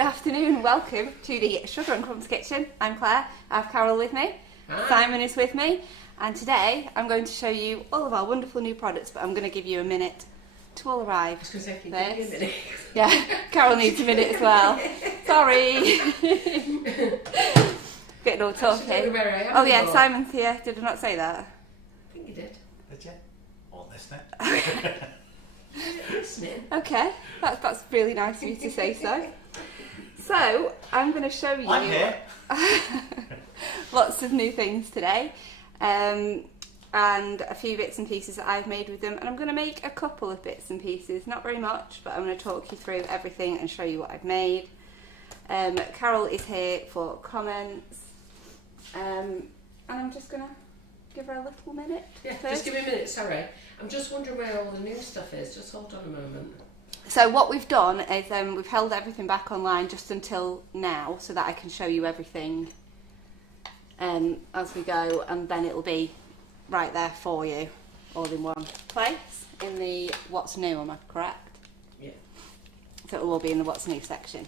Good afternoon, welcome to the Sugar and Crumbs kitchen. I'm Claire, I have Carol with me, Hi. Simon is with me, and today I'm going to show you all of our wonderful new products, but I'm going to give you a minute to all arrive. I was going to say, can you give me a minute? Yeah, Carol needs a minute as well. Sorry. Getting all talky. Oh yeah, Simon's here. Did I not say that? I think you did. Did you? Wasn't listening. Listening. Okay, that's really nice of you to say so. So, I'm going to show you I'm here. lots of new things today, and a few bits and pieces that I've made with them, and I'm going to make a couple of bits and pieces, not very much, but I'm going to talk you through everything and show you what I've made. Carol is here for comments, and I'm just going to give her a little minute. Yeah, first. just give me a minute, sorry. I'm just wondering where all the new stuff is. Just hold on a moment. So what we've done is we've held everything back online just until now so that I can show you everything as we go, and then it'll be right there for you all in one place in the what's new, am I correct? Yeah. So it'll all be in the what's new section.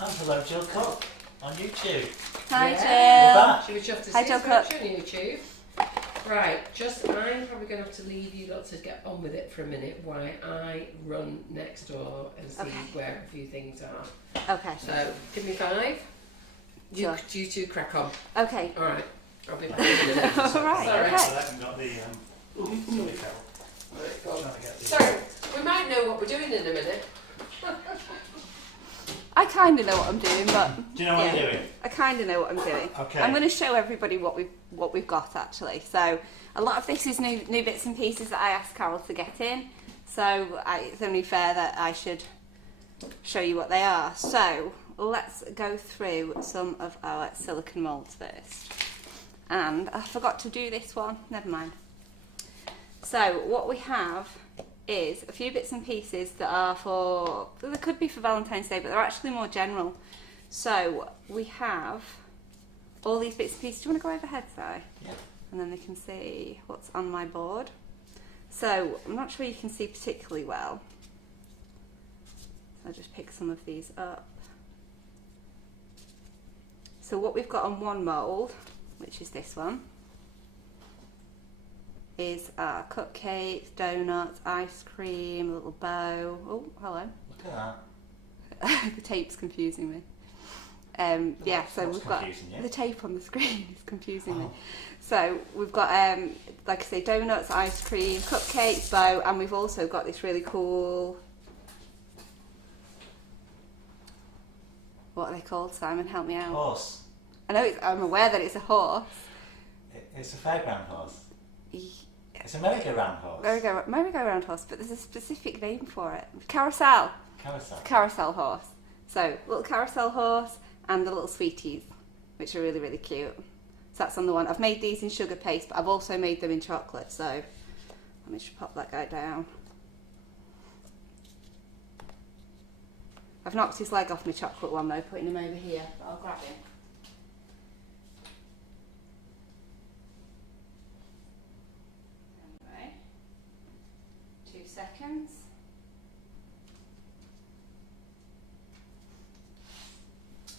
And hello, Jill Cook on YouTube. Hi Yeah. Jill. She was just to Hi, see Jill so much Cook. on YouTube. Right, I'm probably going to have to leave you lot to get on with it for a minute while I run next door and see where a few things are. Okay. So, give me 5. Sure. You two crack on. Okay. Alright, I'll be back in a minute. All right. Sorry. Okay. So I haven't got the sorry, Carol. Right, go on. Trying to get the So, we might know what we're doing in a minute. I kind of know what I'm doing, but Do you know what you're doing? I kind of know what I'm doing. Okay. I'm going to show everybody what we've got actually. So a lot of this is new bits and pieces that I asked Carol to get in. So it's only fair that I should show you what they are. So let's go through some of our silicone moulds first. And I forgot to do this one. Never mind. So what we have is a few bits and pieces that are they could be for Valentine's Day, but they're actually more general. So we have all these bits and pieces. Do you want to go overhead, Si? Yeah. And then they can see what's on my board. So I'm not sure you can see particularly well. So I'll just pick some of these up. So what we've got on one mould, which is this one, is cupcakes, donuts, ice cream, a little bow. Oh, hello. Look at that. The tape's confusing me. Yeah, so What's we've got confusing you? the tape on the screen is confusing me. Oh. So we've got, like I say, donuts, ice cream, cupcakes, bow, and we've also got this really cool. What are they called, Simon? Help me out. Horse. I know I'm aware that it's a horse. It's a fairground horse. Ye- It's a merry-go-round horse. Merry-go-round horse, but there's a specific name for it. Carousel. Carousel. Carousel horse. So, little carousel horse and the little sweeties, which are really, really cute. So that's on the one. I've made these in sugar paste, but I've also made them in chocolate, so let me just pop that guy down. I've knocked his leg off my chocolate one though, putting him over here, but I'll grab him. Anyway, 2 seconds.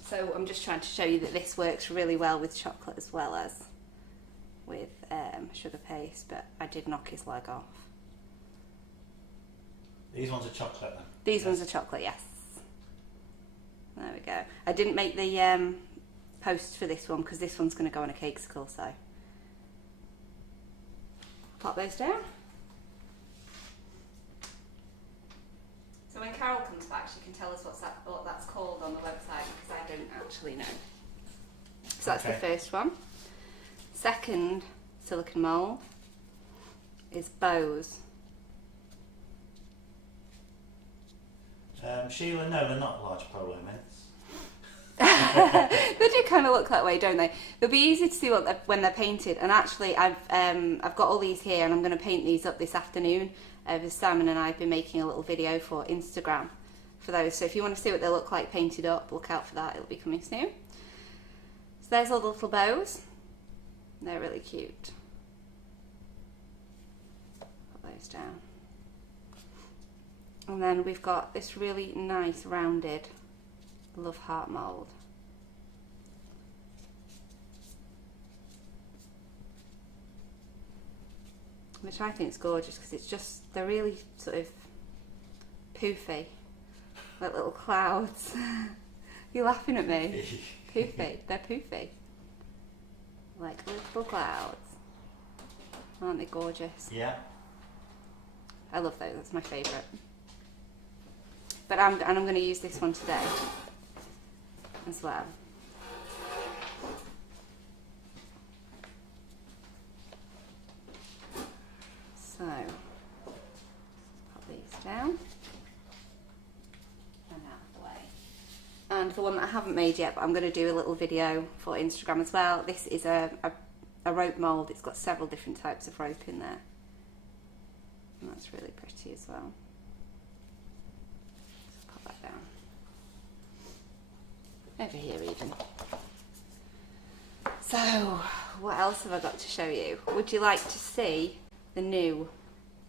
So I'm just trying to show you that this works really well with chocolate as well as with sugar paste, but I did knock his leg off. These ones are chocolate then? These ones are chocolate, yes. There we go. I didn't make the post for this one because this one's going to go on a Cakesicle, so pop those down. So when Carol comes back, she can tell us what that's called on the website because I don't actually know. So that's the first one. Second silicone mould is bows. Sheila, no, they're not large polo mints. They do kind of look that way, don't they? They'll be easy to see when they're painted. And actually, I've got all these here, and I'm going to paint these up this afternoon. As Simon and I have been making a little video for Instagram for those. So if you want to see what they look like painted up, look out for that. It'll be coming soon. So there's all the little bows. They're really cute. Put those down. And then we've got this really nice rounded love heart mould. Which I think is gorgeous because it's just, they're really sort of poofy, like little clouds. You're laughing at me. Poofy, they're poofy. Like little clouds. Aren't they gorgeous? Yeah. I love those, that's my favourite. But I'm going to use this one today as well. So, pop these down and out of the way. And the one that I haven't made yet, but I'm going to do a little video for Instagram as well. This is a rope mould. It's got several different types of rope in there. And that's really pretty as well. Just pop that down. Over here even. So, what else have I got to show you? Would you like to see the new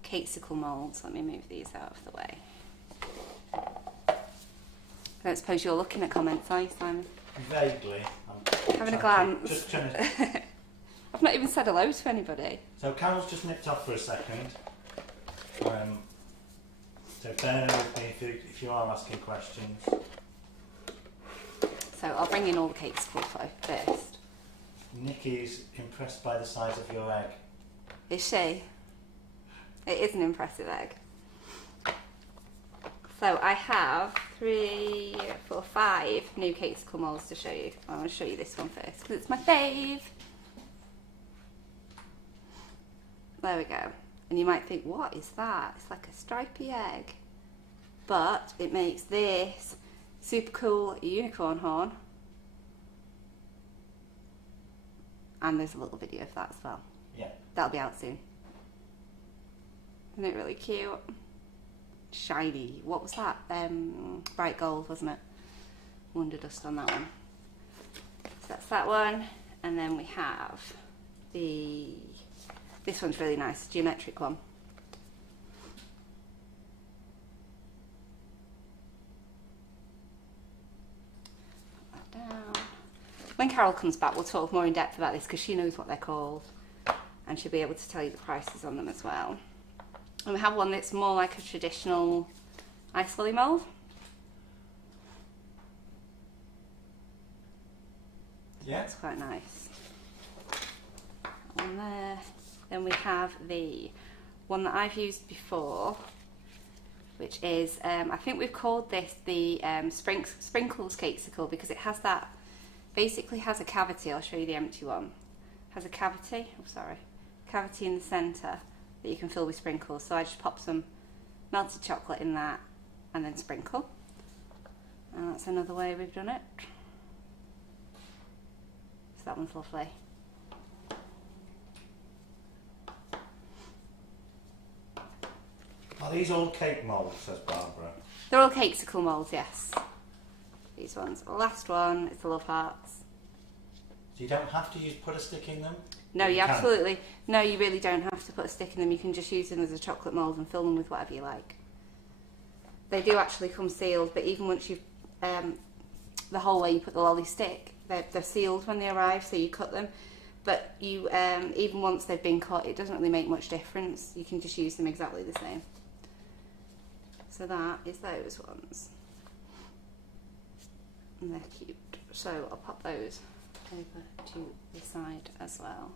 Cakesicle moulds? Let me move these out of the way. I don't suppose you're looking at comments, are you, Simon? Vaguely. I'm having a glance. Just trying to... I've not even said hello to anybody. So Carol's just nipped off for a second. So bear with me if you are asking questions. So I'll bring in all the Cakesicle first. Nikki's impressed by the size of your egg. Is she? It is an impressive egg. So I have 3, 4, 5 new Cakesicle moulds to show you. I want to show you this one first because it's my fave. There we go. And you might think, what is that? It's like a stripy egg. But it makes this super cool unicorn horn. And there's a little video of that as well. Yeah. That'll be out soon. Isn't it really cute? Shiny. What was that? Bright gold, wasn't it? Wonder dust on that one. So that's that one. And then we have this one's really nice, geometric one. Put that down. When Carol comes back, we'll talk more in depth about this because she knows what they're called and she'll be able to tell you the prices on them as well. And we have one that's more like a traditional ice lolly mould. Yeah. That's quite nice. That one there. Then we have the one that I've used before, which is, I think we've called this the Sprinkles Cakesicle because it has that, basically has a cavity. I'll show you the empty one. Has a cavity, cavity in the centre that you can fill with sprinkles. So I just pop some melted chocolate in that and then sprinkle. And that's another way we've done it. So that one's lovely. Are these all cake moulds, says Barbara? They're all Cakesicle moulds, yes. These ones. The last one is the Love Hearts. So you don't have to put a stick in them? No, you absolutely, no, you really don't have to put a stick in them. You can just use them as a chocolate mould and fill them with whatever you like. They do actually come sealed, but even once you've, the whole way you put the lolly stick, they're sealed when they arrive, so you cut them. But you, even once they've been cut, it doesn't really make much difference. You can just use them exactly the same. So that is those ones. And they're cute. So I'll pop those over to the side as well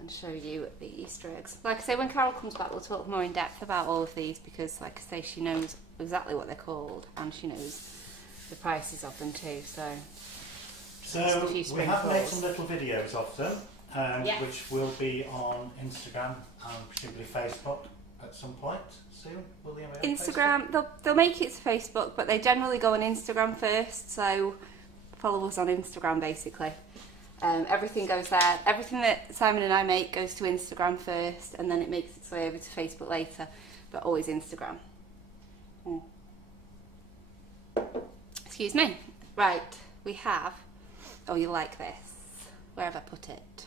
and show you the Easter eggs. Like I say, when Carol comes back, we'll talk more in depth about all of these because, like I say, she knows exactly what they're called and she knows the prices of them too. So we have made some little videos of them, Yeah. which will be on Instagram and presumably Facebook at some point soon. Will they be on Instagram, they'll make it to Facebook, but they generally go on Instagram first, so follow us on Instagram basically. Everything goes there. Everything that Simon and I make goes to Instagram first and then it makes its way over to Facebook later, but always Instagram. Excuse me. Right, we have, oh, you like this. Where have I put it?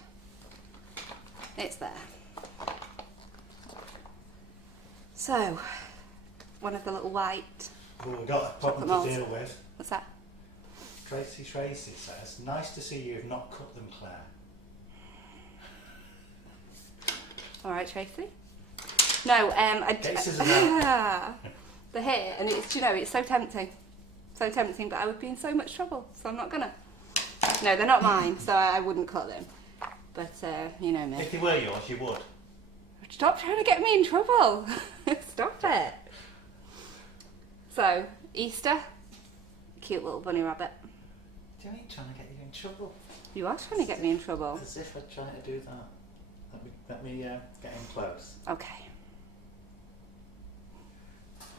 It's there. So, one of the little white. Well, we've got a problem to deal with. What's that? Tracy says, nice to see you've not cut them, Claire. All right, Tracy. No, they're here, and it's, you know, it's so tempting, but I would be in so much trouble, so I'm not gonna. No, they're not mine, so I wouldn't cut them. But you know me. If they were yours, you would. Stop trying to get me in trouble. Stop it. So, Easter, cute little bunny rabbit. Do you ain't trying to get you in trouble? You are trying to get me in trouble. As if I'd try to do that. Let me get in close. Okay.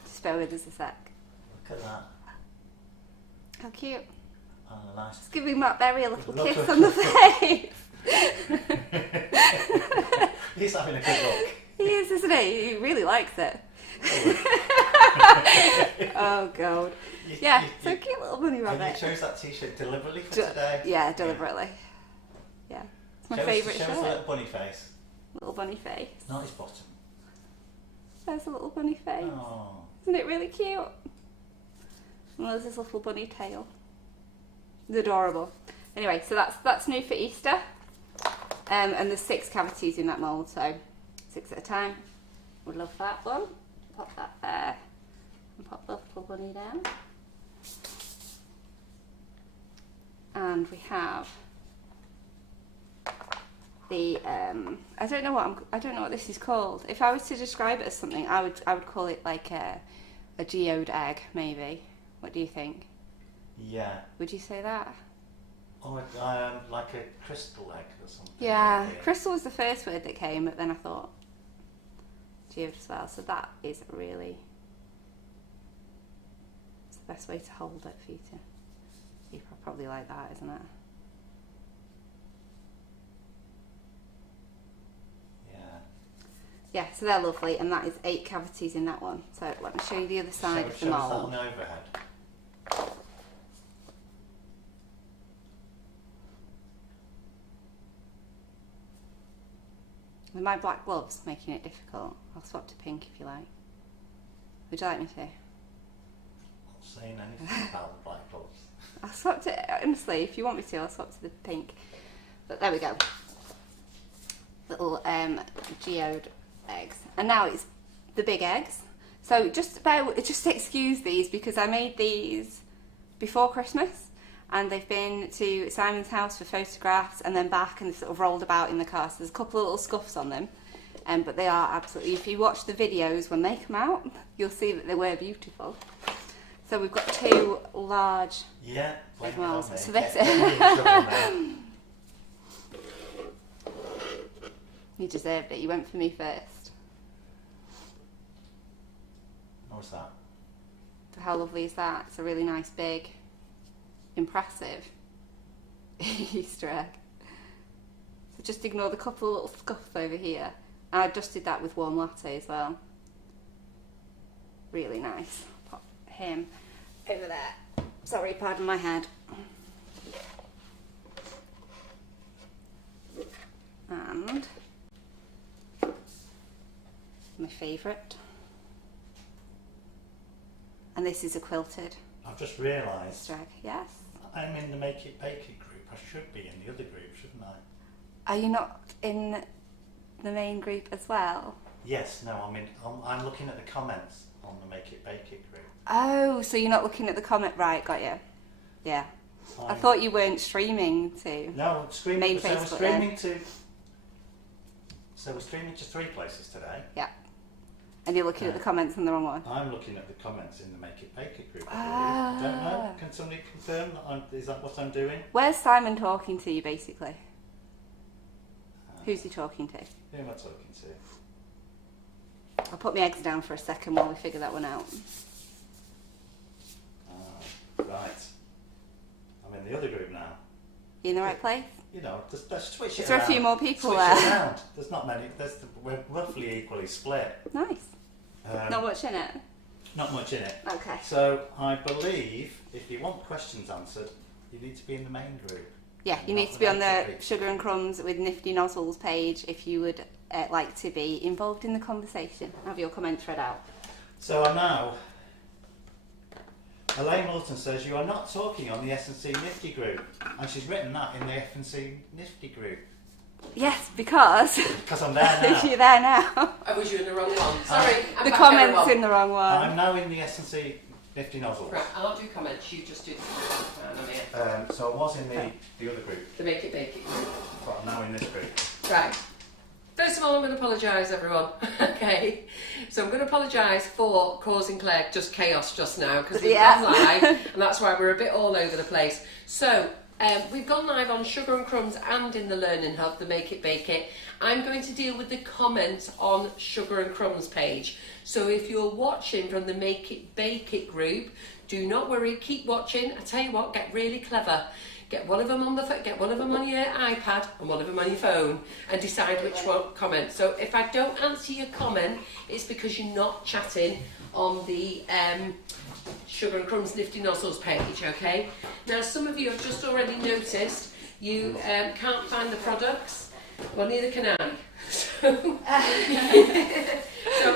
Just bear with us a sec. Look at that. How cute. Oh, nice. Just giving Matt Berry a little Look kiss at- on the face. He's having a good look. He is, isn't he? He really likes it. Oh, God. Yeah, so cute little bunny And rabbit. you chose that t-shirt deliberately for today? Yeah, deliberately. Yeah. It's my favourite Show us the shirt. little bunny face. Little bunny face. Not his bottom. There's a little bunny face. Oh. Isn't it really cute? And there's this little bunny tail. It's adorable. Anyway, so that's new for Easter. And there's 6 cavities in that mould, so 6 at a time. Would love that one. Pop that there. And pop the little bunny down. And we have the I don't know what this is called. If I was to describe it as something, I would call it like a geode egg, maybe. What do you think? Yeah. Would you say that? Or like a crystal egg or something. Yeah, Maybe. crystal was the first word that came, but then I thought geode as well. So that is really, it's the best way to hold it for you to. You probably like that, isn't it? Yeah. Yeah, so they're lovely, and that is 8 cavities in that one. So let me show you the other side of the Show us that mould. on the overhead. With my black gloves making it difficult, I'll swap to pink if you like. Would you like me to? Not saying anything about the black gloves. I'll swap to, honestly, if you want me to, I'll swap to the pink. But there we go. Little geode eggs. And now it's the big eggs. So just excuse these because I made these before Christmas. And they've been to Simon's house for photographs and then back and sort of rolled about in the car. So there's a couple of little scuffs on them. But they are absolutely, if you watch the videos when they come out, you'll see that they were beautiful. So we've got 2 large big molds. So this You deserved it. You went for me first. What's that? So how lovely is that? It's a really nice big, impressive Easter egg. So just ignore the couple of little scuffs over here. And I dusted that with warm latte as well. Really nice. Pop him over there. Sorry, pardon my head. And my favourite. And this is a quilted I've just realised Easter egg. Yes. I'm in the Make It Bake It group. I should be in the other group, shouldn't I? Are you not in the main group as well? Yes, no, I'm looking at the comments on the Make It Bake It group. Oh, so you're not looking at the comment, right? Got you. Yeah. I thought you weren't streaming to. No, streaming. Main So we're Facebook streaming to. So we're streaming to 3 places today. Yeah. And you're looking at the comments on the wrong one. I'm looking at the comments in the Make It Bake It group. Ah. I don't know. Can somebody confirm that is that what I'm doing? Where's Simon talking to you, basically? Who's he talking to? Who am I talking to? I'll put my eggs down for a second while we figure that one out. Right. I'm in the other group now. You in the right place? You know, let's switch it Is there a around. few more people Switch there? it around. There's not many. We're roughly equally split. Nice. Not much in it? Not much in it. Okay. So I believe if you want questions answered, you need to be in the main group. Yeah, you need to be on the Sugar and Crumbs with Nifty Nozzles page if you would like to be involved in the conversation. Have your comments read out. So I'm now Elaine Moulton says you are not talking on the S&C Nifty group, and she's written that in the S&C Nifty group. Yes, because I'm there now. you're there now. Oh, was you in the wrong one? Sorry, The comment's in the wrong one. I'm now in the S&C Nifty Nozzles. Right, I'll do comments. You just do the comments. So I was in the other group, The Make It Bake It group. but I'm now in this group. Right. First of all, I'm going to apologise, everyone. Okay. So I'm going to apologise for causing Claire just chaos just now because we've gone live, and that's why we're a bit all over the place. So we've gone live on Sugar and Crumbs and in the Learning Hub, the Make It Bake It. I'm going to deal with the comments on Sugar and Crumbs page. So if you're watching from the Make It Bake It group, do not worry, keep watching. I tell you what, get really clever. Get one of them on get one of them on your iPad and one of them on your phone, and decide which one comment. So if I don't answer your comment, it's because you're not chatting on the Sugar and Crumbs Nifty Nozzles page. Okay. Now some of you have just already noticed you can't find the products. Well, neither can I. So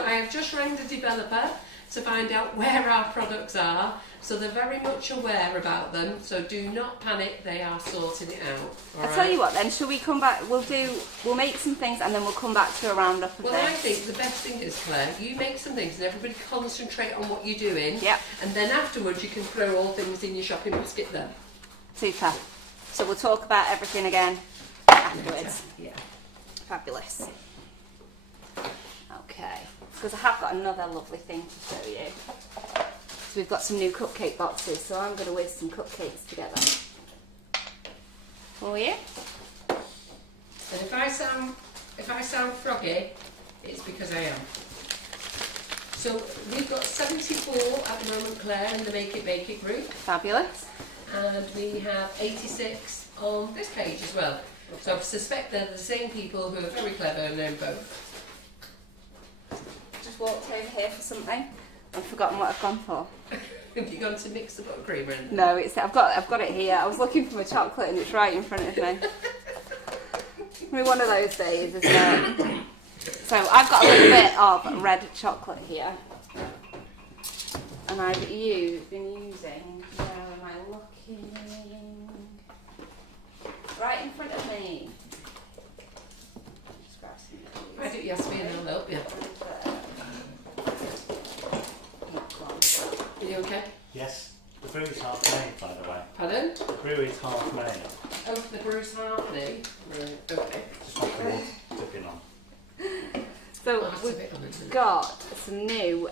I have just rang the developer to find out where our products are. So they're very much aware about them, so do not panic, they are sorting it out. I'll tell you what then, shall we come back, we'll make some things and then we'll come back to a roundup of Well, this. I think the best thing is, Claire, you make some things and everybody concentrate on what you're doing. Yep. And then afterwards you can throw all things in your shopping basket then. Super. So we'll talk about everything again afterwards. Yeah. Fabulous. Okay, because I have got another lovely thing to show you. So we've got some new cupcake boxes, so I'm going to whiz some cupcakes together. For you? And if I sound froggy, it's because I am. So we've got 74 at the moment, Claire, in the Make It Bake It group. Fabulous. And we have 86 on this page as well. So I suspect they're the same people who are very clever and know both. Just walked over here for something. I've forgotten what I've gone for. Have you gone to mix the buttercream or anything? No, I've got it here. I was looking for my chocolate and it's right in front of me. I mean, one of those days, isn't it? So I've got a little bit of red chocolate here, and I've been using. Where am I looking? Right in front of me. Just grab some of these. Why don't you ask me and I'll help you? Are you okay? Yes, the brewery's half made, by the way. Pardon? The brewery's half made. Oh, the brew's happening. Right, okay. Just want the water dipping on. So That's a we've bit on, isn't it? got some new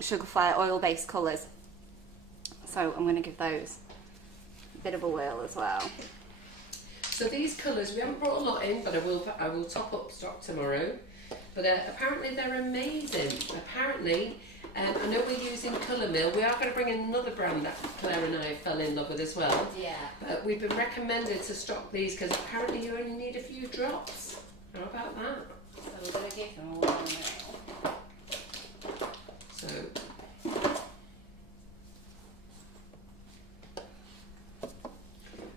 sugar flare oil-based colours. So I'm going to give those a bit of a whirl as well. So these colours, we haven't brought a lot in, but I will top up stock tomorrow. But apparently they're amazing. Apparently, I know we're using Colour Mill. We are going to bring in another brand that Claire and I fell in love with as well. Yeah. But we've been recommended to stock these because apparently you only need a few drops. How about that? So we're going to give them a whirl. So,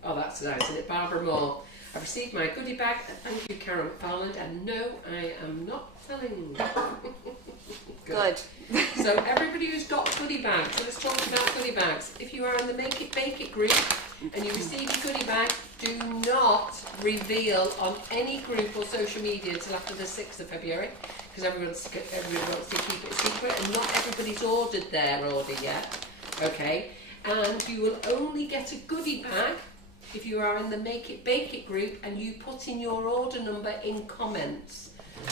oh, that's nice, isn't it? Barbara Moore. I've received my goodie bag. Thank you, Karen McFarland. And no, I am not selling. Good. So everybody who's got goodie bags, so let's talk about goodie bags. If you are in the Make It Bake It group and you receive a goodie bag, do not reveal on any group or social media until after the 6th of February, because everyone wants to keep it secret, and not everybody's ordered their order yet. Okay, and you will only get a goodie bag if you are in the Make It Bake It group and you put in your order number in comments.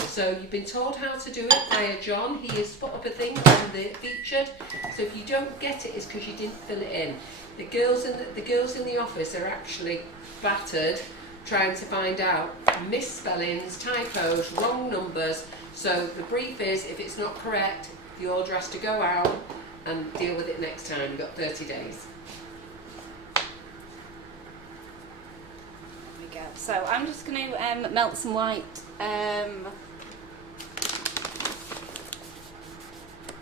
So you've been told how to do it via John. He has put up a thing on the featured. So if you don't get it, it's because you didn't fill it in. The girls in the office are actually battered trying to find out misspellings, typos, wrong numbers. So the brief is, if it's not correct, the order has to go out and deal with it next time. You've got 30 days. So I'm just going to melt some white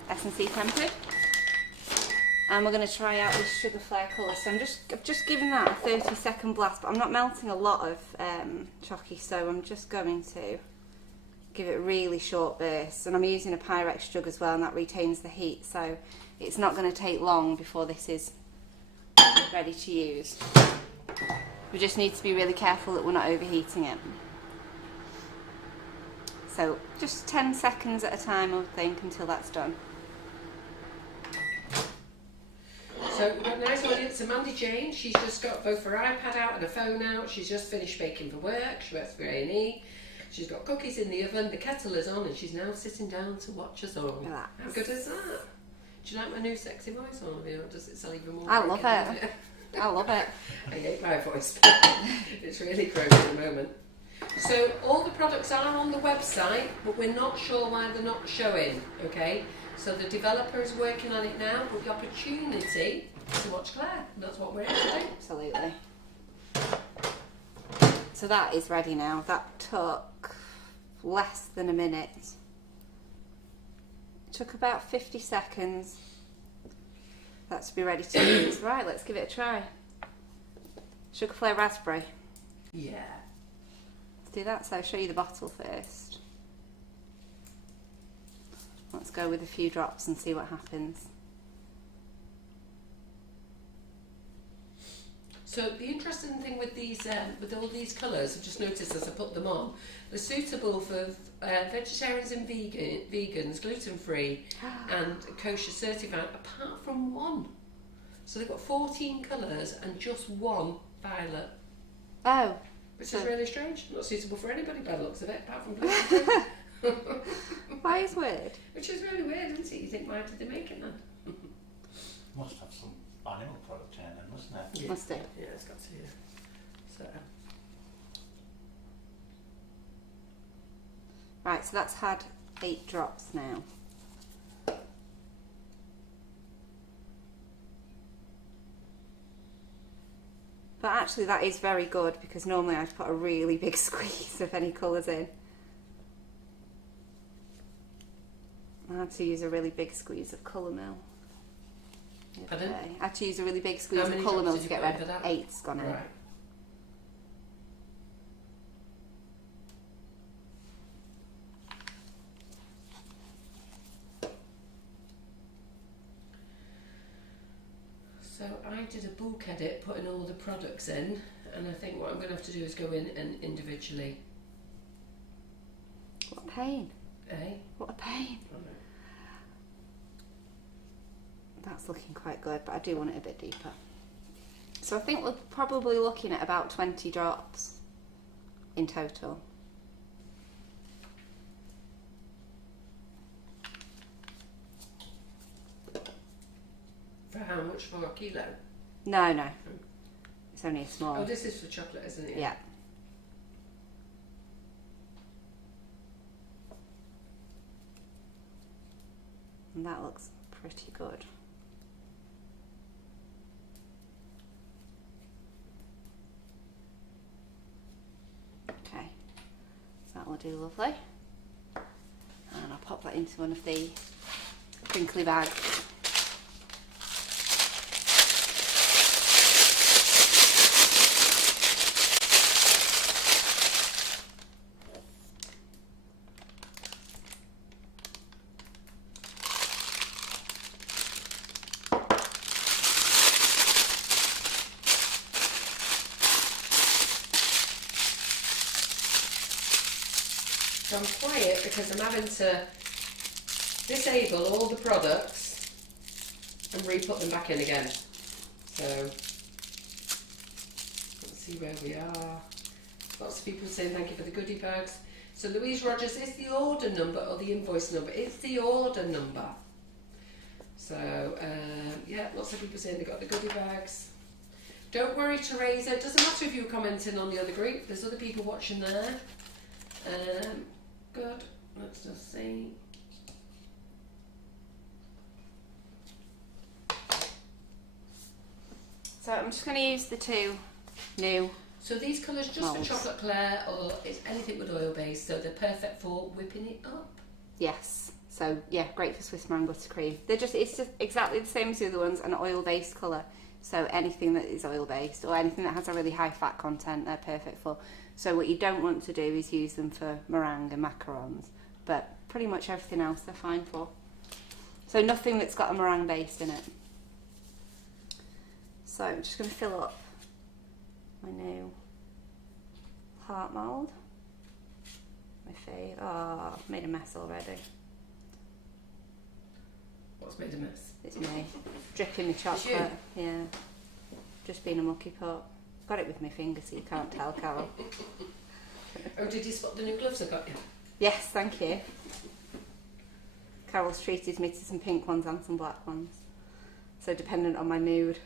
S&C tempered, and we're going to try out this sugar flare colour. So I've just given that a 30-second blast, but I'm not melting a lot of chocky, so I'm just going to give it really short bursts. And I'm using a Pyrex jug as well, and that retains the heat. So it's not going to take long before this is ready to use. We just need to be really careful that we're not overheating it. So just 10 seconds at a time, I would think, until that's done. So we've got a nice audience. So Mandy Jane, she's just got both her iPad out and her phone out. She's just finished baking for work. She works for A&E. She's got cookies in the oven. The kettle is on, and she's now sitting down to watch us all. Relax. How good is that? Do you like my new sexy voice on me, or does it sound even more? I love it. I love it. I hate my voice. It's really gross at the moment. So all the products are on the website, but we're not sure why they're not showing. Okay. So the developer is working on it now, but the opportunity to watch Claire. That's what we're here to do. Absolutely. So that is ready now. That took less than a minute. It took about 50 seconds. That's to be ready to use. Right, let's give it a try. Sugar flavour raspberry. Yeah. Let's do that. So I'll show you the bottle first. Let's go with a few drops and see what happens. So the interesting thing with these, with all these colours, I've just noticed as I put them on, they're suitable for vegetarians and vegans, gluten-free and kosher certified, apart from one. So they've got 14 colours and just one violet. Oh. Which is really strange. Not suitable for anybody by the looks of it, apart from gluten-free. That is weird. Which is really weird, isn't it? You think, why did they make it then? Must have some animal product in it, then, mustn't it? Yeah. Must do. Yeah, it's got to. Yeah. So. Right, so that's had 8 drops now. But actually that is very good, because normally I'd put a really big squeeze of any colours in. I had to use a really big squeeze of colour mill. Pardon? I had to use a really big squeeze How of many colour drops mill did to you get put rid in of for that? 8's gone in. Right. So I did a bulk edit, putting all the products in, and I think what I'm going to have to do is go in and individually. What a pain. Eh? What a pain. I know. That's looking quite good, but I do want it a bit deeper. So I think we're probably looking at about 20 drops in total. For how much? For a kilo? No, no. It's only a small. Oh, this is for chocolate, isn't it? Yeah. And that looks pretty good. Okay, that will do lovely. And I'll pop that into one of the crinkly bags. So I'm quiet because I'm having to disable all the products and re-put them back in again. So let's see where we are. Lots of people saying thank you for the goodie bags. So Louise Rogers, is the order number or the invoice number? It's the order number. So yeah, lots of people saying they got the goodie bags. Don't worry, Teresa. It doesn't matter if you were commenting on the other group. There's other people watching there. Good. Let's just see. So I'm just going to use the 2 new. So these colours just Molds. for chocolate Claire, or it's anything with oil base, so they're perfect for whipping it up. Yes. So yeah, great for Swiss meringue buttercream. It's just exactly the same as the other ones, an oil-based colour. So anything that is oil-based or anything that has a really high fat content, they're perfect for. So what you don't want to do is use them for meringue and macarons, but pretty much everything else they're fine for. So So nothing that's got a meringue base in it. So I'm just going to fill up my new heart mould. My fave. Oh, I've made a mess already. What's made a mess? It's me. Dripping the chocolate. Yeah. Just being a mucky pot. Got it with my finger so you can't tell, Carol. Oh, did you spot the new gloves I got you? Yes, thank you. Carol's treated me to some pink ones and some black ones. So dependent on my mood.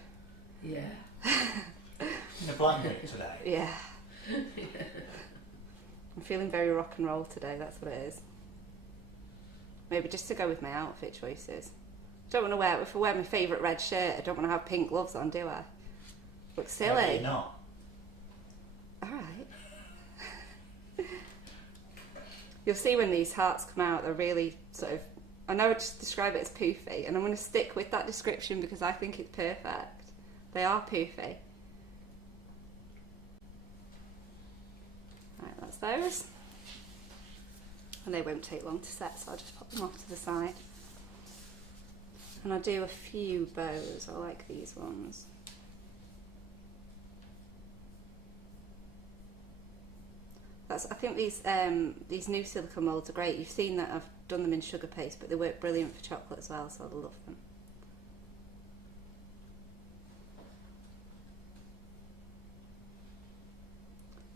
Yeah. In a black mood today. Yeah. I'm feeling very rock and roll today, that's what it is. Maybe just to go with my outfit choices. I don't want to wear, if I wear my favourite red shirt, I don't want to have pink gloves on, do I? Looks silly. Maybe not. Alright. You'll see when these hearts come out, they're really sort of, I know I just describe it as poofy, and I'm going to stick with that description because I think it's perfect. They are poofy. Right, that's those. And they won't take long to set, so I'll just pop them off to the side. And I'll do a few bows. I like these ones. I think these new silicone moulds are great. You've seen that I've done them in sugar paste, but they work brilliant for chocolate as well, so I love them.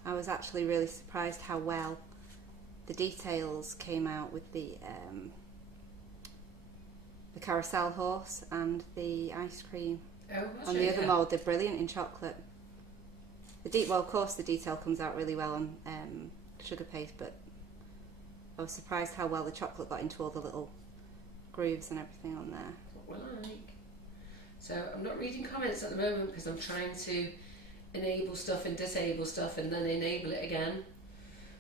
I was actually really surprised how well the details came out with the carousel horse and the ice cream. Oh, On the other mould, they're brilliant in chocolate. Well, of course, the detail comes out really well on sugar paste, but I was surprised how well the chocolate got into all the little grooves and everything on there. That's what we like. So I'm not reading comments at the moment because I'm trying to enable stuff and disable stuff and then enable it again.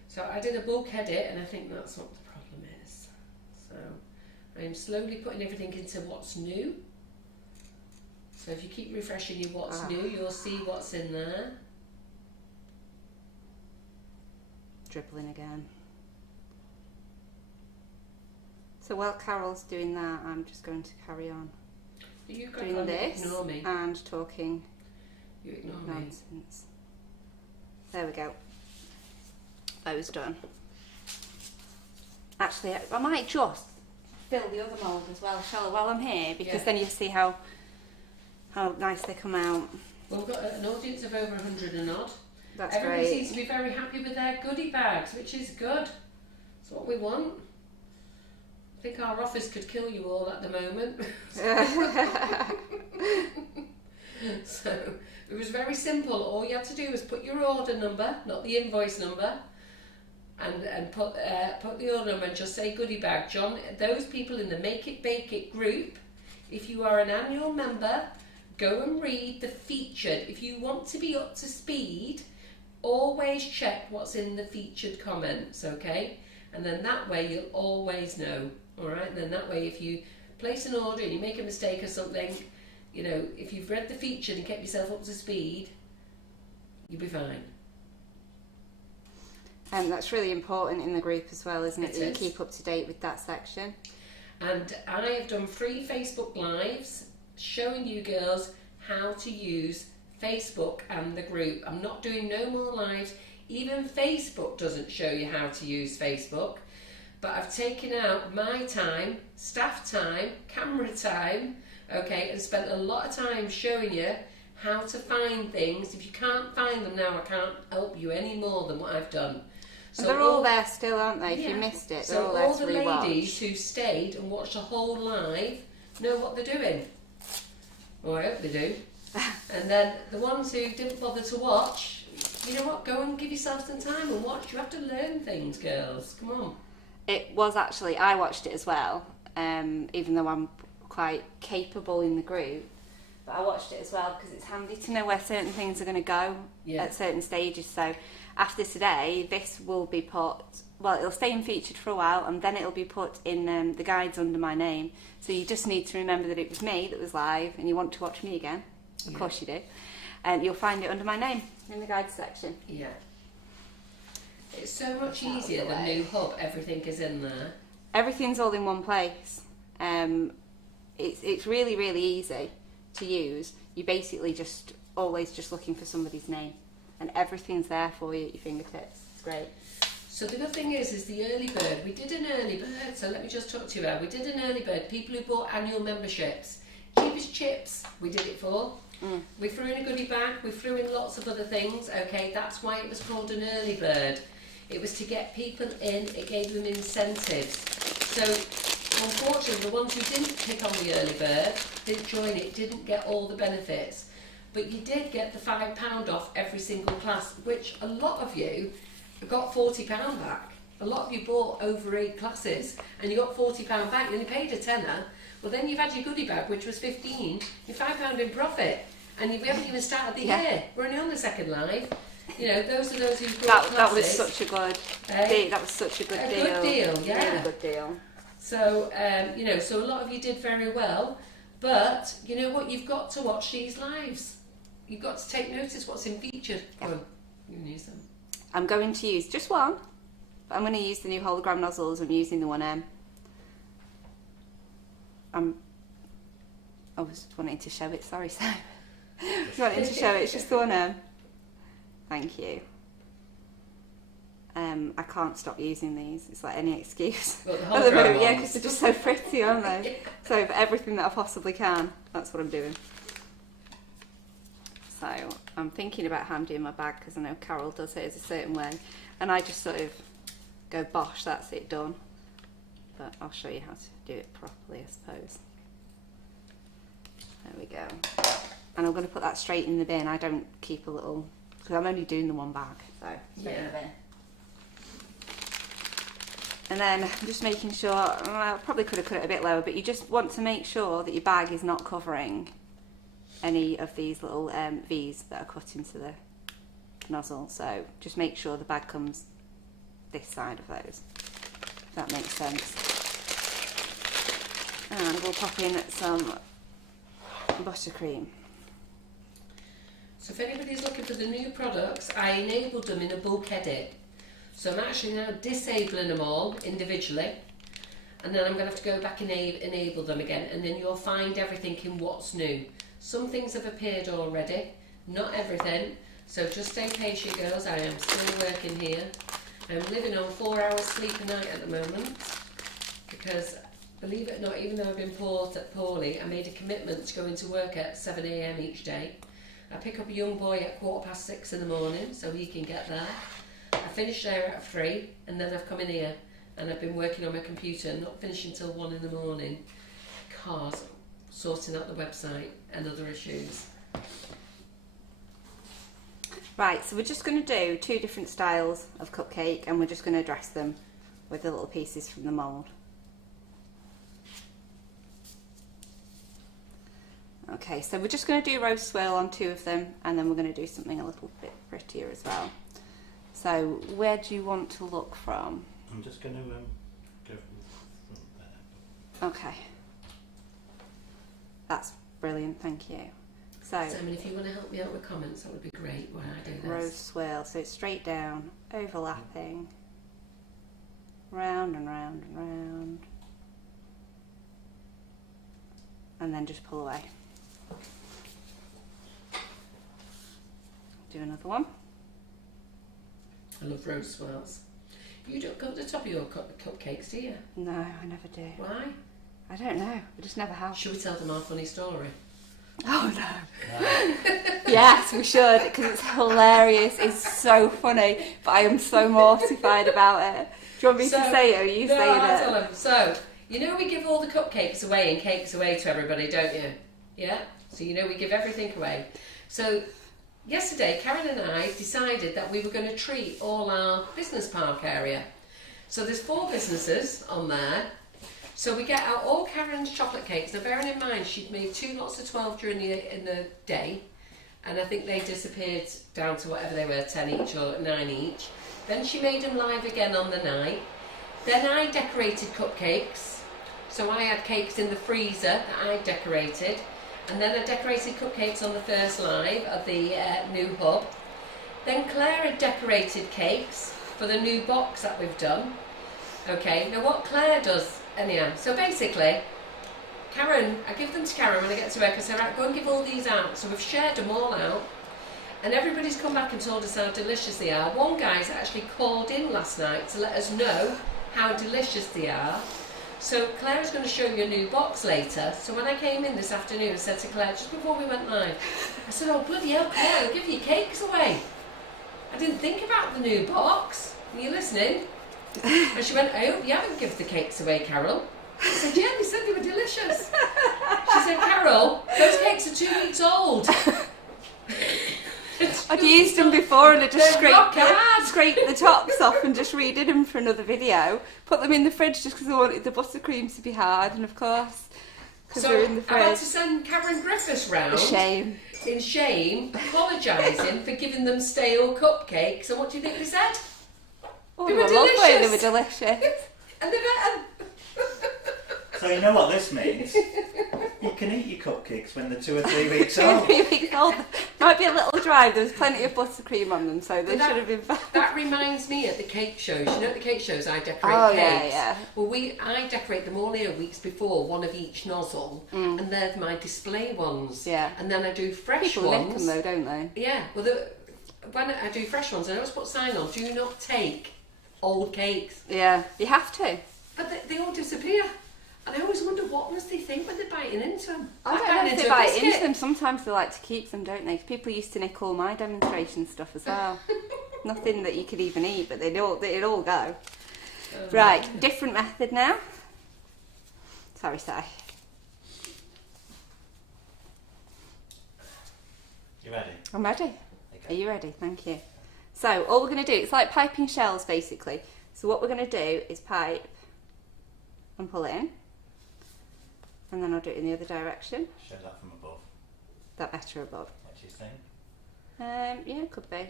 So I did a bulk edit and I think that's what the problem is. So I'm slowly putting everything into what's new. So if you keep refreshing your what's new, you'll see what's in there. Dribbling again. So while Carol's doing that, I'm just going to carry on doing this and talking nonsense. There we go. That was done. Actually, I might just fill the other mould as well, shall I, while I'm here, because then you see how nice they come out. Well, we've got an audience of over 100 and odd. That's Everybody great. seems to be very happy with their goodie bags, which is good. That's what we want. I think our office could kill you all at the moment. So it was very simple. All you had to do was put your order number, not the invoice number, and put the order number and just say goodie bag. John, those people in the Make It Bake It group, if you are an annual member, go and read the featured. If you want to be up to speed, always check what's in the featured comments, okay? And then that way you'll always know, all right? And then that way if you place an order and you make a mistake or something, you know, if you've read the featured and kept yourself up to speed, you'll be fine. And that's really important in the group as well, isn't it? That you keep up to date with that section. And I have done 3 Facebook Lives showing you girls how to use Facebook and the group. I'm not doing no more lives. Even Facebook doesn't show you how to use Facebook. But I've taken out my time, staff time, camera time, okay, and spent a lot of time showing you how to find things. If you can't find them now, I can't help you any more than what I've done. So and they're all there still, aren't they? If you missed it, they're all there to rewatch. So all the ladies who stayed and watched the whole live know what they're doing. Well, I hope they do. And then the ones who didn't bother to watch, you know what, go and give yourself some time and watch. You have to learn things, girls. Come on. It was actually, I watched it as well, even though I'm quite capable in the group. But I watched it as well because it's handy to know where certain things are going to go at certain stages. So after today, this will be put, well, it'll stay in featured for a while and then it'll be put in the guides under my name. So you just need to remember that it was me that was live and you want to watch me again. Of course you do. And you'll find it under my name in the guides section. Yeah. It's so much easier than New Hub. Everything is in there. Everything's all in one place. it's really, really easy to use. You basically always just looking for somebody's name, and everything's there for you at your fingertips. It's great. So the good thing is the early bird. We did an early bird, so let me just talk to you about. We did an early bird. People who bought annual memberships, cheap as chips, we did it for. We threw in a goodie bag. We threw in lots of other things. Okay, that's why it was called an early bird. It was to get people in. It gave them incentives. So unfortunately, the ones who didn't pick on the early bird, didn't join it, didn't get all the benefits. But you did get the £5 off every single class, which a lot of you got £40 back. A lot of you bought over 8 classes and you got £40 back. You only paid a tenner. Well, then you've had your goodie bag, which was 15. You're £5 in profit, and we haven't even started the year. We're only on the second live. You know, those are those who bought classes. That was such a good deal. That was such a good deal. Good deal, yeah. Really good deal. So, you know, so a lot of you did very well, but you know what? You've got to watch these lives. You've got to take notice what's in featured. Yeah. Oh, you can use them. I'm going to use just one, but I'm going to use the new hologram nozzles. I'm using the 1M. I was wanting to show it, sorry Sam. I was wanting to show it, it's just the 1M. Thank you. I can't stop using these, it's like any excuse. Well, the At the moment, hologram yeah, ones. because they're just so pretty, aren't they? So for everything that I possibly can, that's what I'm doing. So I'm thinking about how I'm doing my bag, because I know Carol does it a certain way, and I just sort of go bosh, that's it, done. But I'll show you how to do it properly, I suppose. There we go. And I'm going to put that straight in the bin. I don't keep a little, because I'm only doing the one bag, so straight in the bin. And then I'm just making sure, I probably could have cut it a bit lower, but you just want to make sure that your bag is not covering any of these little V's that are cut into the nozzle. So just make sure the bag comes this side of those, if that makes sense. And we'll pop in some buttercream. So if anybody's looking for the new products, I enabled them in a bulk edit. So I'm actually now disabling them all individually, and then I'm going to have to go back and enable them again, and then you'll find everything in what's new. Some things have appeared already, not everything, so just stay patient girls, I am still working here. I'm living on 4 hours sleep a night at the moment, because believe it or not, even though I've been poorly, I made a commitment to go into work at 7 AM each day. I pick up a young boy at 6:15 in the morning, so he can get there. I finish there at 3, and then I've come in here, and I've been working on my computer, not finishing till 1 in the morning, because sorting out the website and other issues. Right, so we're just going to do 2 different styles of cupcake, and we're just going to dress them with the little pieces from the mould. Okay, so we're just going to do rose swirl on 2 of them, and then we're going to do something a little bit prettier as well. So where do you want to look from? I'm just going to go from the front there. Okay. That's brilliant, thank you. So, Simon, if you want to help me out with comments, that would be great when I do this. rose swirl, so it's straight down, overlapping, round and round and round, and then just pull away. Do another one. I love rose swirls. You don't go to the top of your cupcakes, do you? No, I never do. Why? I don't know, I just never have. Should we tell them our funny story? Oh no. Yes, we should, because it's hilarious. It's so funny, but I am so mortified about it. Do you want me to say it, or are you saying I'll it? tell them. So, you know we give all the cupcakes away and cakes away to everybody, don't you? Yeah? So you know we give everything away. So, yesterday, Karen and I decided that we were going to treat all our business park area. So there's 4 businesses on there. So we get out all Karen's chocolate cakes. Now bearing in mind she'd made 2 lots of 12 during the day, and I think they disappeared down to whatever they were, 10 each or 9 each. Then she made them live again on the night. Then I decorated cupcakes. So I had cakes in the freezer that I decorated. And then I decorated cupcakes on the first live of the new hub. Then Claire had decorated cakes for the new box that we've done. Okay, now what Claire does, anyhow, so basically, Karen, I give them to Karen when I get to work. I say, right, go and give all these out. So we've shared them all out. And everybody's come back and told us how delicious they are. One guy's actually called in last night to let us know how delicious they are. So Claire's going to show you a new box later. So when I came in this afternoon, I said to Claire, just before we went live, I said, oh bloody hell, Claire, I'll give you cakes away. I didn't think about the new box. Are you listening? And she went, I hope you haven't given the cakes away, Carol. I said, yeah, they said they were delicious. She said, Carol, those cakes are 2 weeks old. I'd used them before and I just scraped the tops off and just redid them for another video. Put them in the fridge just because I wanted the buttercreams to be hard, and of course, because they're in the fridge. I've had to send Karen Griffiths round. Shame. In shame, apologising for giving them stale cupcakes. And what do you think they said? Oh, they were lovely. delicious. They were delicious. And they've eaten. So you know what this means? You can eat your cupcakes when they're 2 or 3 weeks old. 3 weeks old. Might be a little dry. There was plenty of buttercream on them, so they should have been fine. That reminds me at the cake shows. You know at the cake shows I decorate cakes? Yeah. Well, I decorate them all here weeks before, one of each nozzle, and they're my display ones. Yeah. And then I do fresh People ones. lick them though, don't they? Yeah. Well, when I do fresh ones, I always put a sign on, do not take old cakes. Yeah, you have to. But they all disappear. And I always wonder, what must they think when they're biting into them? I don't know if they bite into them. Sometimes they like to keep them, don't they? People used to nick all my demonstration stuff as well. Nothing that you could even eat, but they'd all go. Right, different method now. Sorry, Si. You ready? I'm ready. Okay. Are you ready? Thank you. So all we're going to do, it's like piping shells basically. So what we're going to do is pipe and pull in. And then I'll do it in the other direction. Show that from above. That better above. What do you think? Yeah, could be.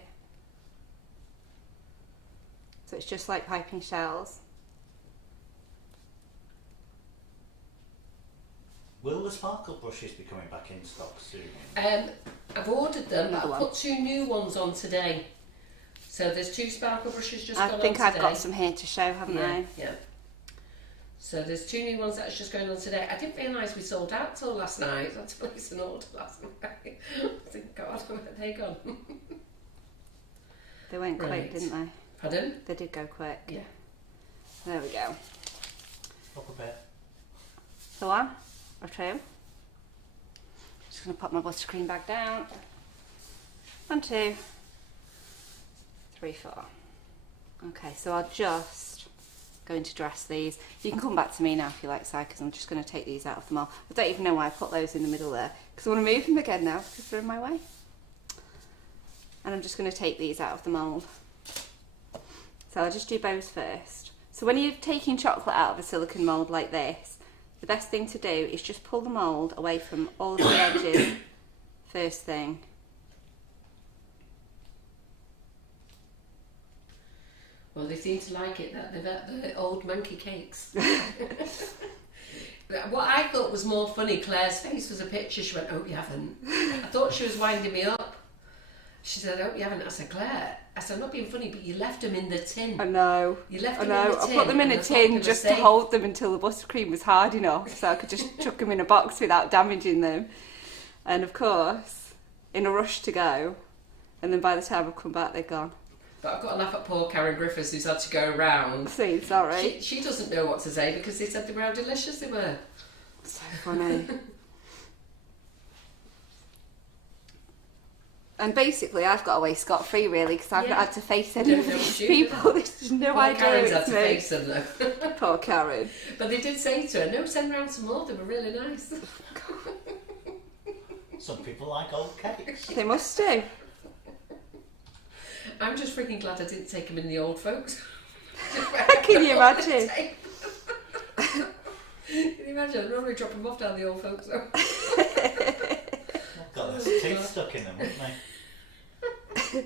So it's just like piping shells. Will the sparkle brushes be coming back in stock soon? I've ordered them, but Another I've one. put 2 new ones on today. So there's 2 sparkle brushes just I gone on think today. I've got some here to show, haven't I? Yeah. So there's 2 new ones that's just going on today. I didn't realise we sold out till last night. I had to place an order last night. Thank God, where are they gone? They went quick, Right. didn't they? Pardon? They did go quick. Yeah. There we go. Up a bit. So 1 or 2. Just going to pop my buttercream bag down. 1, 2, 3, 4. Okay, so I'll just going to dress these. You can come back to me now if you like, Si, because I'm just going to take these out of the mould. I don't even know why I put those in the middle there, because I want to move them again now because they're in my way. And I'm just going to take these out of the mould. So I'll just do bows first. So when you're taking chocolate out of a silicone mould like this, the best thing to do is just pull the mould away from all of the edges first thing. Well, they seem to like it, that they've had the old monkey cakes. What I thought was more funny, Claire's face was a picture. She went, "Oh, you haven't." I thought she was winding me up. She said, "Oh, you haven't." I said, "Claire," I said, "I'm not being funny, but you left them in the tin." I know. You left I them in know. the I tin. put them in and a I thought they tin were just to safe. hold them until the buttercream was hard enough, so I could just chuck them in a box without damaging them. And of course, in a rush to go, and then by the time I've come back, they're gone. But I've got to laugh at poor Karen Griffiths, who's had to go around. See, sorry. She doesn't know what to say because they said they were how delicious they were. So funny. And basically, I've got away scot-free really because I've not had to face any of No, these you people. There's no Poor idea Karen's had it's to me. face them though. Poor Karen. But they did say to her, "No, send round some more. They were really nice." Some people like old cakes. They must do. I'm just freaking glad I didn't take them in the old folks. Can you imagine? Can you imagine? I'd normally drop them off down the old folks home. Got their teeth stuck in them, wouldn't they?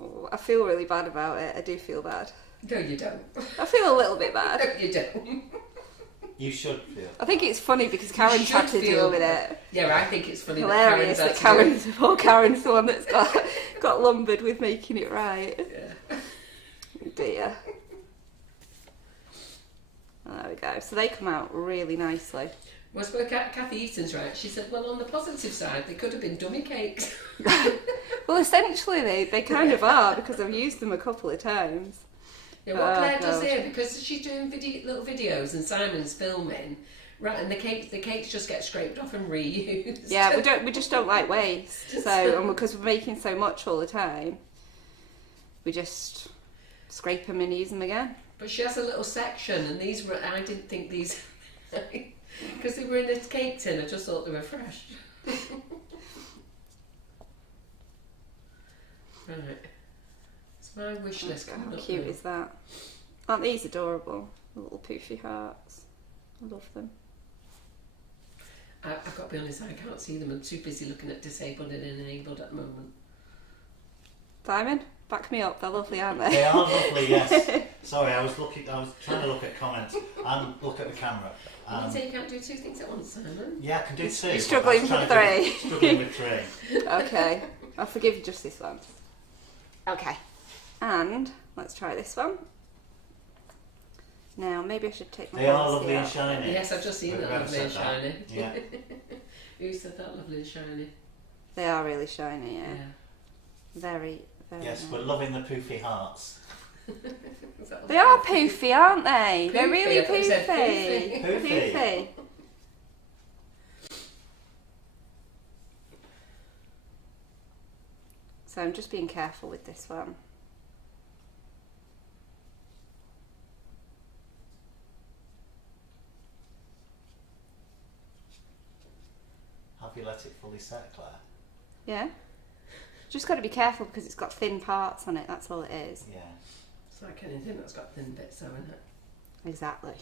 Oh, I feel really bad about it. I do feel bad. No, you don't. I feel a little bit bad. No, you don't. You should feel. I think it's funny because Karen's had to should deal feel- with it. Yeah, I think it's funny Hilarious that that Karen's poor Karen's the one that's got lumbered with making it right. had to do it. Oh dear. There we go. So they come out really nicely. Well, I suppose Kathy Eaton's right. She said, well, on the positive side, they could have been dummy cakes. Well, essentially they kind of are, because I've used them a couple of times. Yeah, what Claire does here, because she's doing little videos and Simon's filming, right, and the cakes just get scraped off and reused. Yeah, we just don't like waste. So, and because we're making so much all the time, we just scrape them and use them again. But she has a little section, and these were, I didn't think these, because they were in a cake tin, I just thought they were fresh. Right. It's my wish list coming up. How cute now. is that? Aren't these adorable? The little poofy hearts. I love them. I've got to be honest, I can't see them. I'm too busy looking at disabled and enabled at the moment. Simon, back me up. They're lovely, aren't they? They are lovely, yes. Sorry, I was trying to look at comments and look at the camera. You say you can't do two things at once, Simon? Yeah, I can do two. You're struggling with three. Struggling with three. Okay, I'll forgive you just this one. Okay, and let's try this one. Now, maybe I should take my They are hands lovely here. and shiny. Yes, I've just seen that Whoever lovely and said that. shiny. Yeah. Who said that lovely and shiny? They are really shiny, yeah. Very, very Yes, nice. we're loving the poofy hearts. They are poofy, aren't they? They're Poofy, really I thought you said poofy. poofy. Poofy. So I'm just being careful with this one. Have you let it fully set, Claire? Yeah. Just got to be careful because it's got thin parts on it, that's all it is. Yeah. It's like anything that's got thin bits, though, isn't it? Exactly.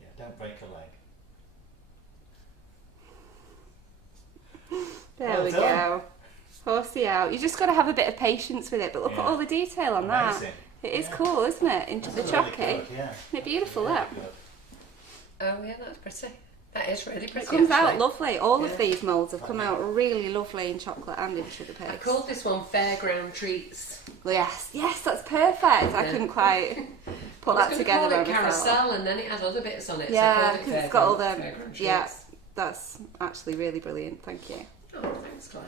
Yeah, don't break a leg. There Well we done. go. Horsey out. You just got to have a bit of patience with it, but look at Yeah. all the detail on Amazing. that. It is Yeah. cool, isn't it? Into That's the really chocolate. good, yeah. Isn't it beautiful, Really that? good. Oh, yeah, that's pretty. That is really pretty. It comes out actually. lovely. All of Yeah. these moulds have come out really lovely in chocolate and in sugar I paste. called this one Fairground Treats. Yes, yes, that's perfect. I Yeah. couldn't quite put I that was together going to by call it myself. Carousel, and then it had other bits on it. Yeah, so I called it because it's got all the Fairground Treats. yeah. That's actually really brilliant. Thank you. Oh, thanks, Claire.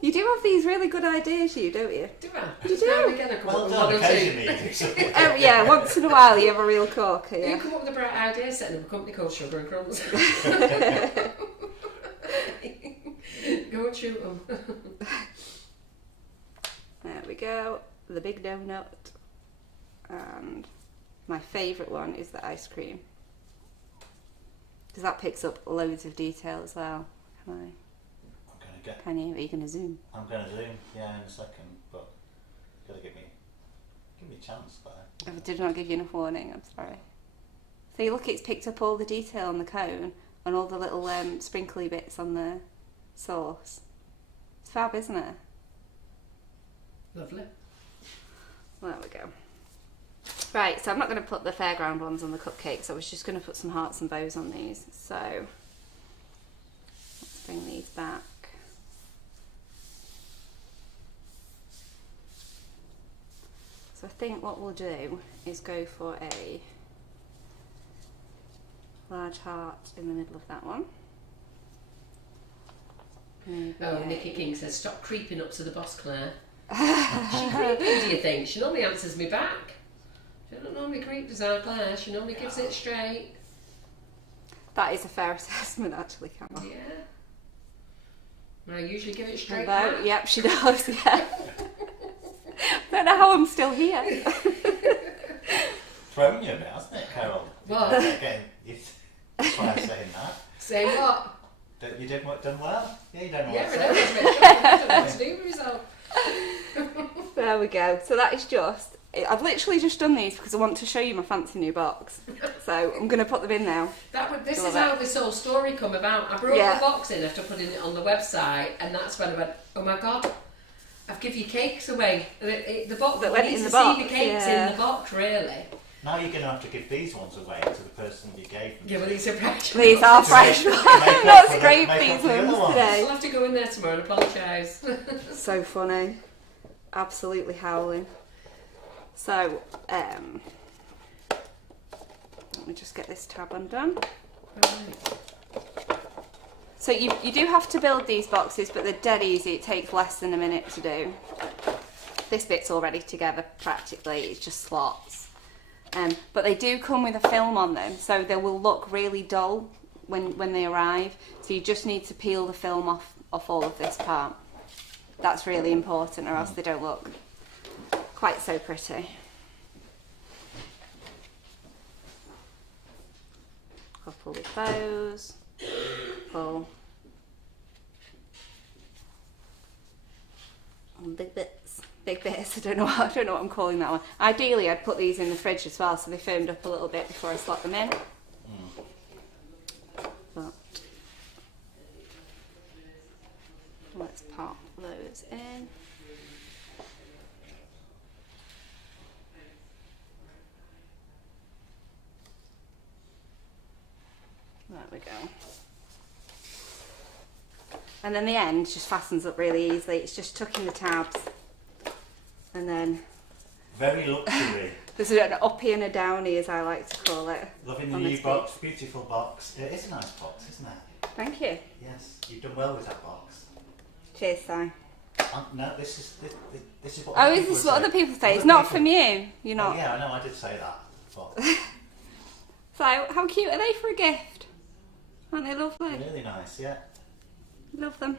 You do have these really good ideas, you don't you? Do I? You Just do. now and again, I come Well up with done, one or two. occasionally you do something. Oh yeah, once in a while you have a real corker. Who Yeah. come up with a bright idea setting up a company called Sugar and Crumbs? Go and shoot them. There we go. The big donut, and my favourite one is the ice cream because that picks up loads of detail as well. Can you? Are you going to zoom? I'm going to zoom, yeah, in a second, but you've got to give me a chance, Claire. I did not give you enough warning. I'm sorry. So you look, it's picked up all the detail on the cone and all the little sprinkly bits on the sauce. It's fab, isn't it? Lovely. Well, there we go. Right, so I'm not going to put the fairground ones on the cupcakes. I was just going to put some hearts and bows on these. So let's bring these back. So I think what we'll do is go for a large heart in the middle of that one. Maybe Oh, a- Nikki King says, stop creeping up to the boss, Claire. She creeping, do you think? She normally answers me back. She don't normally creep, does our Claire? She normally gives it straight. That is a fair assessment, actually, Carol. Yeah. I usually give it straight Hello? back. Yep, she does, yeah. Don't know how I'm still here. Thrown you a bit, hasn't it, Carol? What? That's why I'm saying that. Say what? You done well? Yeah, you done well. Yeah, I know, it's a bit shocking. I don't know what to do with myself. There we go. So that is just... I've literally just done these because I want to show you my fancy new box. So I'm going to put them in now. This Love is it. how this whole story come about. I brought Yeah. the box in after putting it on the website, and that's when I went, oh my god, I've given you cakes away. The box, That went you need in to the box, see the cakes yeah. in the box, really. Now you're going to have to give these ones away to the person you gave them Yeah, well, to. these are fresh. These are To fresh make- ones. to make up Not for the- scrape make these up for the other ones ones. today. I'll have to go in there tomorrow and apologise. So funny. Absolutely howling. So, let's Let me just get this tab undone. Right. So you do have to build these boxes, but they're dead easy. It takes less than a minute to do. This bit's already together practically, it's just slots. But they do come with a film on them, so they will look really dull when they arrive. So you just need to peel the film off all of this part. That's really important, or else they don't look quite so pretty. Couple with bows, pull. And big bits, I don't know what I'm calling that one. Ideally I'd put these in the fridge as well so they firmed up a little bit before I slot them in. But let's pop those in. There we go. And then the end just fastens up really easily. It's just tucking the tabs and then... Very luxury. There's an uppy and a downy, as I like to call it. Loving the new box, beautiful box. It is a nice box, isn't it? Thank you. Yes, you've done well with that box. Cheers, Si. No, this is what. Oh, is this what other people say? It's not from you. You're not. Oh, yeah, I know. I did say that. But So, how cute are they for a gift? Aren't they lovely? really nice, yeah. Love them.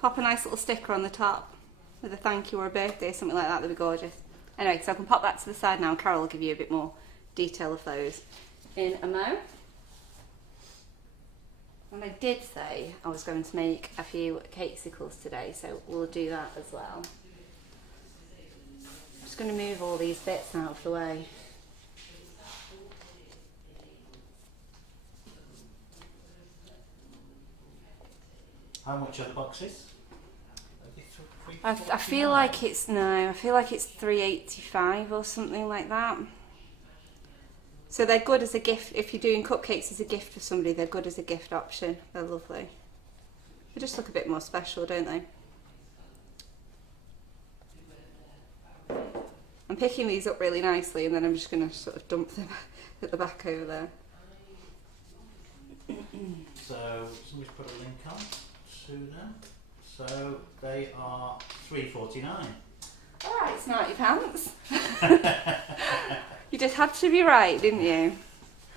Pop a nice little sticker on the top with a thank you or a birthday, something like that. That'd be gorgeous. Anyway, so I can pop that to the side now. Carol will give you a bit more detail of those in a mo. And I did say I was going to make a few Cakesicles today, so we'll do that as well. I'm just going to move all these bits out of the way. How much are the boxes? I feel like it's I feel like it's $3.85 or something like that. So they're good as a gift if you're doing cupcakes as a gift for somebody. They're good as a gift option. They're lovely. They just look a bit more special, don't they? I'm picking these up really nicely, and then I'm just going to sort of dump them at the back over there. So somebody's put a link on to them. So they are $3.49. All right, smarty pants. You just had to be right, didn't you?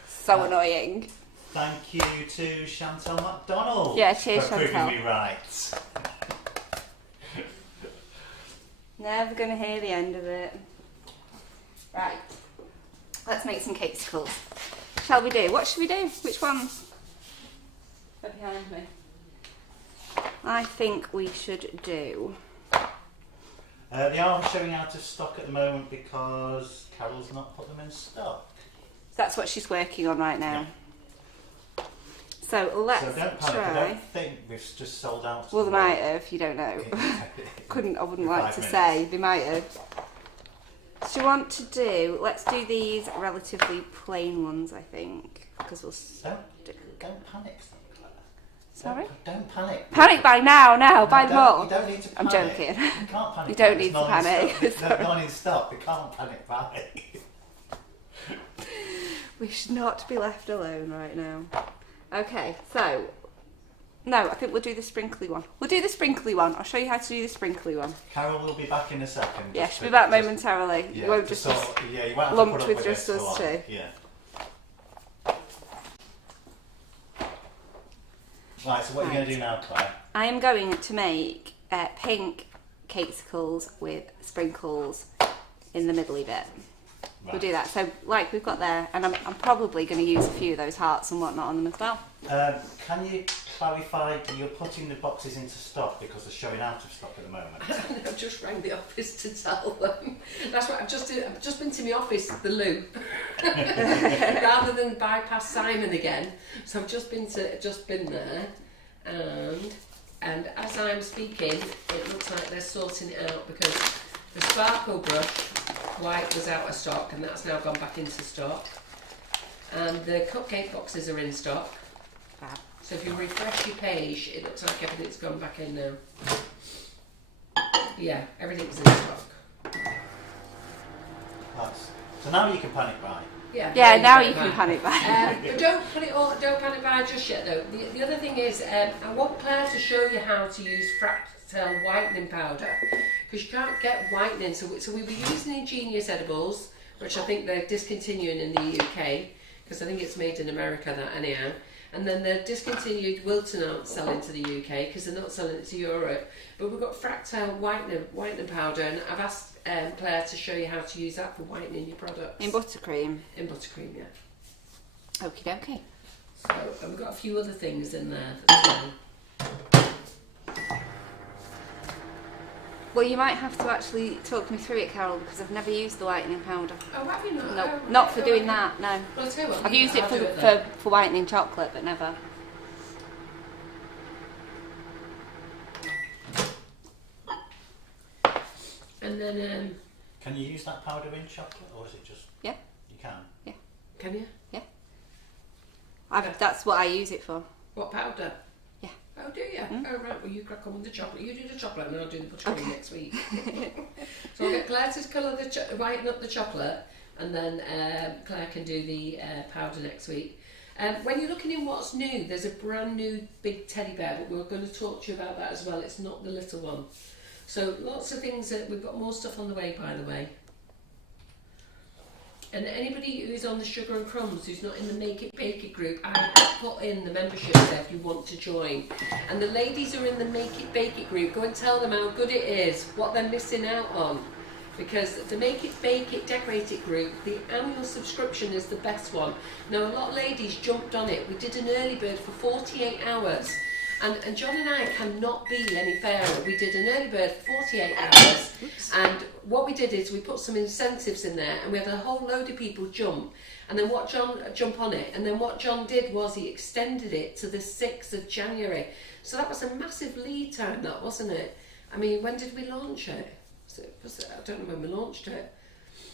So annoying. Thank you to Chantal McDonald. Yeah, cheers, for Chantal. proving me right. Never going to hear the end of it. Right, let's make some Cakesicles. Shall we do? What should we do? Which ones? They're behind me. I think we should do... They are showing out of stock at the moment because Carol's not put them in stock. That's what she's working on right now. Yeah. So let's So don't panic, try. I don't think we've just sold out. Well, they might have, you don't know. I wouldn't like to say, they might have. So you want to do, let's do these relatively plain ones, I think. Because we'll... Don't panic. Sorry? Don't panic. Panic by now, buy them all. You don't need to panic. I'm joking. You can't panic. You don't need to panic. There's no one in stock. They can't panic. We should not be left alone right now. Okay, so... No, I think we'll do the sprinkly one. We'll do the sprinkly one. I'll show you how to do the sprinkly one. Carol will be back in a second. Yeah, she'll be back momentarily. Yeah, you won't just be you won't lumped with just us two. Yeah. Right, so what are you going to do now, Claire? I am going to make pink Cakesicles with sprinkles in the middly bit. Right. We'll do that. So, like we've got there, and I'm probably going to use a few of those hearts and whatnot on them as well. Can you clarify, you're putting the boxes into stock because they're showing out of stock at the moment? I've just rang the office to tell them. That's what I've just been to my office, the loo, rather than bypass Simon again. So I've just been there, and as I'm speaking, it looks like they're sorting it out because the sparkle brush white was out of stock, and that's now gone back into stock. And the cupcake boxes are in stock. Fab. So if you refresh your page, it looks like everything's gone back in now. Yeah, everything's in stock. So now you can panic buy. Yeah, now you can panic buy. But don't panic buy just yet though. The other thing is, I want Claire to show you how to use Fractal whitening powder, because you can't get whitening. So we were using Ingenious Edibles, which I think they're discontinuing in the UK, because I think it's made in America that anyhow. And then they're discontinued. Wilton aren't selling to the UK because they're not selling it to Europe. But we've got Fractal whitening powder, and I've asked Claire to show you how to use that for whitening your products. In buttercream? In buttercream, yeah. Okie dokie. So, and we've got a few other things in there as well. Well, you might have to actually talk me through it, Carol, because I've never used the whitening powder. Oh, have you not? No, Oh, not for doing okay. that, no. Well, I'll tell you what, I've used it I'll do then. for whitening chocolate, but never. And then, Can you use that powder in chocolate, or is it just... Yeah. You can? Yeah. can you? Yeah. Yeah. That's what I use it for. What powder? Yeah. Oh, do you? Oh, right. Well, you crack on with the chocolate. You do the chocolate, and I'll do the buttercream Okay. next week. So I'll get Claire to colour whiten up the chocolate, and then Claire can do the powder next week. When you're looking in what's new, there's a brand new big teddy bear, but we're going to talk to you about that as well. It's not the little one. So lots of things that we've got more stuff on the way, by the way. And anybody who's on the Sugar and Crumbs, who's not in the Make It Bake It group, I've put in the membership there if you want to join. And the ladies who are in the Make It Bake It group, go and tell them how good it is, what they're missing out on. Because the Make It Bake It Decorate It group, the annual subscription is the best one. Now a lot of ladies jumped on it. We did an early bird for 48 hours. And John and I cannot be any fairer. We did an early bird for 48 hours. Oops. And what we did is we put some incentives in there, and we had a whole load of people jump. And then jump on it. And then what John did was he extended it to the 6th of January. So that was a massive lead time, that, wasn't it? I mean, when did we launch it? I don't know when we launched it.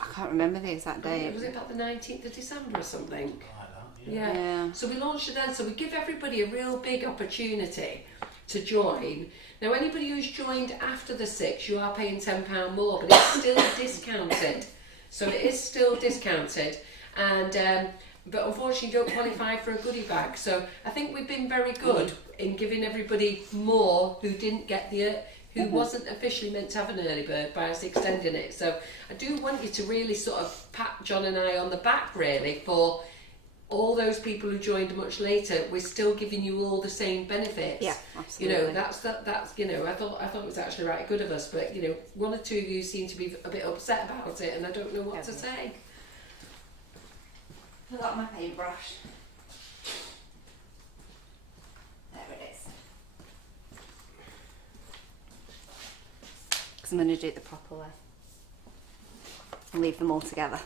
I can't remember the exact date. Was it about the 19th of December or something? Like that, Yeah. So we launched it then. So we give everybody a real big opportunity to join. Now, anybody who's joined after the 6th, you are paying £10 more, but it's still discounted. So it is still discounted, and but unfortunately, you don't qualify for a goodie bag. So I think we've been very good in giving everybody more who didn't get who wasn't officially meant to have an early bird by us extending it. So I do want you to really sort of pat John and I on the back, really, for all those people who joined much later. We're still giving you all the same benefits. Yeah, absolutely. You know, that's you know, I thought it was actually right good of us, but you know, one or two of you seem to be a bit upset about it, and I don't know what to say. I got my paintbrush. There it is. Because I'm going to do it the proper way. And leave them all together.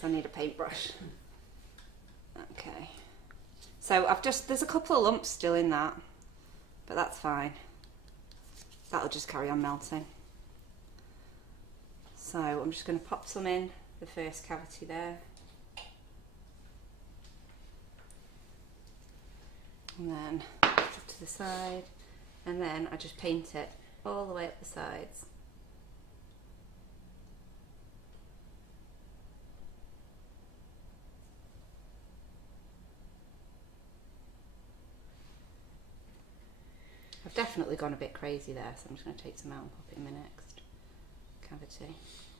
So I need a paintbrush. Okay. So there's a couple of lumps still in that, but that's fine. That'll just carry on melting. So I'm just going to pop some in the first cavity there. And then off to the side, and then I just paint it all the way up the sides. I've definitely gone a bit crazy there, so I'm just going to take some out and pop it in my next cavity.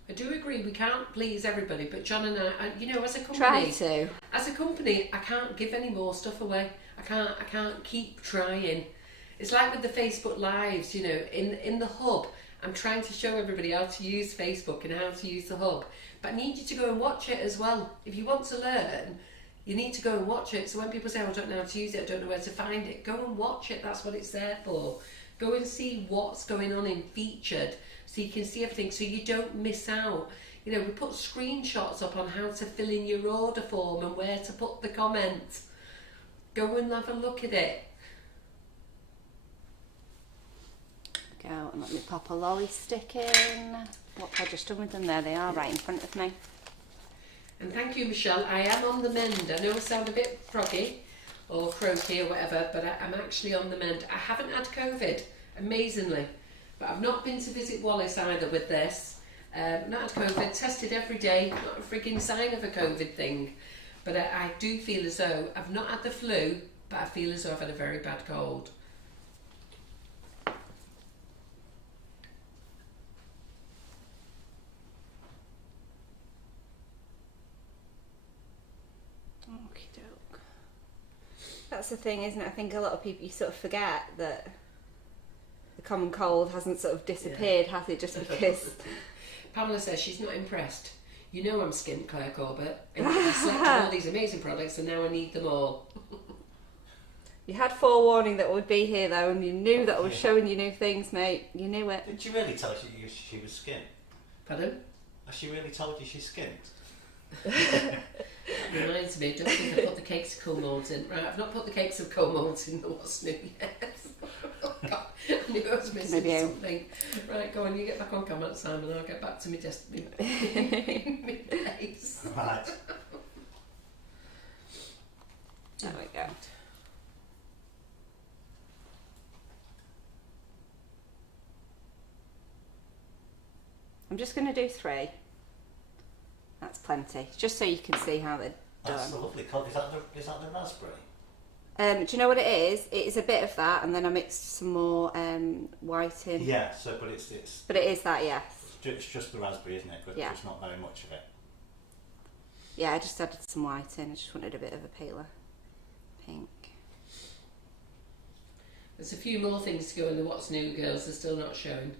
I do agree we can't please everybody, but John and I, you know, as a company, I can't give any more stuff away. I can't keep trying. It's like with the Facebook Lives, you know, in the hub, I'm trying to show everybody how to use Facebook and how to use the hub, but I need you to go and watch it as well. If you want to learn, you need to go and watch it. So when people say, oh, I don't know how to use it, I don't know where to find it, go and watch it. That's what it's there for. Go and see what's going on in Featured, so you can see everything, so you don't miss out. You know, we put screenshots up on how to fill in your order form and where to put the comments. Go and have a look at it. Go and let me pop a lolly stick in. What have I just done with them? There they are, right in front of me. And thank you, Michelle. I am on the mend. I know I sound a bit froggy or croaky or whatever, but I'm actually on the mend. I haven't had COVID, amazingly, but I've not been to visit Wallace either with this. Not had COVID, tested every day, not a frigging sign of a COVID thing. But I do feel as though I've not had the flu, but I feel as though I've had a very bad cold. Okey-doke. That's the thing, isn't it? I think a lot of people, you sort of forget that the common cold hasn't sort of disappeared, has it? Just because. Pamela says she's not impressed. You know I'm skint, Claire Corbett. I selected all these amazing products and now I need them all. You had forewarning that would be here though, and you knew that I was showing you new things, mate. You knew it. Did she really tell you she was skint? Pardon? Has she really told you she's skint? Reminds me, don't think I put the Cakesicle moulds in. Right, I've not put the Cakesicle moulds in the what's new yet. Oh God, I knew I was missing something. Right, go on, you get back on camera, Simon, I'll get back to my desk, my place. Right. There we go. I'm just going to do 3. That's plenty, just so you can see how they're done. That's a lovely colour. Is that the raspberry? Do you know what it is? It is a bit of that, and then I mixed some more white in. Yeah, so but it's But it is that, yes. it's just the raspberry, isn't it? But Yeah. there's not very much of it. Yeah, I just added some white in. I just wanted a bit of a paler pink. There's a few more things to go in the what's new, girls. They're still not showing.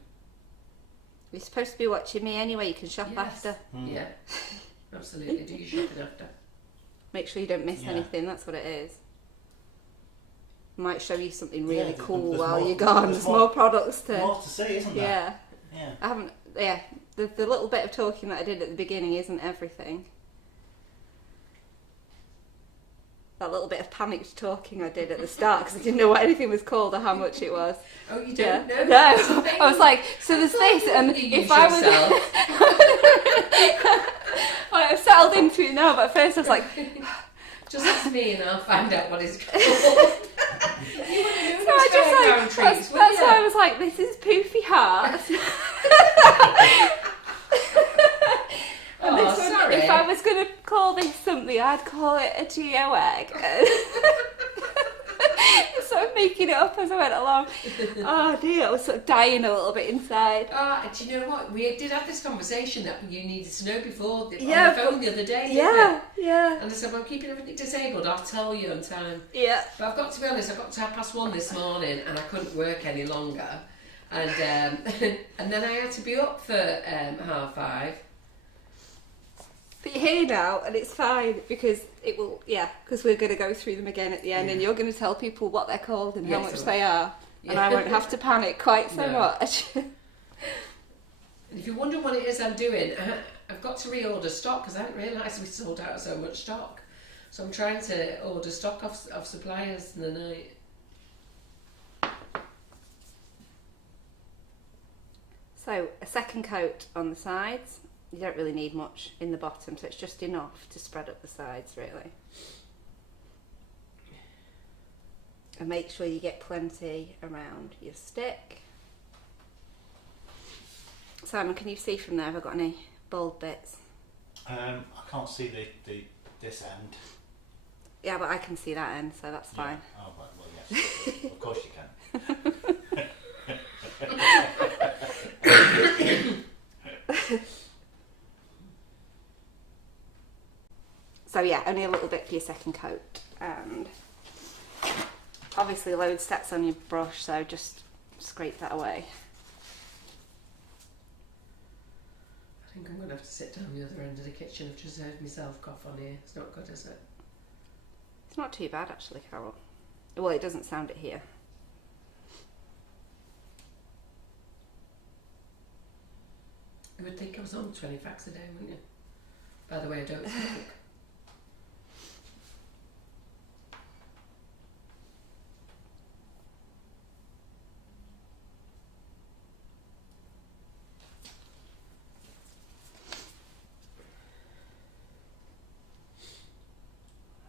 You're supposed to be watching me anyway. You can shop Yes. after. Yeah, absolutely. Do your shopping after. Make sure you don't miss Yeah. anything. That's what it is. Might show you something really Yeah, cool there's while more- you're gone. there's There's more products to. More to see, isn't there? Yeah. Yeah. I haven't. Yeah. The little bit of talking that I did at the beginning isn't everything. That little bit of panicked talking I did at the start because I didn't know what anything was called or how much it was. Oh, you Yeah. don't know? No. That's the thing. I was like, so there's this, and You if I was. yourself. Well, I've settled into it now, but at first I was like, Just ask me and I'll find out what it's called. You would have known so I just like, treats, that's wouldn't why I you? was like, this is Poofy Hearts. And Oh, this one, sorry. if I was going to call this something, I'd call it a Geo egg. So I'm making it up as I went along. Oh dear, I was sort of dying a little bit inside. Do you know what? We did have this conversation that you needed to know before on Yeah, the phone the other day, didn't Yeah, we? yeah. And I said, well, I'm keeping everything disabled. I'll tell you on time. Yeah. But I've got to be honest, I got to 1:30 this morning and I couldn't work any longer. And and then I had to be up for 5:30. But you're here now, and it's fine because it will. Yeah, because we're going to go through them again at the end, and you're going to tell people what they're called and how Yes, much I they are, and Yeah. I won't have to panic quite so No. much. And if you wonder what it is I'm doing, I've got to reorder stock because I didn't realise we sold out of so much stock. So I'm trying to order stock of suppliers in the night. So a second coat on the sides. You don't really need much in the bottom, so it's just enough to spread up the sides, really. And make sure you get plenty around your stick. Simon, can you see from there? Have I got any bold bits? I can't see this end. Yeah, but I can see that end, so that's fine. Yeah. Oh, right, well, yes. Of course you can. So yeah, only a little bit for your second coat, and obviously load sets on your brush, so just scrape that away. I think I'm going to have to sit down the other end of the kitchen. I've just heard myself cough on here. It's not good, is it? It's not too bad actually, Carol. Well, it doesn't sound it here. You would think I was on 20 facts a day, wouldn't you? By the way, I don't smoke.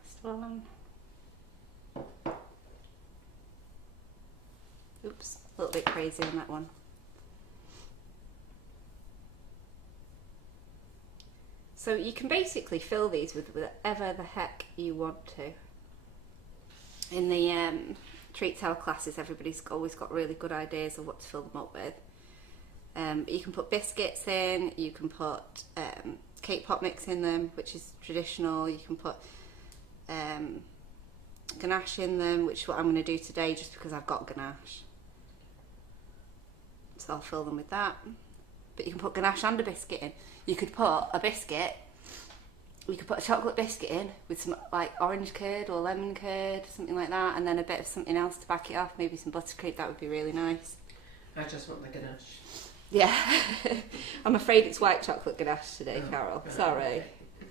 Still on. Oops, a little bit crazy on that one. So you can basically fill these with whatever the heck you want to. In the treat tell classes, everybody's always got really good ideas of what to fill them up with. You can put biscuits in, you can put cake pop mix in them, which is traditional. You can put ganache in them, which is what I'm going to do today just because I've got ganache. So I'll fill them with that. But you can put ganache and a biscuit in. You could put a biscuit, you could put a chocolate biscuit in with some like orange curd or lemon curd, something like that, and then a bit of something else to back it off, maybe some buttercream. That would be really nice. I just want the ganache. Yeah. I'm afraid it's white chocolate ganache today, Carol. Right, Sorry. okay.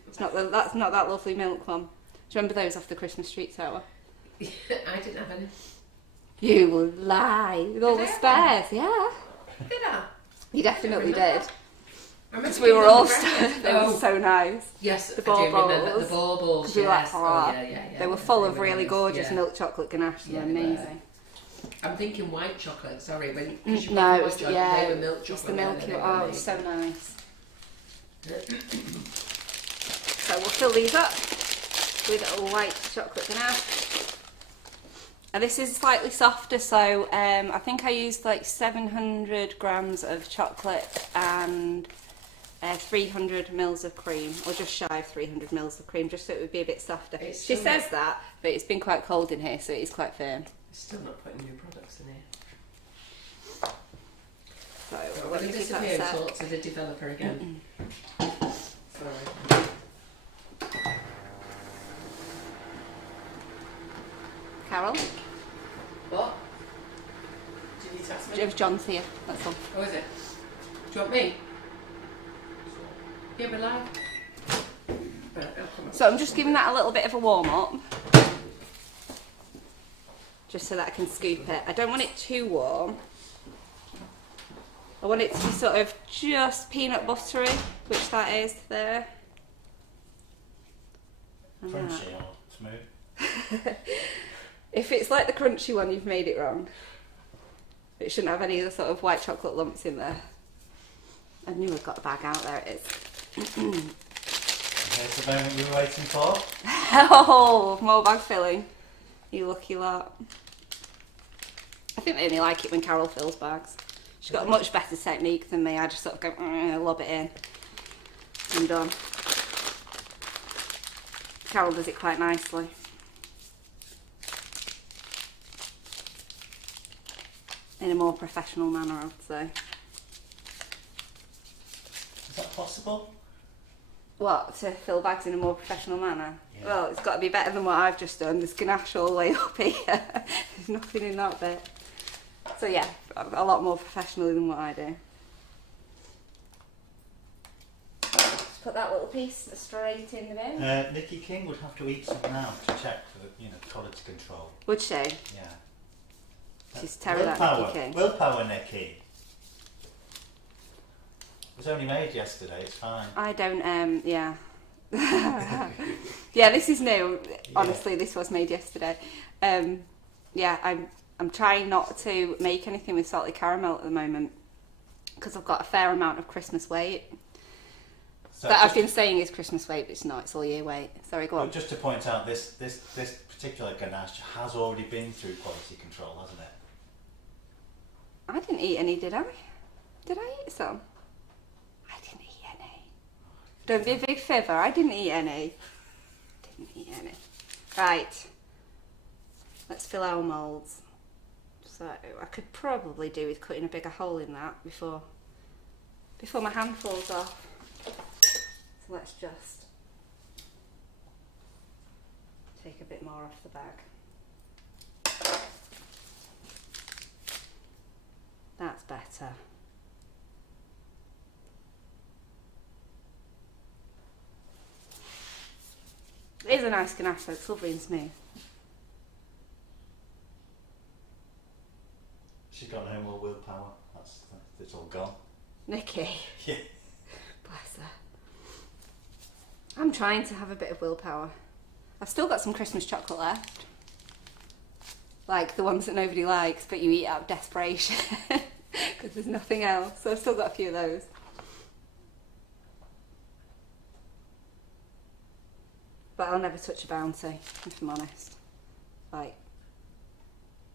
It's not that's not that lovely milk one. Do you remember those off the Christmas treat tower? I didn't have any. You will lie. With all the spares, yeah. Did I? You definitely did. Because We were all they were so nice. Yes, The I do remember baubles. the baubles. Because we were like, Yes. oh, Yeah. they were full of were really nice, gorgeous yeah. milk chocolate ganache. They Yeah, were they were. amazing. I'm thinking white chocolate. Sorry, when No, it was chocolate, yeah, they were milk just chocolate. the milky. They were Oh, it was so amazing. nice. So we'll fill these up with a white chocolate ganache. And this is slightly softer, so I think I used like 700 grams of chocolate and 300 mils of cream, or just shy of 300 mils of cream, just so it would be a bit softer. It's She still says that, but it's been quite cold in here, so it is quite firm. Still not putting new products in here. So I'm let going me to give that disappear and a talk to the developer again. Sorry. Carol, What? Did you text me? if John's here, that's all. Oh, is it? Do you want me? Yeah, we're live. Right, oh, come on. So I'm just giving that a little bit of a warm up, just so that I can scoop it. I don't want it too warm. I want it to be sort of just peanut buttery, which that is there. And that. Crunchy or smooth? If it's like the crunchy one, you've made it wrong. It shouldn't have any of the sort of white chocolate lumps in there. I knew I'd got the bag out, there it is. Here's the moment we were waiting for. Oh, more bag filling. You lucky lot. I think they only like it when Carol fills bags. She's got a much better technique than me. I just sort of go, lob it in. I'm done. Carol does it quite nicely. In a more professional manner, I would say. Is that possible? What, to fill bags in a more professional manner? Yeah. Well, it's got to be better than what I've just done. There's ganache all the way up here. There's nothing in that bit. So yeah, a lot more professionally than what I do. Just put that little piece straight in the bin. Nikki King would have to eat some now to check for the quality control. Would she? Yeah. She's terrible at Nikki King. Willpower, Nikki. It was only made yesterday. It's fine. I don't. Yeah. Yeah, this is new. Honestly, this was made yesterday. Yeah, I'm trying not to make anything with salted caramel at the moment because I've got a fair amount of Christmas weight. So That I've been saying is Christmas weight, but it's not. It's all year weight. Sorry, go on. Just to point out, this particular ganache has already been through quality control, hasn't it? I didn't eat any, did I? Did I eat some? I didn't eat any. Don't be a big fibber. I didn't eat any. Didn't eat any. Right. Let's fill our moulds. So I could probably do with cutting a bigger hole in that before my hand falls off. So let's just take a bit more off the bag. That's better. It is a nice ganache, it's lovely and smooth. She's got no more willpower. It's all gone. Nikki, Yeah. bless her. I'm trying to have a bit of willpower. I've still got some Christmas chocolate left. Like the ones that nobody likes, but you eat out of desperation. Because there's nothing else. So I've still got a few of those. But I'll never touch a Bounty, if I'm honest. Like,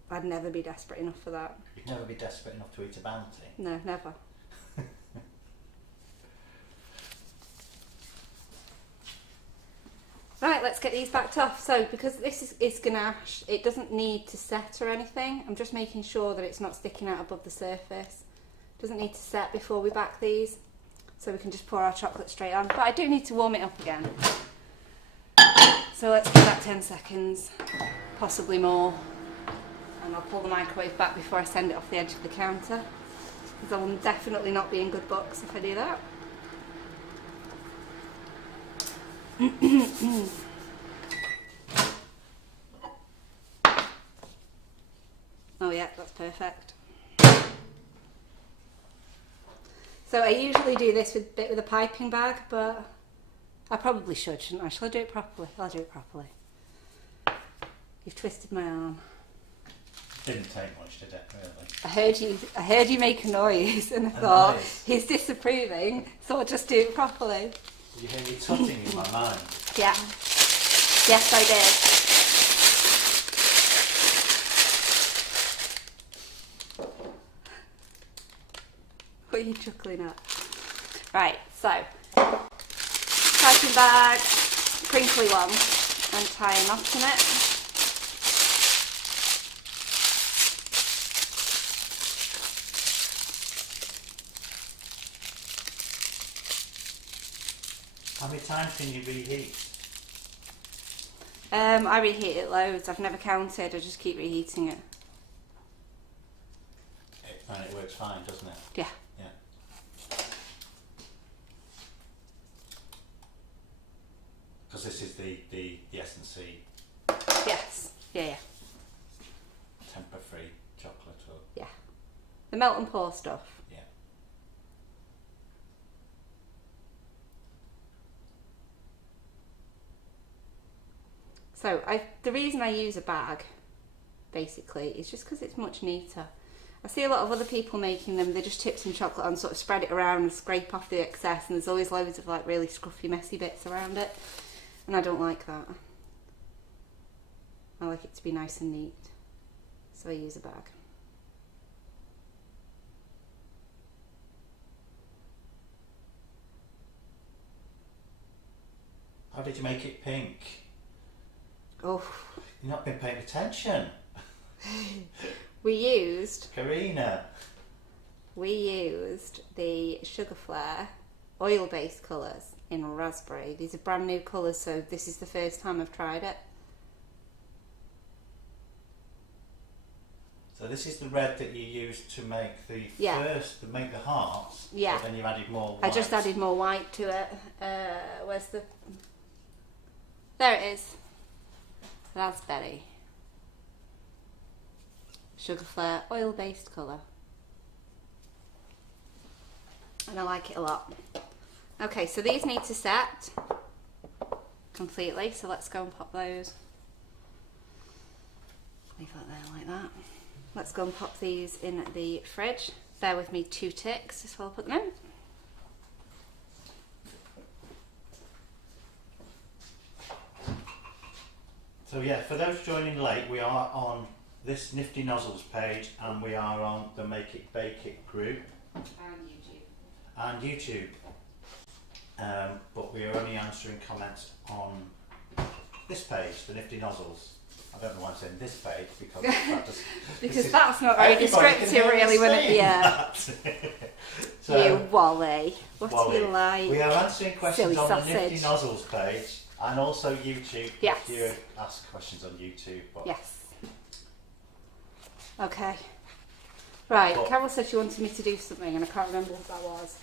I'd never be desperate enough for that. You'd never be desperate enough to eat a Bounty? No, never. Right, let's get these backed off. So, because this is Ganache, it doesn't need to set or anything. I'm just making sure that it's not sticking out above the surface. It doesn't need to set before we back these. So we can just pour our chocolate straight on. But I do need to warm it up again. So let's give that 10 seconds, possibly more. And I'll pull the microwave back before I send it off the edge of the counter. Because I will definitely not be in good books if I do that. Oh yeah, that's perfect. So I usually do this with a piping bag, but I probably shouldn't I? Shall I do it properly? I'll do it properly. You've twisted my arm. Didn't take much, did it, really? I heard you make a noise and I thought he's disapproving, so I'll just do it properly. Did you hear me tutting in my mind? Yeah. Yes, I did. What are you chuckling at? Right, so piping bag, crinkly one, and tie a knot in it. How many times can you reheat? I reheat it loads. I've never counted. I just keep reheating it. And it works fine, doesn't it? Yeah. Yeah. Because this is the S&C Yes. Yeah. temper-free chocolate. Or, Yeah. The melt and pour stuff. yeah. So the reason I use a bag, basically, is just because it's much neater. I see a lot of other people making them, they just tip some chocolate on, sort of spread it around and scrape off the excess, and there's always loads of like really scruffy, messy bits around it. And I don't like that. I like it to be nice and neat. So I use a bag. How did you make it pink? Oh, You've not been paying attention. we used Karina. the Sugar Flare oil-based colours in raspberry. These are brand new colours, so this is the first time I've tried it. So this is the red that you used to make the to make the hearts. Yeah. But then you added more white. I just added more white to it. Where's the... There it is. Raspberry. Sugar Flare oil-based colour. And I like it a lot. Okay, so these need to set completely, so let's go and pop those. Leave that there like that. Let's go and pop these in the fridge. Bear with me 2 ticks just while I put them in. So yeah, for those joining late, we are on this Nifty Nozzles page and we are on the Make It Bake It group. And YouTube. But we are only answering comments on this page, the Nifty Nozzles. I don't know why I'm saying this page because that just, because that's not very descriptive really when it, yeah. So, you Wally. What Wally, do you like? we are answering questions Silly on sausage. the Nifty Nozzles page and also YouTube. Yes. If you ask questions on YouTube. But Yes. Okay. Right, But- Carol said she wanted me to do something and I can't remember what that was.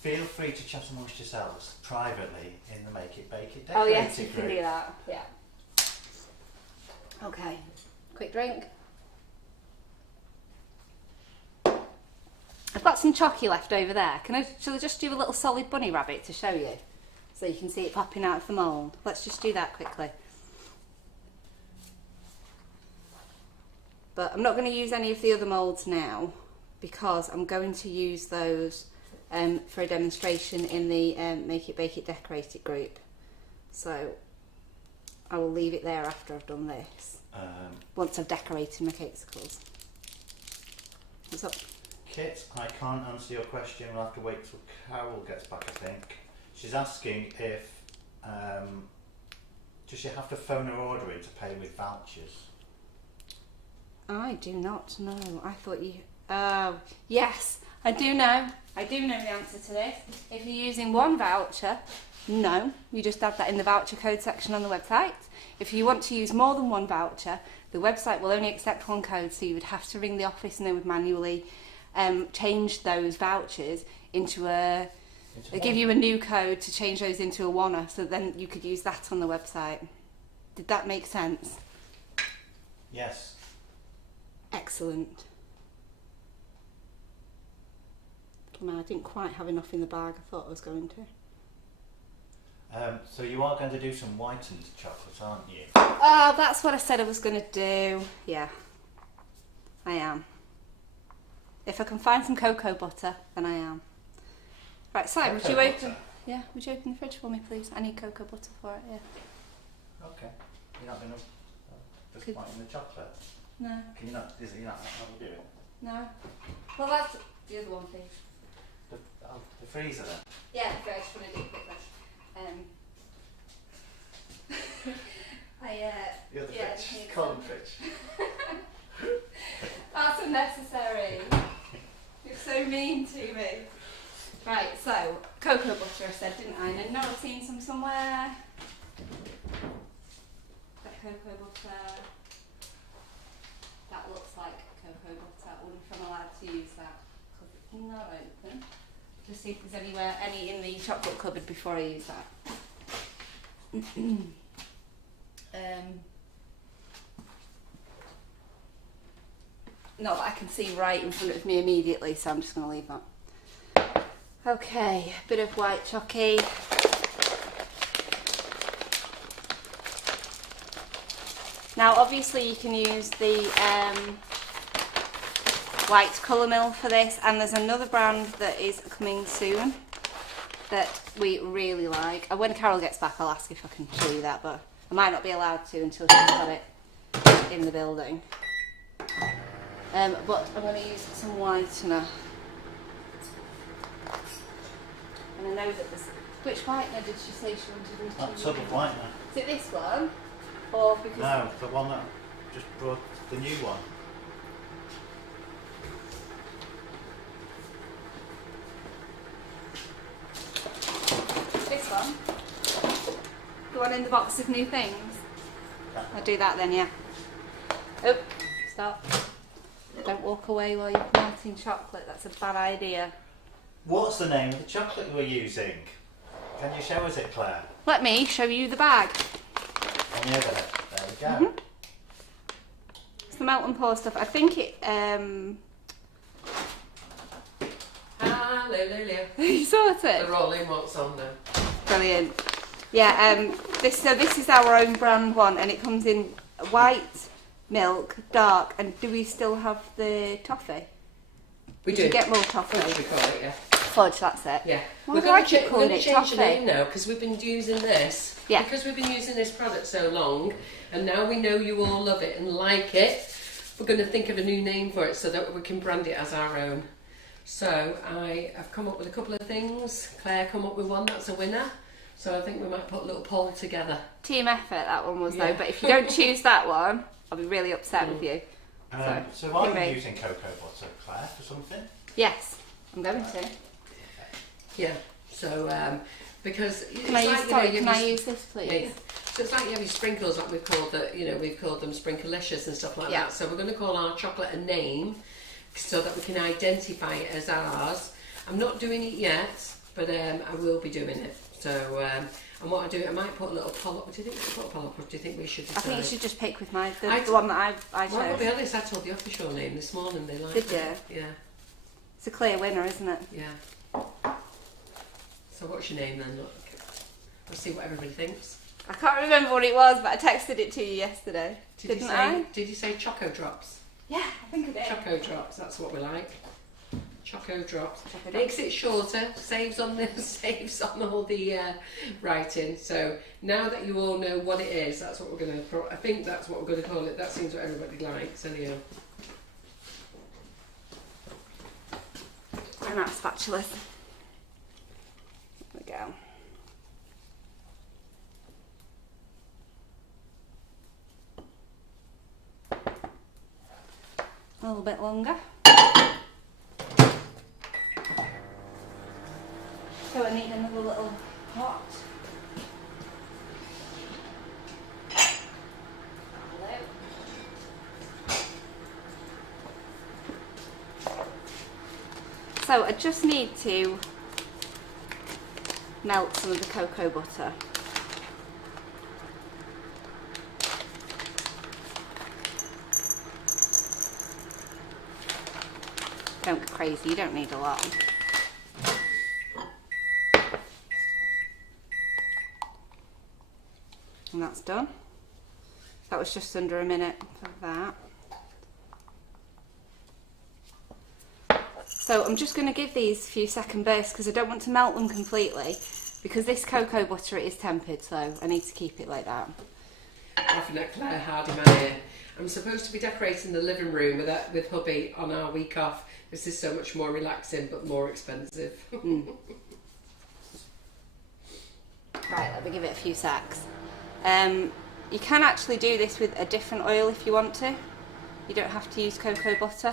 feel free to chat amongst yourselves privately in the Make It Bake It Oh Decorate yes, you It can group. do that. Yeah. Okay. Quick drink. I've got some chocolate left over there. Shall I just do a little solid bunny rabbit to show you? So you can see it popping out of the mould. Let's just do that quickly. But I'm not going to use any of the other moulds now because I'm going to use those for a demonstration in the Make It Bake It Decorate It group. So I will leave it there after I've done this. Once I've decorated my Cakesicles. What's up? Kit, I can't answer your question. We'll have to wait till Carol gets back, I think. She's asking if does she have to phone her order in to pay with vouchers? I do not know. I thought you... Oh, yes, I do know. I do know the answer to this. If you're using one voucher, no. You just add that in the voucher code section on the website. If you want to use more than one voucher, the website will only accept one code, so you would have to ring the office and they would manually change those vouchers into a... They give you a new code to change those into a oneer, so then you could use that on the website. Did that make sense? Yes. Excellent. I didn't quite have enough in the bag I thought I was going to. So you are going to do some whitened chocolate, aren't you? Oh, that's what I said I was going to do. Yeah, I am. If I can find some cocoa butter, then I am. Right, Si, would you open? Yeah, would you open the fridge for me, please? I need cocoa butter for it. Yeah. Okay. You're not going to just whiten the chocolate? No. Can you not? Is it not how to do it? No. Well, that's the other one, please. The freezer then? Yeah, I just want to do it quickly. The other fridge. Cold fridge. That's unnecessary. You're so mean to me. Right, so cocoa butter I said, didn't I? And I know I've seen some somewhere. That cocoa butter. That looks like cocoa butter. I wonder if I'm allowed to use that because it's not open. Just see if there's any in the chocolate cupboard before I use that. Not that I can see right in front of me immediately, so I'm just going to leave that. Okay, bit of white chocolate. Now obviously you can use the white colour mill for this, and there's another brand that is coming soon that we really like. When Carol gets back I'll ask if I can show you that, but I might not be allowed to until she's got it in the building. But I'm going to use some whitener. And I know that there's... Which whitener did she say she wanted me to That use? tub of whitener. Is it this one? Or because... No, the one that just brought the new one. This one? The one in the box of new things? Yeah. I'll do that then, yeah. Oh, stop. Don't walk away while you're melting chocolate, that's a bad idea. What's the name of the chocolate you were using? Can you show us it, Claire? Let me show you the bag. On the overhead. There we go. It's the melt and pour stuff. I think it... Hallelujah. You sorted? The rolling what's on there. Brilliant. Yeah, this is our own brand one, and it comes in white, milk, dark, and do we still have the toffee? We Did do. you get more toffee? Fudge, we call it, yeah. Fudge, that's it. Yeah. Why We're do going I keep to calling it change toffee? the name now because we've been using this. Yeah. Because we've been using this product so long, and now we know you all love it and like it. We're going to think of a new name for it so that we can brand it as our own. So I have come up with a couple of things. Claire come up with one that's a winner. So I think we might put a little poll together. Team effort that one was Yeah. though, but if you don't choose that one, I'll be really upset with you. So are anyway. you using cocoa butter, Claire, for something? Yes, I'm going to. Yeah. So because Can I use this please? Yeah. So it's like you have your sprinkles, like we've called we've called them Sprinklicious and stuff like Yeah. that. So we're going to call our chocolate a name so that we can identify it as ours. I'm not doing it yet, but I will be doing it. So and what I do, I might put a little polyp. Do you think we should put a polyp, or do you think we should decide? I think you should just pick with the one that I chose. Well, I'll be honest, I told the official name this morning. They liked Did it. you? Yeah. It's a clear winner, isn't it? Yeah. So what's your name then? Look. Let's see what everybody thinks. I can't remember what it was, but I texted it to you yesterday. Didn't I? Did you say Choco Drops? Yeah, I think I did. Choco Drops, that's what we like. Choco drops. Makes it shorter, saves on all the writing. So now that you all know what it is, that's what we're going to. I think that's what we're going to call it. That seems what everybody likes, anyhow. I'm out of spatulas. There we go. A little bit longer. So I need another little pot. So I just need to melt some of the cocoa butter. Don't get crazy, you don't need a lot. And that's done. That was just under a minute of that. So I'm just going to give these a few second bursts because I don't want to melt them completely, because this cocoa butter is tempered, so I need to keep it like that. Laughing at Claire Hardy-Man here. I'm supposed to be decorating the living room with hubby on our week off. This is so much more relaxing but more expensive. Right, let me give it a few secs. You can actually do this with a different oil if you want to. You don't have to use cocoa butter.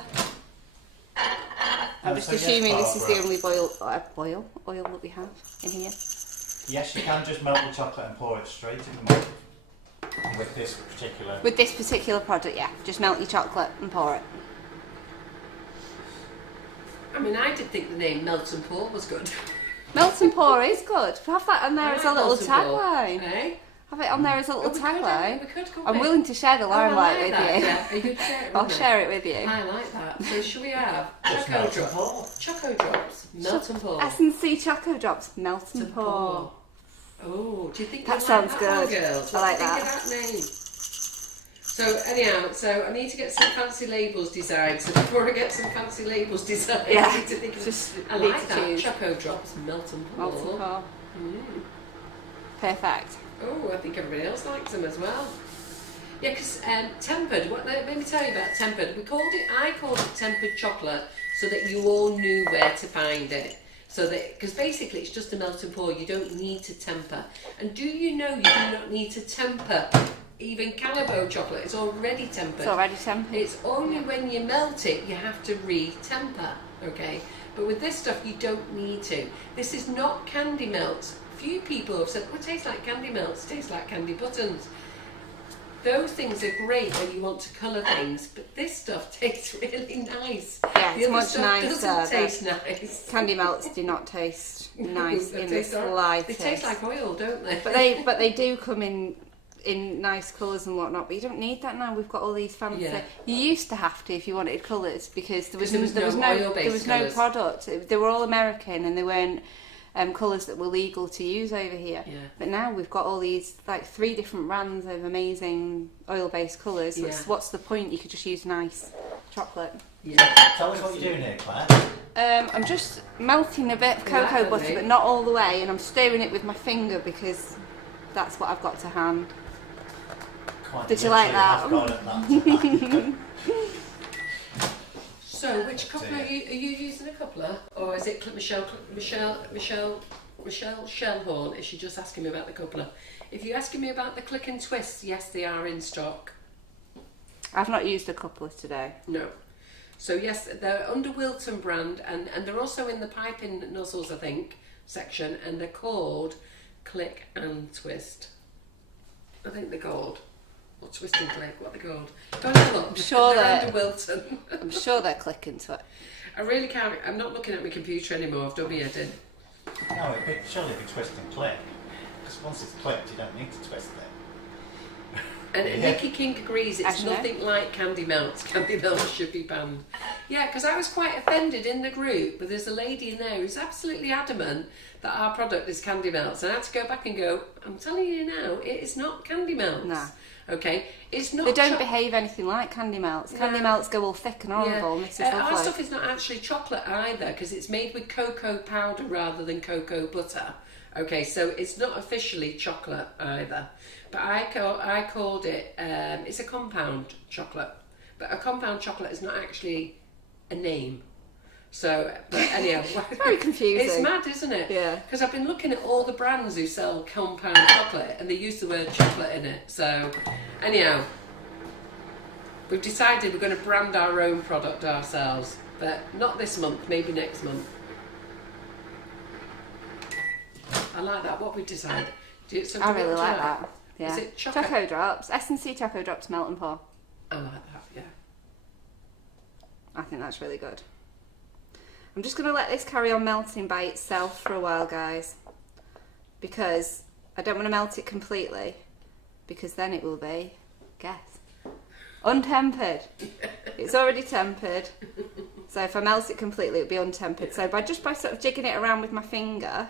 I'm just assuming this is the only oil that we have in here. Yes, you can just melt the chocolate and pour it straight in the mould with this particular... With this particular product, yeah. Just melt your chocolate and pour it. I mean, I did think the name Melt and Pour was good. Melt and pour is good. Have that on there as a little tagline. Eh? Have it on there as a little tagline. We I'm willing to share the limelight with you. Yeah. You could share it, I'll share it with you. I like that. So should we have Choco Drops, Melt and Pour. S&C Choco Drops, Melt and Pour. Oh, do you think that sounds like good? Girls? I like that. that. Name. So anyhow, I need to get some fancy labels designed. So before I get some fancy labels designed, yeah, I need to think of just I like that. Choco Drops, Melt and Pour. Melt and Pour. Perfect. Oh, I think everybody else likes them as well. Yeah, because tempered. Let me tell you about tempered. I called it tempered chocolate so that you all knew where to find it. So that, because basically it's just a melt and pour. You don't need to temper. And do you know you do not need to temper? Even Calabo chocolate is already tempered. It's already tempered. It's only when you melt it you have to re-temper. Okay, but with this stuff you don't need to. This is not candy melts. Few people have said, "Oh, it tastes like candy melts. It tastes like candy buttons." Those things are great when you want to colour things, but this stuff tastes really nice. Yeah, the it's other much stuff nicer. Doesn't taste nice. Candy melts do not taste nice in the They slightest. taste like oil, don't they? But they do come in nice colours and whatnot. But you don't need that now. We've got all these fancy. Yeah. You used to have to if you wanted colours because there was oil-based no colours. product. They were all American and they weren't colours that were legal to use over here. Yeah. But now we've got all these 3 different brands of amazing oil-based colours. Yeah. What's the point? You could just use nice chocolate. Yeah. Tell us what you're doing here, Claire. I'm just melting a bit of cocoa butter, but not all the way, and I'm stirring it with my finger because that's what I've got to hand. Quite Did you like that? I've got it, So, which coupler are you using a coupler, or is it Michelle Shellhorn? Is she just asking me about the coupler? If you're asking me about the click and twist, yes, they are in stock. I've not used a coupler today. No. So yes, they're under Wilton brand, and they're also in the piping nozzles, I think, section, and they're called Click and Twist. I think they're called. Or Twist and Click, what they're called. Go and have a look. They're under Wilton. I'm sure they're clicking to it. I really can't. I'm not looking at my computer anymore. I've done my head in. No, surely it'd be twist and click. Because once it's clicked, you don't need to twist it. And Nikki King agrees it's nothing like candy melts. Candy melts should be banned. Yeah, because I was quite offended in the group, but there's a lady in there who's absolutely adamant that our product is candy melts. And I had to go back and go, I'm telling you now, it is not candy melts. Nah. Okay, it's not. They don't behave anything like candy melts. Candy melts go all thick and horrible. And this is Our lovely. stuff is not actually chocolate either, because it's made with cocoa powder rather than cocoa butter. Okay, so it's not officially chocolate either. But I called it. It's a compound chocolate, but a compound chocolate is not actually a name. So, but anyhow, Very confusing. It's mad, isn't it? Yeah. Because I've been looking at all the brands who sell compound chocolate, and they use the word chocolate in it. So, anyhow, we've decided we're going to brand our own product ourselves, but not this month. Maybe next month. I like that. What we decided. I really like that. Yeah. Is it chocolate? Choco Drops. S&C Choco Drops Melt and Pour. I like that. Yeah. I think that's really good. I'm just going to let this carry on melting by itself for a while, guys, because I don't want to melt it completely, because then it will be, guess, untempered. It's already tempered, so if I melt it completely, it'll be untempered. So by sort of jigging it around with my finger,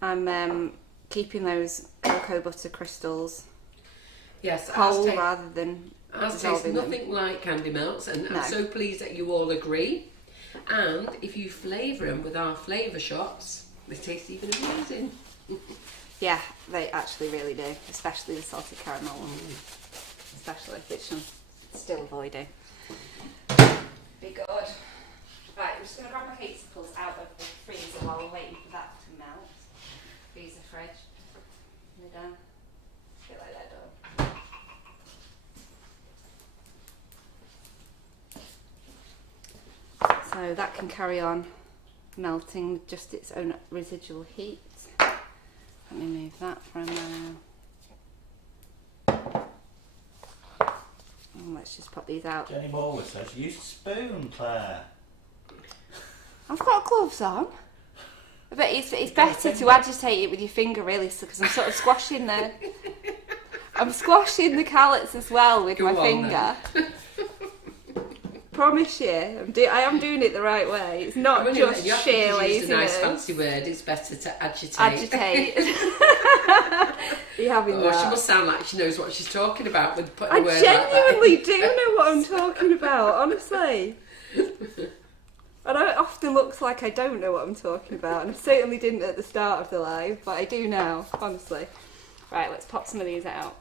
I'm keeping those cocoa butter crystals whole rather than Ours tastes nothing like candy melts, and I'm so pleased that you all agree. And if you flavour them with our flavour shots, they taste even amazing. Yeah, they actually really do, especially the salted caramel one, especially, which I'm still avoiding. Be good. Right, I'm just going to grab my Cakesicles out of the freezer while we're waiting for that to melt. Freezer, fridge. They're done. Feel like they're done. So that can carry on melting with just its own residual heat. Let me move that for a moment. And let's just pop these out. Jenny Morwood says, use a spoon, Claire. I've got gloves on. But it's better to agitate it with your finger, really, because I'm sort of squashing I'm squashing the carrots as well with my finger. Promise you, I am doing it the right way. It's not just sheer laziness. A nice fancy word. It's better to agitate. Agitate. You having that? She must sound like she knows what she's talking about with putting I a word like that. genuinely do know what I'm talking about, honestly. And it often looks like I don't know what I'm talking about, and I certainly didn't at the start of the live, but I do now, honestly. Right, let's pop some of these out.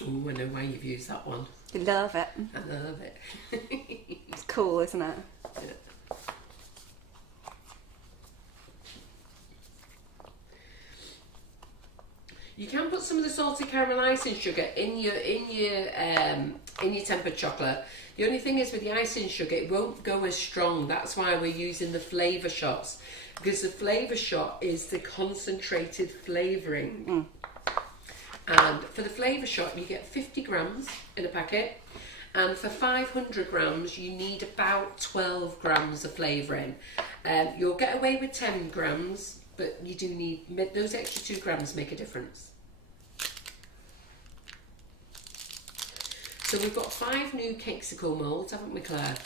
Oh, I know why you've used that one. You love it. I love it. It's cool, isn't it? Yeah. You can put some of the salted caramel icing sugar in your tempered chocolate. The only thing is with the icing sugar, it won't go as strong. That's why we're using the flavour shots, because the flavour shot is the concentrated flavouring. And for the flavour shot, you get 50 grams in a packet, and for 500 grams, you need about 12 grams of flavouring. You'll get away with 10 grams, but you do need those extra 2 grams make a difference. So we've got 5 new Cakesicle moulds, haven't we, Claire?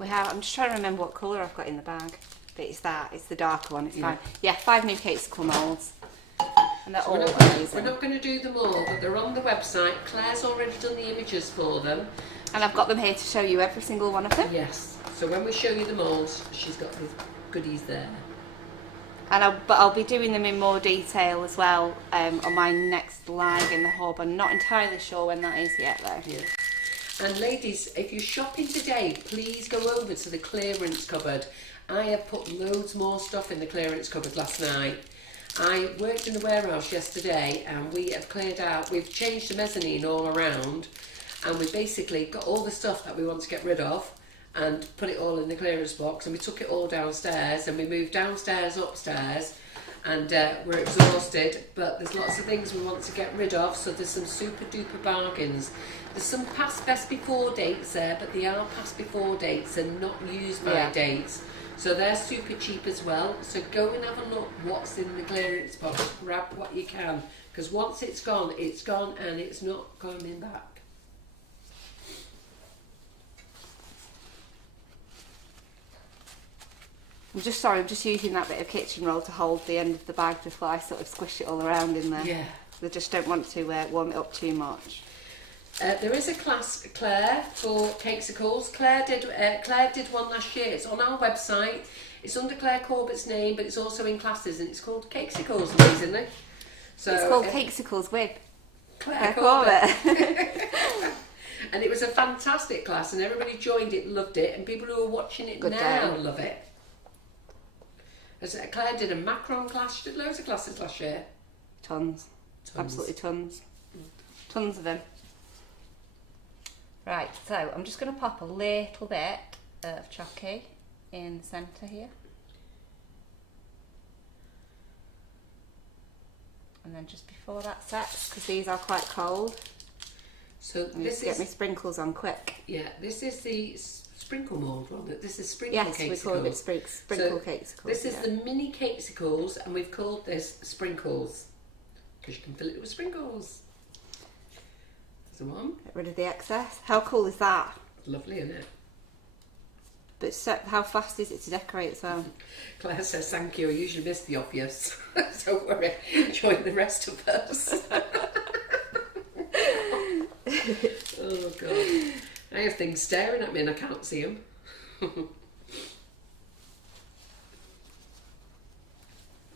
We have. I'm just trying to remember what colour I've got in the bag. But it's the darker one. It's fine. Yeah, 5 new Cakesicle moulds. And they're all amazing. We're not going to do them all, but they're on the website. Claire's already done the images for them. And I've got them here to show you every single one of them. Yes. So when we show you the molds, she's got the goodies there. And I'll be doing them in more detail as well on my next live in the hub. I'm not entirely sure when that is yet, though. Yeah. And ladies, if you're shopping today, please go over to the clearance cupboard. I have put loads more stuff in the clearance cupboard last night. I worked in the warehouse yesterday, and we have cleared out, we've changed the mezzanine all around, and we basically got all the stuff that we want to get rid of and put it all in the clearance box, and we took it all downstairs, and we moved downstairs, upstairs, and we're exhausted, but there's lots of things we want to get rid of, so there's some super duper bargains. There's some past best before dates there, but they are past before dates and not used by dates. So they're super cheap as well. So go and have a look what's in the clearance box. Grab what you can, because once it's gone and it's not coming back. I'm just using that bit of kitchen roll to hold the end of the bag before I sort of squish it all around in there. Yeah. I just don't want to warm it up too much. There is a class, Claire, for Cakesicles. Claire did one last year. It's on our website. It's under Claire Corbett's name, but it's also in classes, and it's called Cakesicles, amazingly. So it's called Cakesicles with Claire Corbett. And it was a fantastic class, and everybody joined it, loved it, and people who are watching it now love it. As Claire did a macaron class, she did loads of classes last year. Tons. Absolutely tons. Tons of them. Right, so I'm just going to pop a little bit of chocolate in the centre here. And then just before that sets, because these are quite cold, so this get my sprinkles on quick. Yeah, this is the sprinkle mould one. This is sprinkle yes, Cakesicles. We call it sprinkle Cakesicles. This is the mini Cakesicles, and we've called this sprinkles because you can fill it with sprinkles. There's the one. Get rid of the excess. How cool is that? Lovely, isn't it? But so, how fast is it to decorate as well? Claire says, thank you, I usually miss the obvious. Don't worry, join the rest of us. Oh God. I have things staring at me and I can't see them.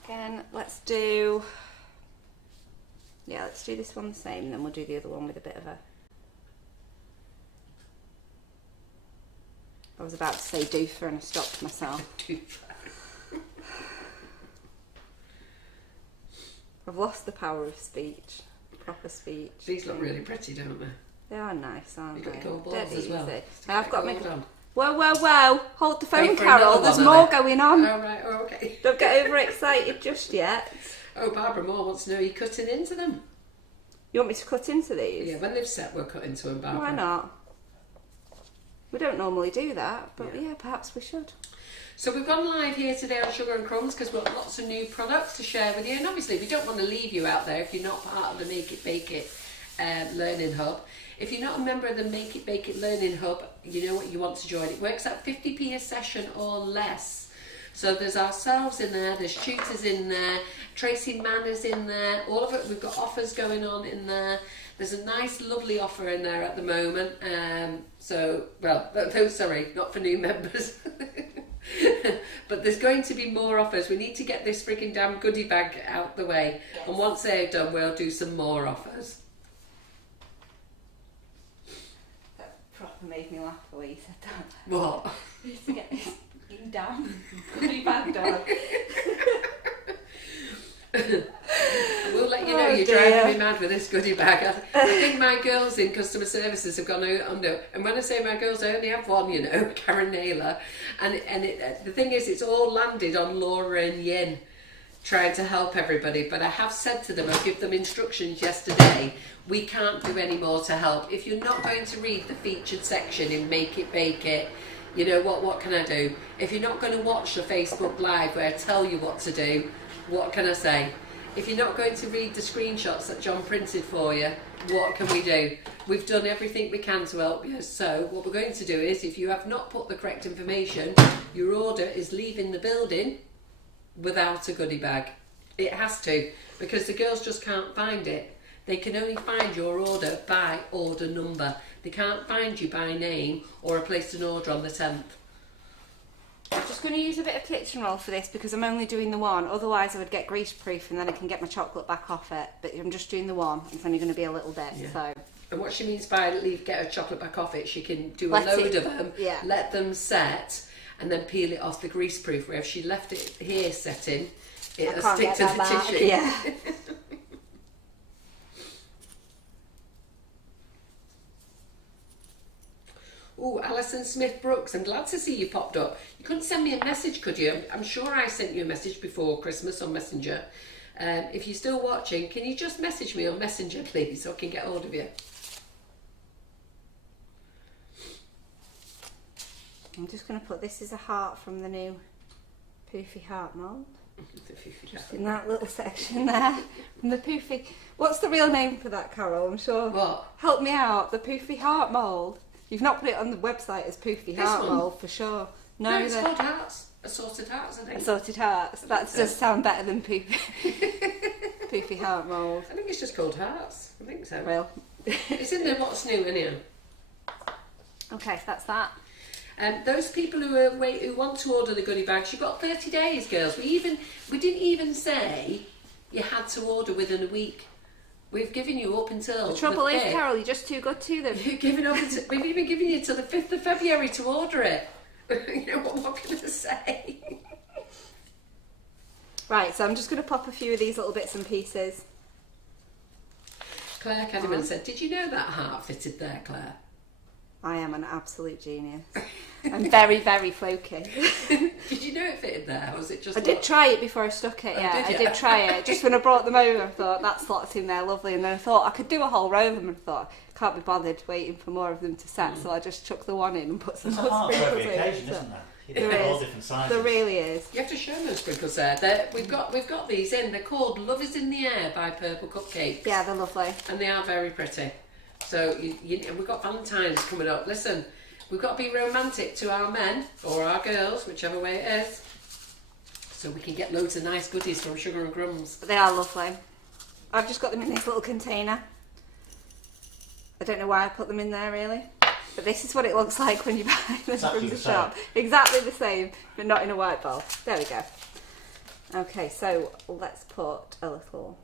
Again, let's do this one the same, and then we'll do the other one with a bit of a... I was about to say doofer and I stopped myself. I've lost the power of speech, proper speech. These look really pretty, don't they? They are nice, aren't You've they? got gold balls as well. I've got my... on. Whoa! Hold the phone, Wait for Carol. another There's one, more then. going on. Oh right, oh okay. Don't get overexcited just yet. Oh, Barbara Moore wants to know, are you cutting into them? You want me to cut into these? Yeah, when they've set, we'll cut into them, Barbara. Why not? We don't normally do that, but yeah, perhaps we should. So we've gone live here today on Sugar and Crumbs because we've got lots of new products to share with you, and obviously we don't want to leave you out there if you're not part of the Make It Bake It Learning Hub. If you're not a member of the Make It Bake It Learning Hub, you know what you want to join. It works at 50p a session or less. So there's ourselves in there, there's tutors in there, Tracy Mann is in there, all of it, we've got offers going on in there. There's a nice lovely offer in there at the moment. Sorry, not for new members. But there's going to be more offers. We need to get this freaking damn goodie bag out the way. Yes. And once they're done, we'll do some more offers. That proper made me laugh the way you said that. What? We need to get this damn goodie bag done. We'll let you know you're driving me mad with this goodie bag. I think my girls in customer services have gone under, and when I say my girls, I only have one, you know, Karen Naylor, and the thing is, it's all landed on Laura and Yin trying to help everybody, but I have said to them, I give them instructions yesterday, we can't do any more to help. If you're not going to read the featured section in Make It Bake It, you know what can I do? If you're not going to watch the Facebook Live where I tell you what to do, what can I say? If you're not going to read the screenshots that John printed for you, what can we do? We've done everything we can to help you. So what we're going to do is, if you have not put the correct information, your order is leaving the building without a goodie bag. It has to, because the girls just can't find it. They can only find your order by order number. They can't find you by name or a placed an order on the 10th. I'm just going to use a bit of kitchen roll for this because I'm only doing the one. Otherwise I would get grease proof and then I can get my chocolate back off it. But I'm just doing the one. It's only going to be a little bit. Yeah. So. And what she means by get her chocolate back off it, she can do a load of them, let them set, and then peel it off the grease proof. Where if she left it here setting, it'll stick to the tissue. Yeah. Oh, Alison Smith Brooks, I'm glad to see you popped up. You couldn't send me a message, could you? I'm sure I sent you a message before Christmas on Messenger. If you're still watching, can you just message me on Messenger, please, so I can get hold of you? I'm just going to put, this is a heart from the new Poofy Heart mould. Just in that little section there. And the Poofy... What's the real name for that, Carol? I'm sure... What? Help me out. The Poofy Heart mould. You've not put it on the website as Poofy Heart mould for sure. No, it's called Hearts. Assorted hearts, I think. Assorted hearts. That does sound better than poopy, poopy heart mould. I think it's just called hearts. I think so. Well, It's in the what's new, anyhow. okay, that's that. Those people who want to order the goodie bags, you've got 30 days, girls. We didn't even say you had to order within a week. We've given you up until The trouble the is, 5th. Carol, you're just too good to them. We've even given you till the 5th of February to order it. You know what can I say? Right, so I'm just going to pop a few of these little bits and pieces. Claire Caddyman said, "Did you know that heart fitted there, Claire?" I am an absolute genius. I'm very, very fluky. Did you know it fitted there, or was it just? I did try it before I stuck it, yeah. did I you? did try it. Just when I brought them over, I thought, that slot's in there, lovely. And then I thought I could do a whole row of them, and I thought, can't be bothered waiting for more of them to set, so I just chucked the one in and put some There's a more heart for sprinkles every in. occasion, So- isn't there? There They're all is. different sizes. There really is. You have to show those sprinkles there. We've got these in. They're called Love Is in the Air by Purple Cupcakes. Yeah, they're lovely. And they are very pretty. So we've got Valentines coming up. Listen, we've got to be romantic to our men or our girls, whichever way it is, so we can get loads of nice goodies from Sugar and Crumbs. But they are lovely. I've just got them in this little container. I don't know why I put them in there really. But this is what it looks like when you buy them Exactly from the the same. shop. Exactly the same, but not in a white bowl. There we go. Okay, so let's put a little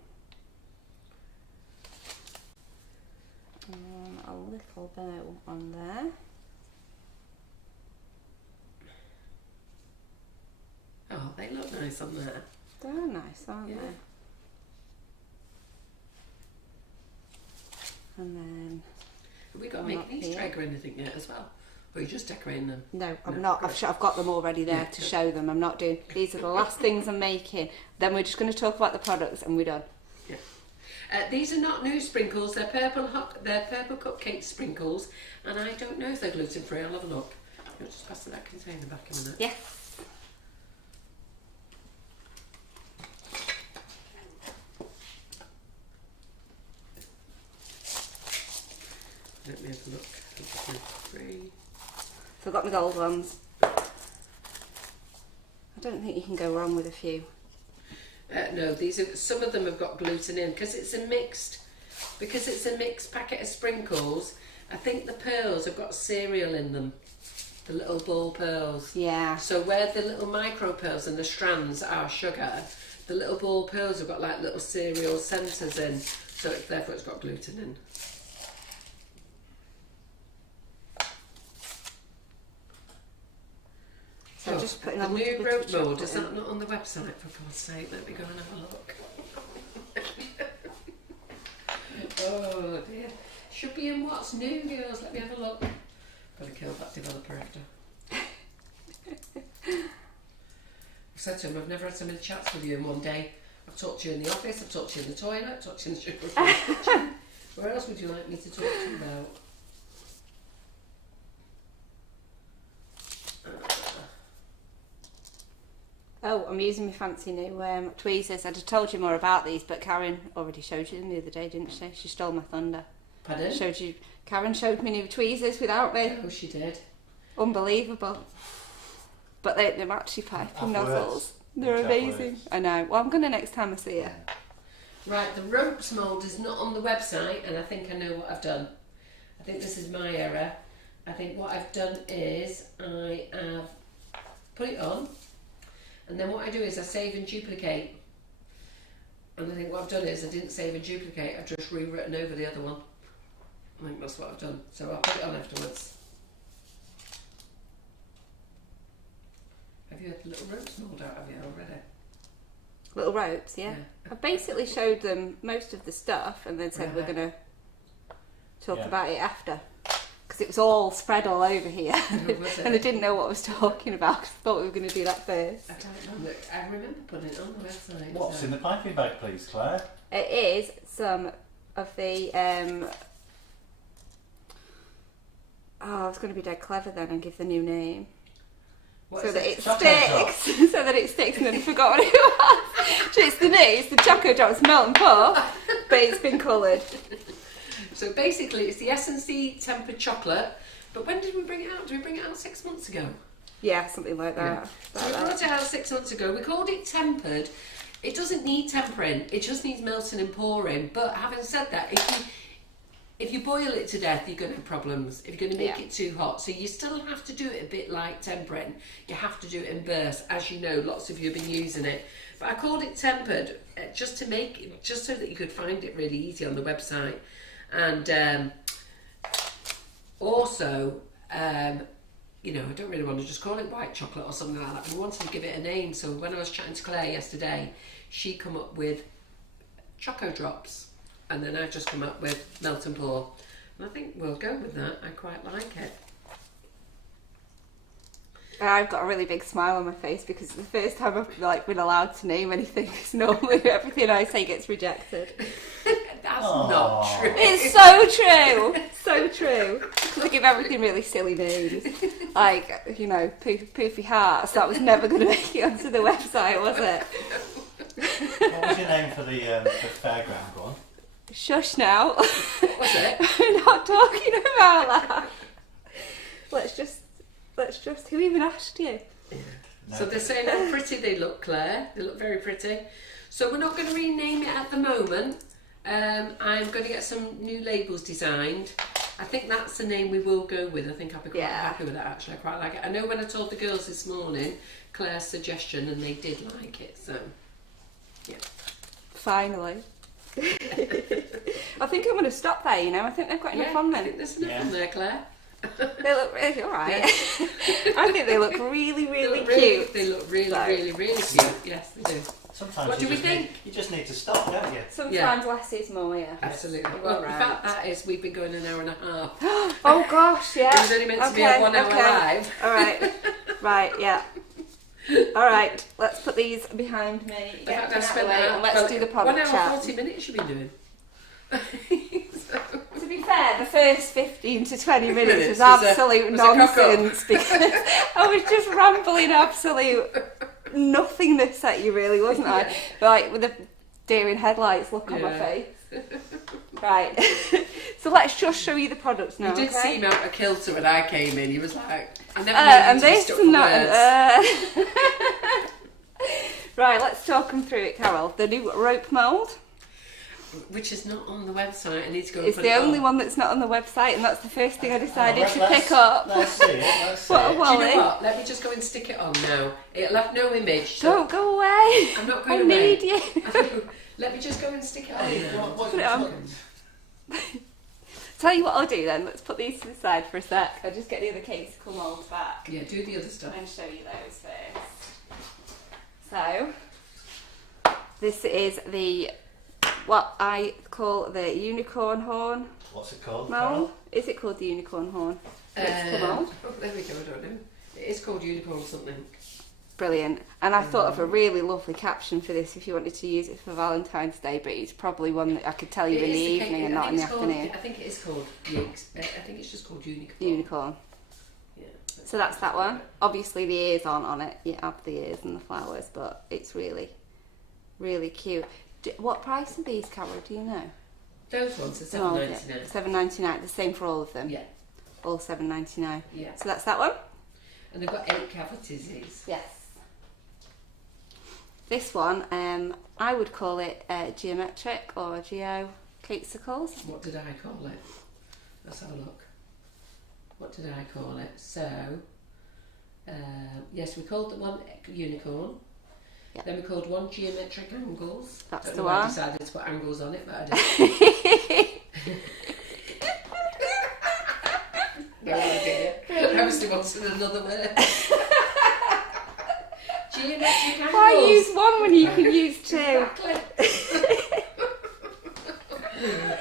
bow on there. Oh, they look nice on there. They're nice, aren't Yeah. they? And then Have we got to One make up an Easter here. egg or anything yet as well? Or are you just decorating them? no, I'm No, not. good. I've got them already there Yeah, to good. show them. I'm not doing. These are the last things I'm making. Then we're just going to talk about the products and we're done. Yeah. These are not new sprinkles. They're purple cupcake sprinkles, and I don't know if they're gluten free. I'll have a look. I'll just pass that container back in a minute. Yes. Let me have a look. Gluten free. So I've got my gold ones. I don't think you can go wrong with a few. No, these are some of them have got gluten in because it's a mixed packet of sprinkles. I think the pearls have got cereal in them, the little ball pearls. Yeah. So where the little micro pearls and the strands are sugar, the little ball pearls have got like little cereal centres in, so therefore it's got gluten in. So Oh, just putting the a little new bit of rope mould, chocolate is in. that not on the website, for God's sake? Let me go and have a look. Oh dear. Should be in what's new, girls. Let me have a look. Gotta kill that developer after. I've said to him, I've never had so many chats with you in one day. I've talked to you in the office, I've talked to you in the toilet, I've talked to you in the kitchen. Where else would you like me to talk to you about? Oh, I'm using my fancy new tweezers. I'd have told you more about these, but Karen already showed you them the other day, didn't she? She stole my thunder. Pardon? Karen showed me new tweezers without me. Oh, she did. Unbelievable. But they're actually piping Afterwards, nozzles. They're exactly. amazing. I know. Well, I'm going to next time I see her. Right, the ropes mould is not on the website, and I think I know what I've done. I think this is my error. I think what I've done is I have put it on, and then what I do is I save and duplicate. And I think what I've done is I didn't save and duplicate, I've just rewritten over the other one. I think that's what I've done. So I'll put it on afterwards. Have you had the little ropes mould out, have you already? Little ropes, yeah. I basically showed them most of the stuff and then said we're Right. going to talk Yeah. about it after. Because it was all spread all over here. was And I it? didn't know what I was talking about 'cause I thought we were going to do that first. I don't know. Look, I remember putting it on the website. What's so- in the piping bag, please, Claire? It is some of the... I was going to be dead clever then and give the new name. What So is that it? it Choco sticks. So that it sticks and then I forgot what it was. So it's the Choco Drops Melt and Puff, but it's been coloured. So basically, it's the S&C tempered chocolate. But when did we bring it out? Did we bring it out 6 months ago? Yeah, something like that. Yeah. So we brought it out 6 months ago. We called it tempered. It doesn't need tempering. It just needs melting and pouring. But having said that, if you boil it to death, you're going to have problems. If you're going to make it too hot, so you still have to do it a bit like tempering. You have to do it in bursts, as you know. Lots of you have been using it. But I called it tempered just so that you could find it really easy on the website. And also, you know, I don't really want to just call it white chocolate or something like that. We wanted to give it a name. So when I was chatting to Claire yesterday, she come up with Choco Drops, and then I've just come up with Melt and Pour. And I think we'll go with that. I quite like it. I've got a really big smile on my face because it's the first time I've been allowed to name anything. Because normally everything I say gets rejected. That's not true. It's so true, so true. Because I give everything really silly names, like, you know, Poofy Hearts. That was never going to make it onto the website, was it? What was your name for the fairground one? Shush now. What's it? We're not talking about that. Let's just. Who even asked you? So they're saying how pretty they look, Claire. They look very pretty. So we're not going to rename it at the moment. I'm going to get some new labels designed. I think that's the name we will go with. I think I'll be quite happy with that, actually. I quite like it. I know when I told the girls this morning Claire's suggestion, and they did like it, so yeah. Finally. I think I'm going to stop there, you know. I think they've got enough on I them. think there's enough on there, Claire. They look really alright. Yeah. I think they look really, really They cute. They look really cute. Yes, they do. Sometimes What do we think? You just need to stop, don't you? Sometimes less is more, yeah. Absolutely. You're Well, right. the fact that is, we've been going an hour and a half. Oh gosh, yeah. It was only meant to be a 1 hour live. Alright. Right, yeah. Alright, let's put these behind me. In Get fact, them I've out spent the way, and let's do the 1 product hour chat. 40 minutes you've been doing. To be fair, the first 15 to 20 minutes was was absolute was a cock-up. nonsense because I was just rambling absolute nothingness at you, really, wasn't I? Like with the deer in headlights look on my face. Right, so let's just show you the products now. He did okay? seem out of kilter when I came in. He was like, I never And knew you to be this stuck and for that. words. Right, let's talk them through it, Carol. The new rope mould. Which is not on the website. I need to go and It's put the it only on. one that's not on the website, and that's the first thing I decided to Let's- pick up. Let's see it. Let's see What a it. Do you wally. know what? Let me just go and stick it on now. It'll have no image. So Don't go away. I'm not I going away. need you. Let me just go and stick it on Hey, now. Put it on. Tell you what I'll do then. Let's put these to the side for a sec. I'll just get the other Cakesicle moulds back Yeah, do the other stuff. and show you those first. So, this is what I call the unicorn horn What's it called? mould. Carol? Is it called the unicorn horn? Cakesicle mould. Oh, there we go, I don't know. It is called unicorn something. Brilliant. And I thought of a really lovely caption for this if you wanted to use it for Valentine's Day, but it's probably one that I could tell you It in the is evening cake- and I not in think the it's called- afternoon. I think it is called Yeeks. I think it's just called unicorn. Unicorn. Yeah. So that's that one. Obviously the ears aren't on it. You add the ears and the flowers, but it's really, really cute. What price are these, Carol? Do you know? Those ones are Oh, $7.99. $7.99. The same for all of them. Yeah, All $7.99. yeah. So that's that one. And they've got 8 cavities. These. Yes. This one, I would call it geometric or geo Cakesicles. What did I call it? Let's have a look. What did I call it? So, yes, we called the one unicorn. Yep. Then we called one geometric angles. That's Don't the know why I one. decided to put angles on it, but I did. No idea. I was wanted another word. Geometric angles. Why use one when you can use two? Exactly.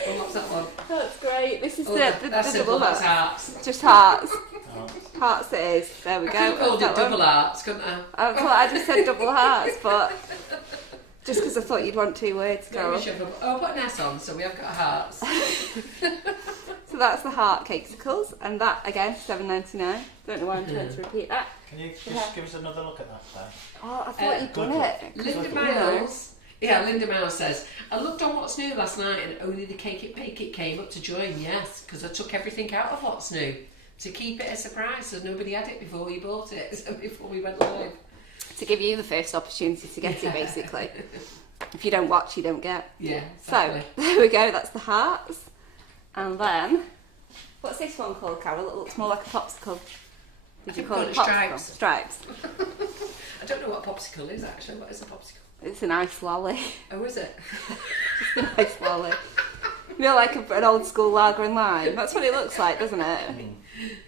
Well, what's that one? That's great. This is Oh, the that's double simple, that's heart. hearts. Just hearts. Oh. Hearts it is. There we I go. could have called it That's that double one. hearts, couldn't I? I just said double hearts, but just because I thought you'd want 2 words, No, Carol. we should have, oh, put an S on, so we have got hearts. So that's the heart Cakesicles, and that again $7.99. Don't know why I'm trying to repeat that. Can you just Yeah. give us another look at that there? Oh, I thought you'd done good it. Linda Miles. Yeah, Linda Miles says, I looked on What's New last night and only the Cake It Bake It came up to join, yes, because I took everything out of What's New. to keep it a surprise, so nobody had it before you bought it, so before we went live. To give you the first opportunity to get it, basically. If you don't watch, you don't get. Yeah, exactly. So, there we go, that's the hearts. And then, what's this one called, Carol? It looks more like a popsicle. Did you call it popsicle? Stripes. I don't know what popsicle is, actually. What is a popsicle? It's an ice lolly. Oh, is it? It's an ice lolly. You know, like an old school lager and lime. That's what it looks like, doesn't it?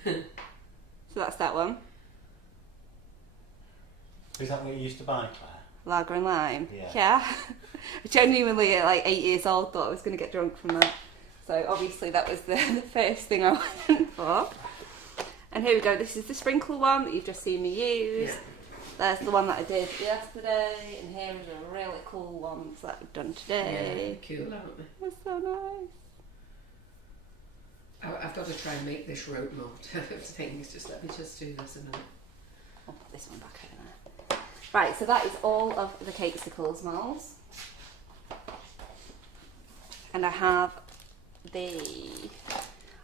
So that's that one. Is that what you used to buy, Claire? Lager and lime. Yeah. I genuinely, at like 8 years old, thought I was going to get drunk from that. So obviously that was the first thing I went for. And here we go. This is the sprinkle one that you've just seen me use. Yeah. There's the one that I did yesterday, and here is a really cool one that I've done today. Yeah, cool, haven't they? That's so nice. I've got to try and make this rope mold of things. Just let me just do this a minute. I'll put this one back over there. Right, so that is all of the Cakesicles molds. And I have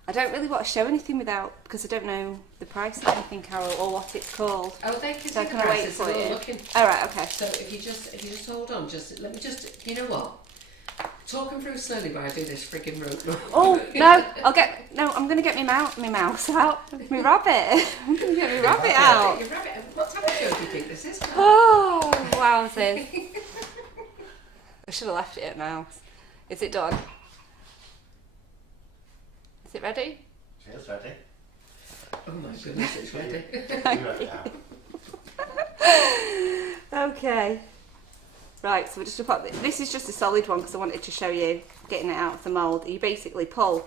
I don't really want to show anything without, because I don't know the price of anything, Carol, or what it's called. Oh, they can So see the can I wait prices, for so we're you? looking. All right, okay. So if you just hold on, let me just, you know what? Talking through slowly while I do this frigging rope. Oh no! I'm gonna get my mouse out. My rabbit. I'm gonna get my rabbit out. Your rabbit. What type of joke do you think this is? Oh wow, sis. I should have left it at mouse. Is it done? Is it ready? She is ready. Oh my goodness, it's ready. You ready now? Okay. Right, so we're just gonna put this is just a solid one because I wanted to show you getting it out of the mould. You basically pull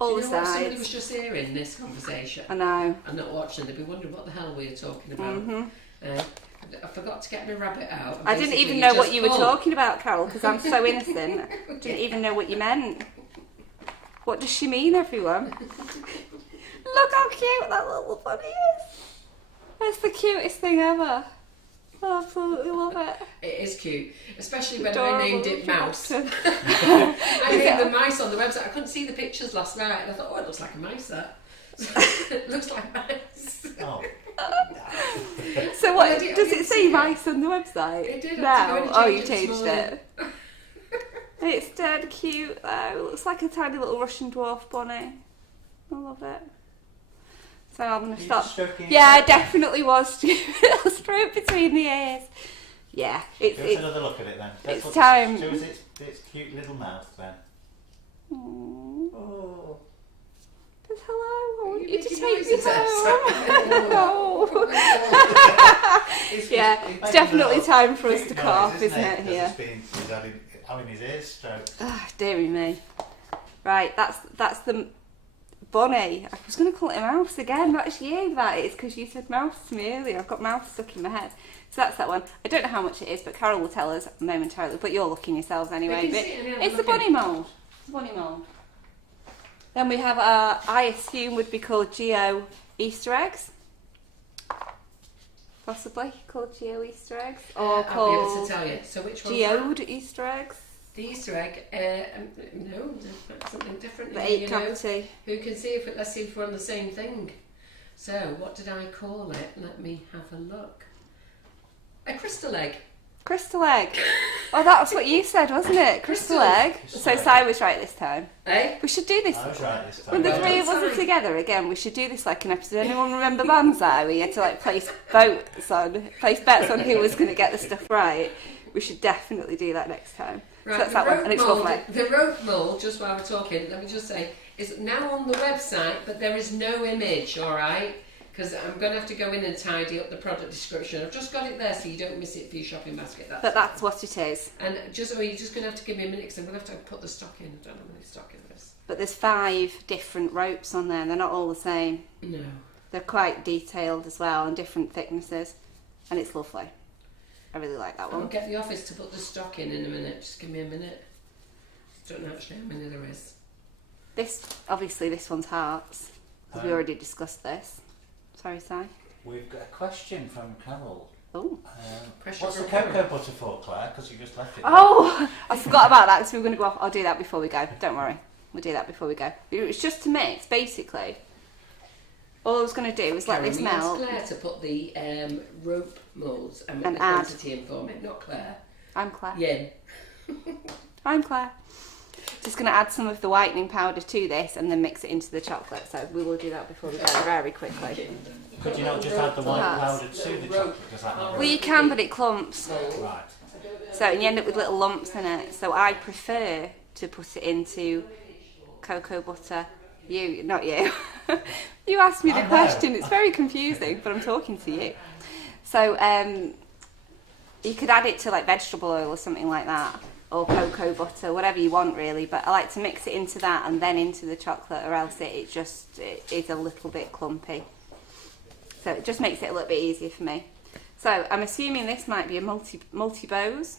all Do the you know what somebody sides. was just hearing this conversation I know. and not watching? They'd be wondering what the hell we were talking about. I forgot to get my rabbit out. and I didn't basically even know what just you were pull. talking about, Carol, because I'm so innocent. I didn't even know what you meant. What does she mean, everyone? Look how cute that little bunny is. That's the cutest thing ever. I absolutely love it. It is cute, especially when Adorable. I named it Mouse. Adopted. I named the mice on the website. I couldn't see the pictures last night, and I thought, oh, it looks like a mouse. That it looks like mice. Oh. So what I does it didn't say see it. mice on the website? It did. I Now? had to go Oh, and you change changed this it. It's dead cute though. It looks like a tiny little Russian dwarf bunny. I love it. So I'm gonna You stop. stroking Yeah, I it? definitely was. Little stroke between the ears. Yeah, Give us another look at it then. it's what- time. Show us its cute little mouth then. Aww. Oh. Says hello. I want You you to making take me noises home. outside? No. It's Yeah, just- it's definitely time for us to Big cough, noise, isn't it? Because Here. he's having his ears stroked. Ah, dearie me. Right, that's the bunny. I was going to call it a mouse again. That's you. That is because you said mouse to me earlier. I've got mouse stuck in my head. So that's that one. I don't know how much it is, but Carol will tell us momentarily. But you're looking yourselves anyway. can But see it, yeah, it's the looking. bunny mould. It's the bunny mould. Then we have our, I assume would be called Geo Easter eggs. Possibly called Geo Easter eggs, or I'll be able called to tell you. So which one? Geode Easter eggs. The Easter egg. No, that's something different. The here, 8 cavity. Who can see if let's see if we're on the same thing. So what did I call it? Let me have a look. A crystal egg. Crystal egg. Oh, that was what you said, wasn't it? Crystal Crystal. egg. Crystal So egg. Si was right this time. Eh? We should do this. I was right this time. When the Well three done, of us are Si. together again, we should do this like an episode. Anyone remember Banzai? Where you had to like place bets on who was going to get the stuff right. We should definitely do that next time. Right, So that's the that one, rope and it's mould, lovely. the rope mould, just while we're talking, let me just say, is now on the website, but there is no image, all right? Because I'm going to have to go in and tidy up the product description. I've just got it there so you don't miss it for your shopping basket. But that's what it is. And just, you're just going to have to give me a minute because I'm going to have to put the stock in. I don't know how many stock in this. But there's 5 different ropes on there. They're not all the same. No. They're quite detailed as well and different thicknesses. And it's lovely. I really like that I'll one. get the office to put the stock in a minute. Just give me a minute. Don't know actually how many there is. Obviously this one's hearts. Because we already discussed this. Sorry, Si. We've got a question from Carol. Oh. Pressure What's the from cocoa Carol. butter for, Claire? Because you just left it. Oh, I forgot about that because we were going to go off. I'll do that before we go. Don't worry. We'll do that before we go. It was just to mix, basically. All I was going to do was let this melt. Claire to put the rope moulds and the add. quantity in for me, not Claire. I'm Claire. Yin. I'm Claire. Just going to add some of the whitening powder to this and then mix it into the chocolate. So we will do that before we go very quickly. Could you not just add the white powder to the chocolate? Does that not Well, you can, but it clumps. Right. So and you end up with little lumps in it. So I prefer to put it into cocoa butter. You, not you. You asked me the question. It's very confusing, but I'm talking to you. So you could add it to like vegetable oil or something like that, or cocoa butter, whatever you want really. But I like to mix it into that and then into the chocolate, or else it is a little bit clumpy. So it just makes it a little bit easier for me. So I'm assuming this might be a multi bows.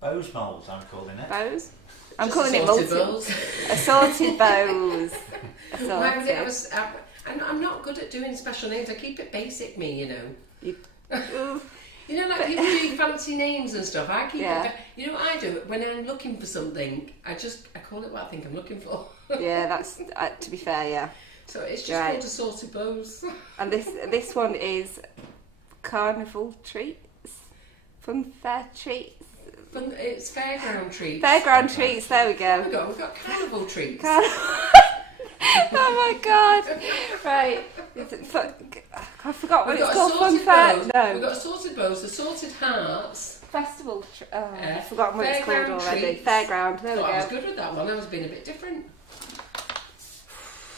Bows moulds, I'm calling it. Bows. I'm Just calling it assorted multi. bows. Assorted bows. Why was it? Assorted. I'm not good at doing special names. I keep it basic, me, you know. You, You know, like people do fancy names and stuff. I keep Yeah. it. You know what I do? When I'm looking for something, I call it what I think I'm looking for. yeah, that's to be fair, yeah. So it's just Right. called assorted bows. And this one is carnival treats, funfair treats, It's fairground treats. fairground treats. There we Oh go. my god, we've got carnival treats. Oh my god! Right, I forgot what We've it's got called. assorted Funfair. bows. No. We've got assorted bows, assorted hearts. Festival. Oh, Yeah. I've forgotten what it's called Fairground already. treats. Fairground. There we Thought I was go. good with that one. I was being a bit different.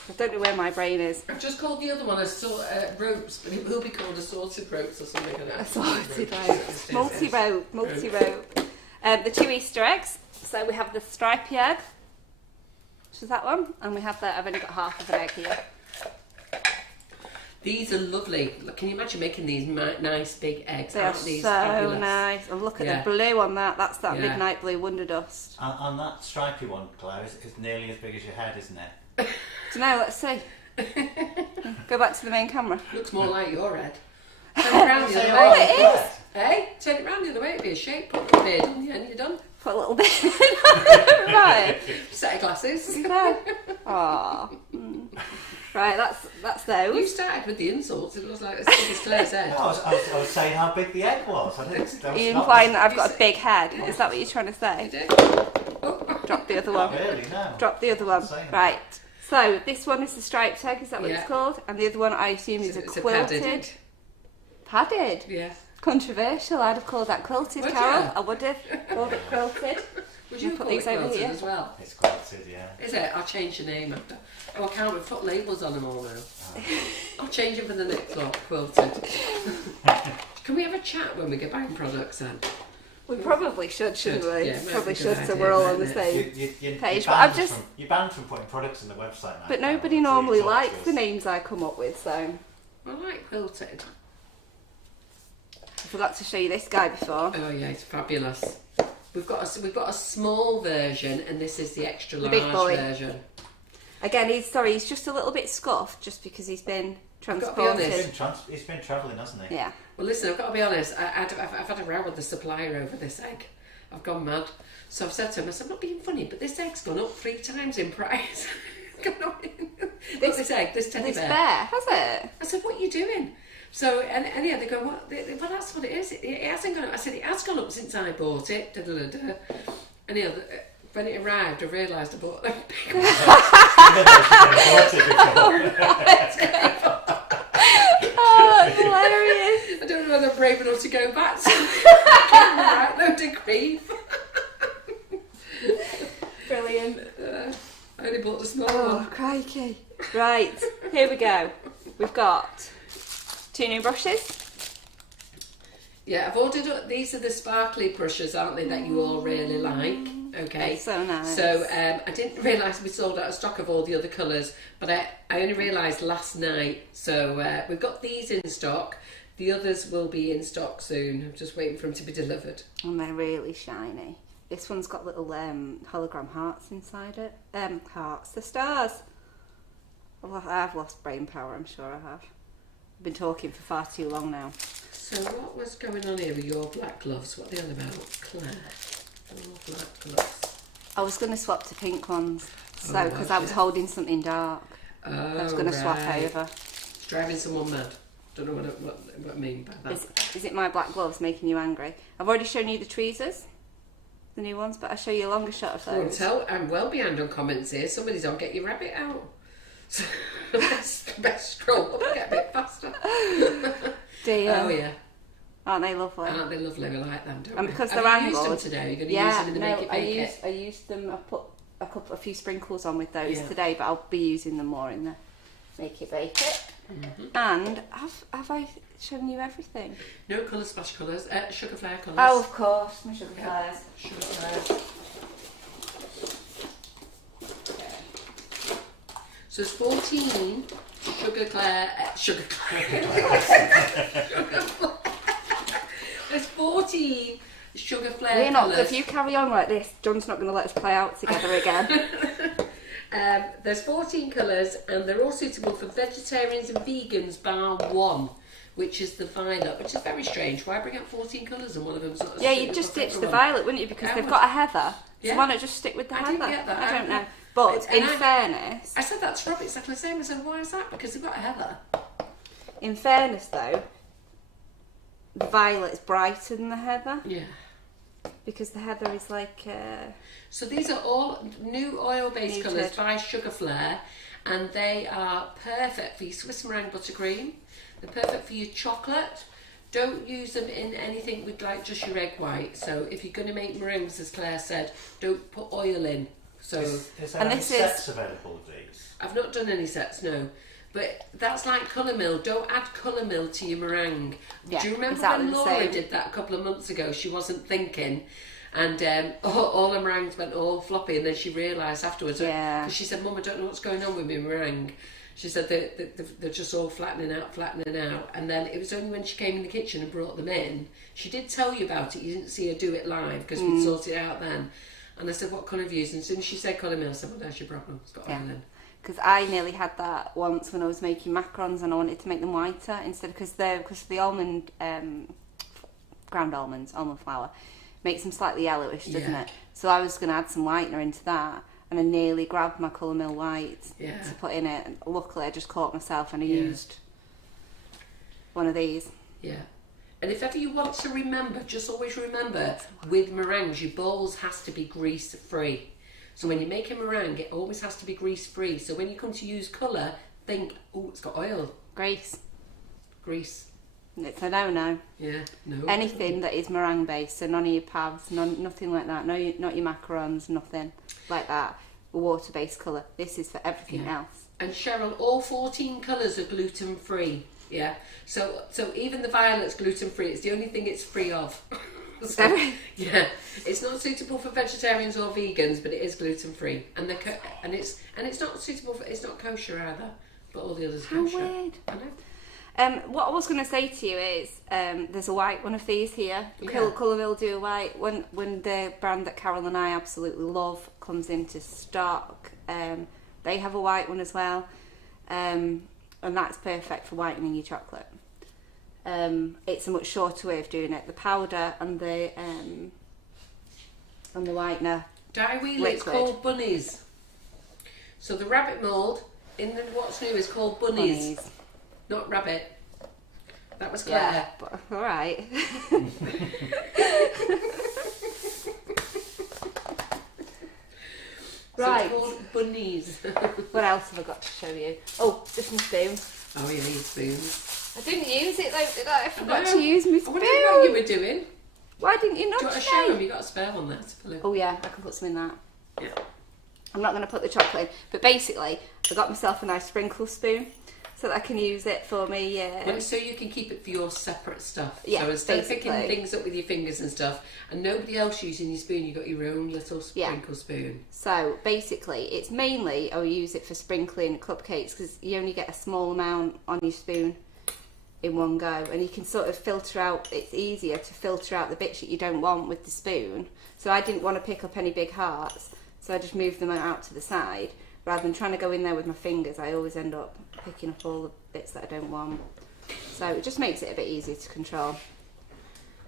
I don't know where my brain is. I've just called the other one ropes, but it will be called assorted ropes or something like that. Assorted ropes. Multi-rope. The 2 Easter eggs. So we have the stripy egg, which is that one, and we have the. I've only got half of an egg here. These are lovely. Look, can you imagine making these nice big eggs? They are Aren't these so fabulous? nice. And look at Yeah. the blue on that. That's that Yeah. midnight blue wonder dust. And that stripy one, Claire, is nearly as big as your head, isn't it? Do you know? Let's see. Go back to the main camera. Looks more like your head. Turn it round the other Oh, way. it is. Hey, turn it round the other way. It'd be a shape. Put the beard on and you're done. Put a little bit. Right. Set of glasses. Aww. Right, that's those. You started with the insults. It was like as big as Claire's head. No, I was saying how big the egg was. I didn't. That Are was you not- implying that I've got a big head? Is that what you're trying to You say? did. Drop the other Not one. really, no. Drop the other one. Not saying that. Right. So this one is the striped egg. Is that what Yeah. it's called? And the other one, I assume, is a It's a quilted. Padded. Yeah. Controversial. I'd have called that quilted, Would Carol. you? I would have called it quilted. Would You you put put these these over here? as well? It's quilted, yeah. Is it? I'll change the name after. Oh, I can't. We've put labels on them all now. I'll change it for the next lot. Quilted. Can we have a chat when we get buying products then? We probably should, shouldn't we? Yeah, it might Probably be a good should, so idea, we're all on the mightn't same. You're Page, but banned I've just- you're banned from putting products on the website now. But Carol, nobody until you normally talk to likes us. the names I come up with, so I like quilted. I forgot to show you this guy before. Oh yeah, it's fabulous. We've got a small version, and this is the extra The large big boy. version. Again, he's just a little bit scuffed, just because he's been got to be transported. honest. He's been travelling, hasn't he? Yeah. Well, listen, I've got to be honest. I've had a row with the supplier over this egg. I've gone mad. So I've said to him, I'm not being funny, but this egg's gone up 3 times in price. This egg, this teddy It's bear. fair, has it? I said, what are you doing? So, and yeah, they go, well, that's what it is. It hasn't gone up. I said, it has gone up since I bought it. Da, da, da, da. And yeah, when it arrived, I realised I bought a big one. Oh, that's hilarious. I don't know whether I'm brave enough to go back to right load of grief. Brilliant. I only bought the small Oh, one. crikey. Right, here we go. We've got 2 new brushes. Yeah, I've ordered. These are the sparkly brushes, aren't they? That you all really like. Okay. So nice. So I didn't realise we sold out of stock of all the other colours, but I only realised last night. So we've got these in stock. The others will be in stock soon. I'm just waiting for them to be delivered. And they're really shiny. This one's got little hologram hearts inside it. Hearts, the stars. I've lost brain power, I'm sure I have. I've been talking for far too long now. So what was going on here with your black gloves? What are they on about? Claire. Your black gloves. I was going to swap to pink ones, so Oh, because was I was you? holding something dark. Oh, I was going to swap over. It's driving someone mad. Don't know what I mean by that. Is it my black gloves making you angry? I've already shown you the tweezers, the new ones, but I'll show you a longer shot of those. I'm well behind on comments here. Somebody's on Get Your Rabbit Out. So best scroll up and get a bit faster. Dear. Oh yeah. Aren't they lovely? Aren't they lovely? We like them, don't And we? because Have they're you used them angled today? You're going to use them in the Make It Bake It? I used them. I put a few sprinkles on with those Yeah. today, but I'll be using them more in the Make It Bake It. And have I shown you everything? No colour splash colours. Sugar flare colours. Oh, of course, my sugar flares. Sugar flares. So it's 14 sugar There's 14 sugar flare We're not. colours. If you carry on like this, John's not going to let us play out together again. There's 14 colours and they're all suitable for vegetarians and vegans bar one, which is the violet, which is very strange. Why bring out 14 colours and one of them sort of Yeah, you'd just ditch the violet, wouldn't you? Because they've got a heather. Yeah. So why not just stick with the I heather? didn't get that. I don't know. But And in fairness, I said that to Rob exactly the same. I said, why is that? Because they've got a heather. in fairness though, the violet is brighter than the heather Yeah. because the heather is like. So these are all new oil-based Muted. colours by Sugar Flare, and they are perfect for your Swiss meringue buttercream. They're perfect for your chocolate. Don't use them in anything with like just your egg white. So if you're going to make meringues, as Claire said, don't put oil in. So Is there And any this sets available of these? I've not done any sets, no. But that's like colour mill. Don't add colour mill to your meringue. Yeah, Do you remember exactly when the Laura same. did that a couple of months ago? She wasn't thinking, and all her meringues went all floppy, and then she realised afterwards. Yeah. Because she said, "Mum, I don't know what's going on with my meringue." She said they're just all flattening out. And then it was only when she came in the kitchen and brought them in. She did tell you about it. You didn't see her do it live because we'd sorted it out then. And I said, what colour have you used? And as soon as she said colour mill, I said, well, there's your problem. It's got oil in. Because I nearly had that once when I was making macarons and I wanted to make them whiter instead because the almond ground almonds, almond flour makes them slightly yellowish, doesn't Yeah. it? So I was going to add some whitener into that. And I nearly grabbed my colour mill white to put in it. And luckily, I just caught myself and I used one of these. Yeah. And if ever you want to remember, just always remember, with meringues, your bowls has to be grease-free. So when you make a meringue, it always has to be grease-free. So when you come to use colour, think, oh, it's got oil. Grease. Grease. It's a no-no. Yeah, no. Anything that is meringue based, so none of your pads, nothing like that. No, not your macarons, nothing like that. A water-based colour. This is for everything else. And Cheryl, all 14 colours are gluten-free. Yeah. So even the violet's gluten-free. It's the only thing it's free of. So, yeah. It's not suitable for vegetarians or vegans, but it is gluten-free. And it's not suitable for. It's not kosher either. But all the others are How kosher. weird. I know. What I was going to say to you is there's a white one of these here. Yeah. Colour Mill do a white. When the brand that Carol and I absolutely love comes into stock, they have a white one as well. And that's perfect for whitening your chocolate. It's a much shorter way of doing it. The powder and the whitener. Dye wheel, Liquid. it's called bunnies. So the rabbit mould in the what's new is called bunnies. Not rabbit. That was Claire. Yeah, but, all right. Right. So it's called bunnies. What else have I got to show you? Oh, this is my spoon. Oh, you need spoons. I didn't use it though, did I? I forgot No. to use my I spoon. wonder what you were doing. Why didn't you Do not you want to say? show them? You got a spare one there to fill in. Oh yeah, I can put some in that. Yeah. I'm not going to put the chocolate in, but basically, I got myself a nice sprinkle spoon so that I can use it for me. Well, so you can keep it for your separate stuff. Yeah, so instead of basically. picking things up with your fingers and stuff, and nobody else using your spoon, you got your own little sprinkle spoon. So basically, it's mainly I'll use it for sprinkling cupcakes because you only get a small amount on your spoon in one go, and you can sort of filter out. It's easier to filter out the bits that you don't want with the spoon. So I didn't want to pick up any big hearts, so I just moved them out to the side rather than trying to go in there with my fingers. I always end up picking up all the bits that I don't want. So it just makes it a bit easier to control.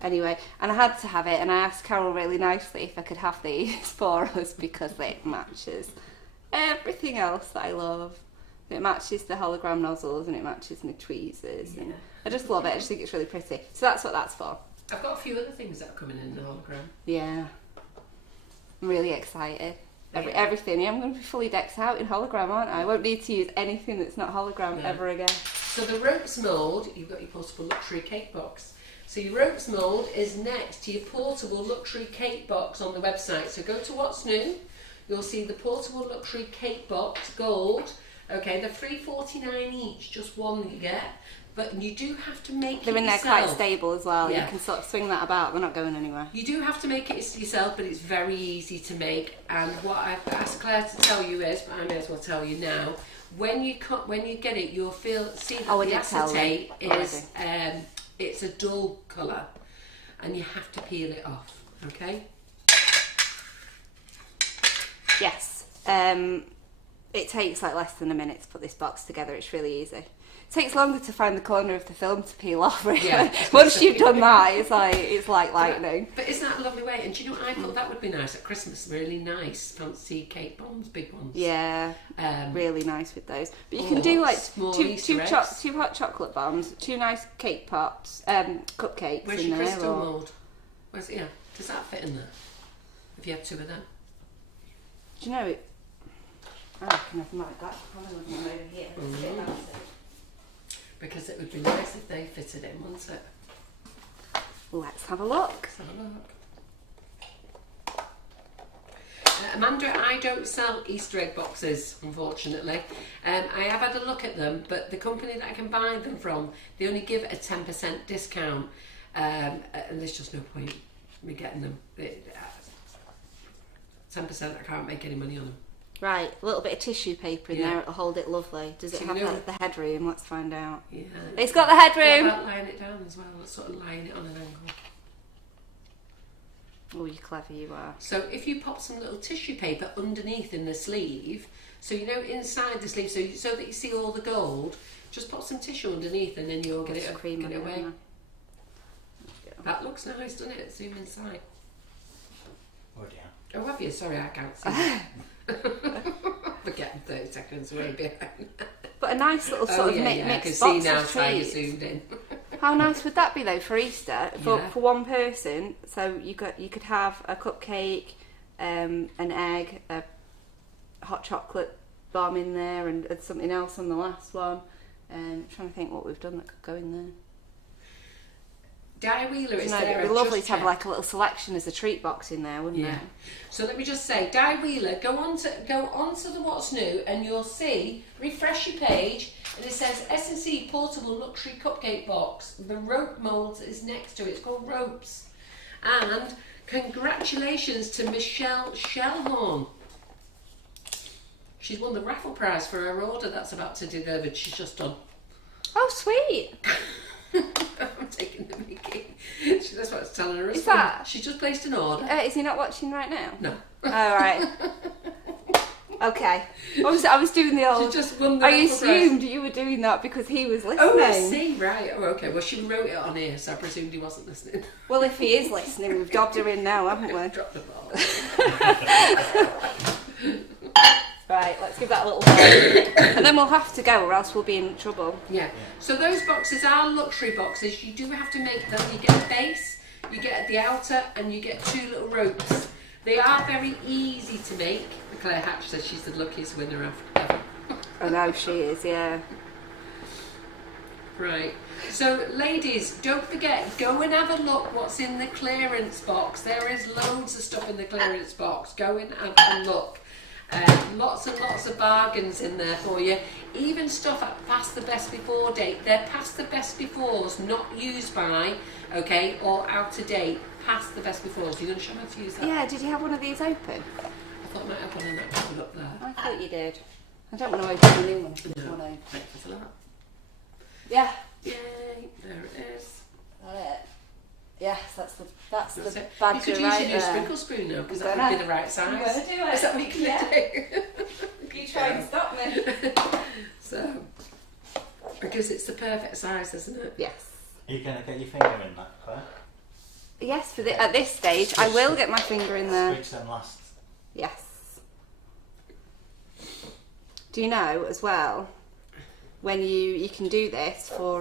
Anyway, and I had to have it, and I asked Carol really nicely if I could have these for us because it matches everything else that I love. It matches the hologram nozzles and it matches my tweezers. And I just love it. I just think it's really pretty. So that's what that's for. I've got a few other things that are coming in the hologram. Yeah. I'm really excited. Everything. Yeah, I'm going to be fully decked out in hologram, aren't I? I won't need to use anything that's not hologram ever again. So the ropes mould, you've got your portable luxury cake box. So your ropes mould is next to your portable luxury cake box on the website. So go to What's New. You'll see the portable luxury cake box, gold. Okay, they're $3.49 each, just one that you get. But you do have to make They're it in there yourself. quite stable as well. Yeah. You can sort of swing that about. They're not going anywhere. You do have to make it yourself, but it's very easy to make. And what I've asked Claire to tell you is, but I may as well tell you now, when you get it, you'll see that the acetate is it's a dull colour, and you have to peel it off. Okay. Yes. It takes like less than a minute to put this box together. It's really easy. It takes longer to find the corner of the film to peel off. Really. Yeah. Once you've done that, it's like lightning. But isn't that a lovely way? And do you know what I thought that would be nice at Christmas? Really nice, fancy cake bombs, big ones. Yeah, really nice with those. But you can do like two hot chocolate bombs, 2 nice cake pops, cupcakes. Where's in your there. crystal mould? Does that fit in there? If you had 2 of them. Do you know it? I reckon I might have got one over here. Because it would be nice if they fitted in, wouldn't it? Let's have a look. Let's have a look. Amanda, I don't sell Easter egg boxes, unfortunately. I have had a look at them, but the company that I can buy them from, they only give a 10% discount, and there's just no point in me getting them. 10%, I can't make any money on them. Right, a little bit of tissue paper in there, it'll hold it lovely. Does it have the headroom? Let's find out. Yeah. It's got the headroom! What about lying it down as well? Let's sort of lying it on an angle. Oh, you're clever, you are. So if you pop some little tissue paper underneath in the sleeve, so you know inside the sleeve, so that you see all the gold, just pop some tissue underneath and then you'll get it away. That looks nice, doesn't it? Zoom inside. Oh dear. Oh, have you? Sorry, I can't see. Forget 30 seconds way behind. But a nice little sort of mixed I can box see now of how you treats. zoomed in. How nice would that be though for Easter for one person? So you could have a cupcake, an egg, a hot chocolate bomb in there, and something else on the last one. I'm trying to think what we've done that could go in there. Di Wheeler is there. It'd be lovely to have like a little selection as a treat box in there, wouldn't it? So let me just say, Di Wheeler, go onto the What's New and you'll see, refresh your page, and it says S&C Portable Luxury Cupcake Box. The rope mould is next to it. It's called Ropes. And congratulations to Michelle Shellhorn. She's won the raffle prize for her order that's about to be delivered. She's just done. Oh, sweet. I'm taking the mickey. That's what it's telling her. Is that? She just placed an order. Is he not watching right now? No. Oh, right. Okay. I was doing the old. She just won the I assumed you were doing that because he was listening. Oh, I see. Right. Oh, okay. Well, she wrote it on here, so I presumed he wasn't listening. Well, if he is listening, we've dobbed her in now, haven't we? Drop the ball. Right, let's give that a little whirl. And then we'll have to go or else we'll be in trouble. Yeah. So those boxes are luxury boxes. You do have to make them. You get a base, you get the outer, and you get 2 little ropes. They are very easy to make. Claire Hatch says she's the luckiest winner ever. I know she is, yeah. Right. So ladies, don't forget, go and have a look what's in the clearance box. There is loads of stuff in the clearance box. Go and have a look. Lots and lots of bargains in there for you. Even stuff at past the best before date. They're past the best befores, not used by, okay, or out of date. Past the best befores. You're going to show me how to use that? Yeah, did you have one of these open? I thought I might have one in that one up there. I thought you did. I don't want to open a new one. No. Thanks for that. Yeah. Yay, there it is. Yes, that's the it. badger you could right use your new there. sprinkle spoon now, because that would be the right size. I'm going to do it. Is that what you're going to do? You try and stop me. So, because it's the perfect size, isn't it? Yes. Are you going to get your finger in that, Claire? Yes, at this stage, I will get my finger in there. Switch them last. Yes. Do you know as well when you can do this for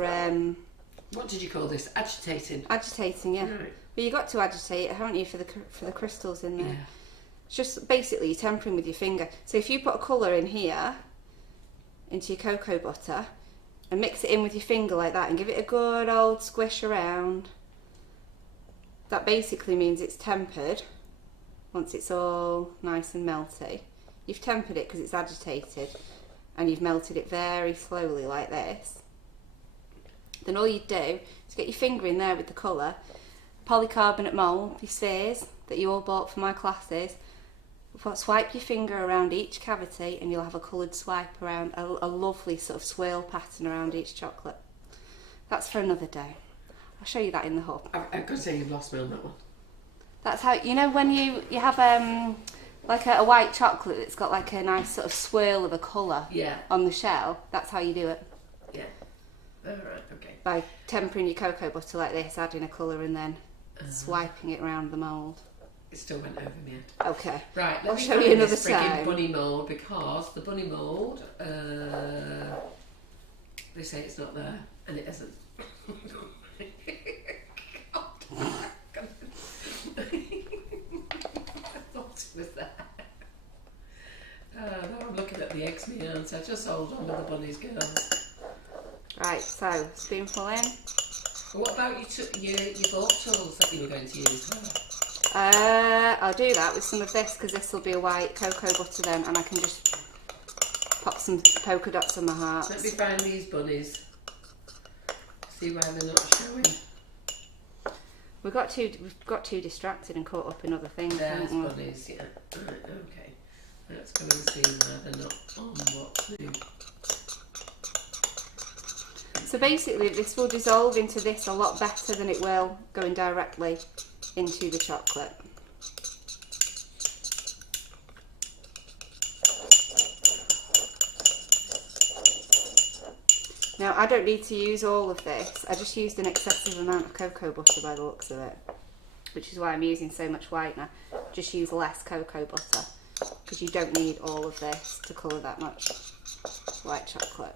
what did you call this? Agitating. Agitating, yeah. Right. But you got to agitate it, haven't you, for the crystals in there? Yeah. It's just basically you're tempering with your finger. So if you put a colour in here into your cocoa butter and mix it in with your finger like that and give it a good old squish around, that basically means it's tempered. Once it's all nice and melty, you've tempered it because it's agitated, and you've melted it very slowly like this. Then all you do is get your finger in there with the colour, polycarbonate mould, your spheres that you all bought for my classes. Swipe your finger around each cavity and you'll have a coloured swipe around, a lovely sort of swirl pattern around each chocolate. That's for another day. I'll show you that in the hub. I've got to say you've lost me on that one. That's how, you know, when you have like a white chocolate that's got like a nice sort of swirl of a colour on the shell, that's how you do it. Yeah. Alright, okay. By tempering your cocoa butter like this, adding a colour and then swiping it around the mould. It still went over me. Okay. Right, I'll show you another this frigging time. bunny mould, because the bunny mould, they say it's not there, and it isn't. God. I thought it was there. Now I'm looking at the eggs, me hands. I just hold on to the bunnies, girls. Right, so spoonful in. What about your bottles that you were going to use? I'll do that with some of this because this will be a white cocoa butter then, and I can just pop some polka dots on my hearts. Let me find these bunnies. See why they're not showing. We've got too distracted and caught up in other things. There's bunnies, yeah. Right, okay. Let's go and see why they're not on what new. So basically this will dissolve into this a lot better than it will going directly into the chocolate. Now I don't need to use all of this, I just used an excessive amount of cocoa butter by the looks of it, which is why I'm using so much whitener. Just use less cocoa butter because you don't need all of this to colour that much white chocolate.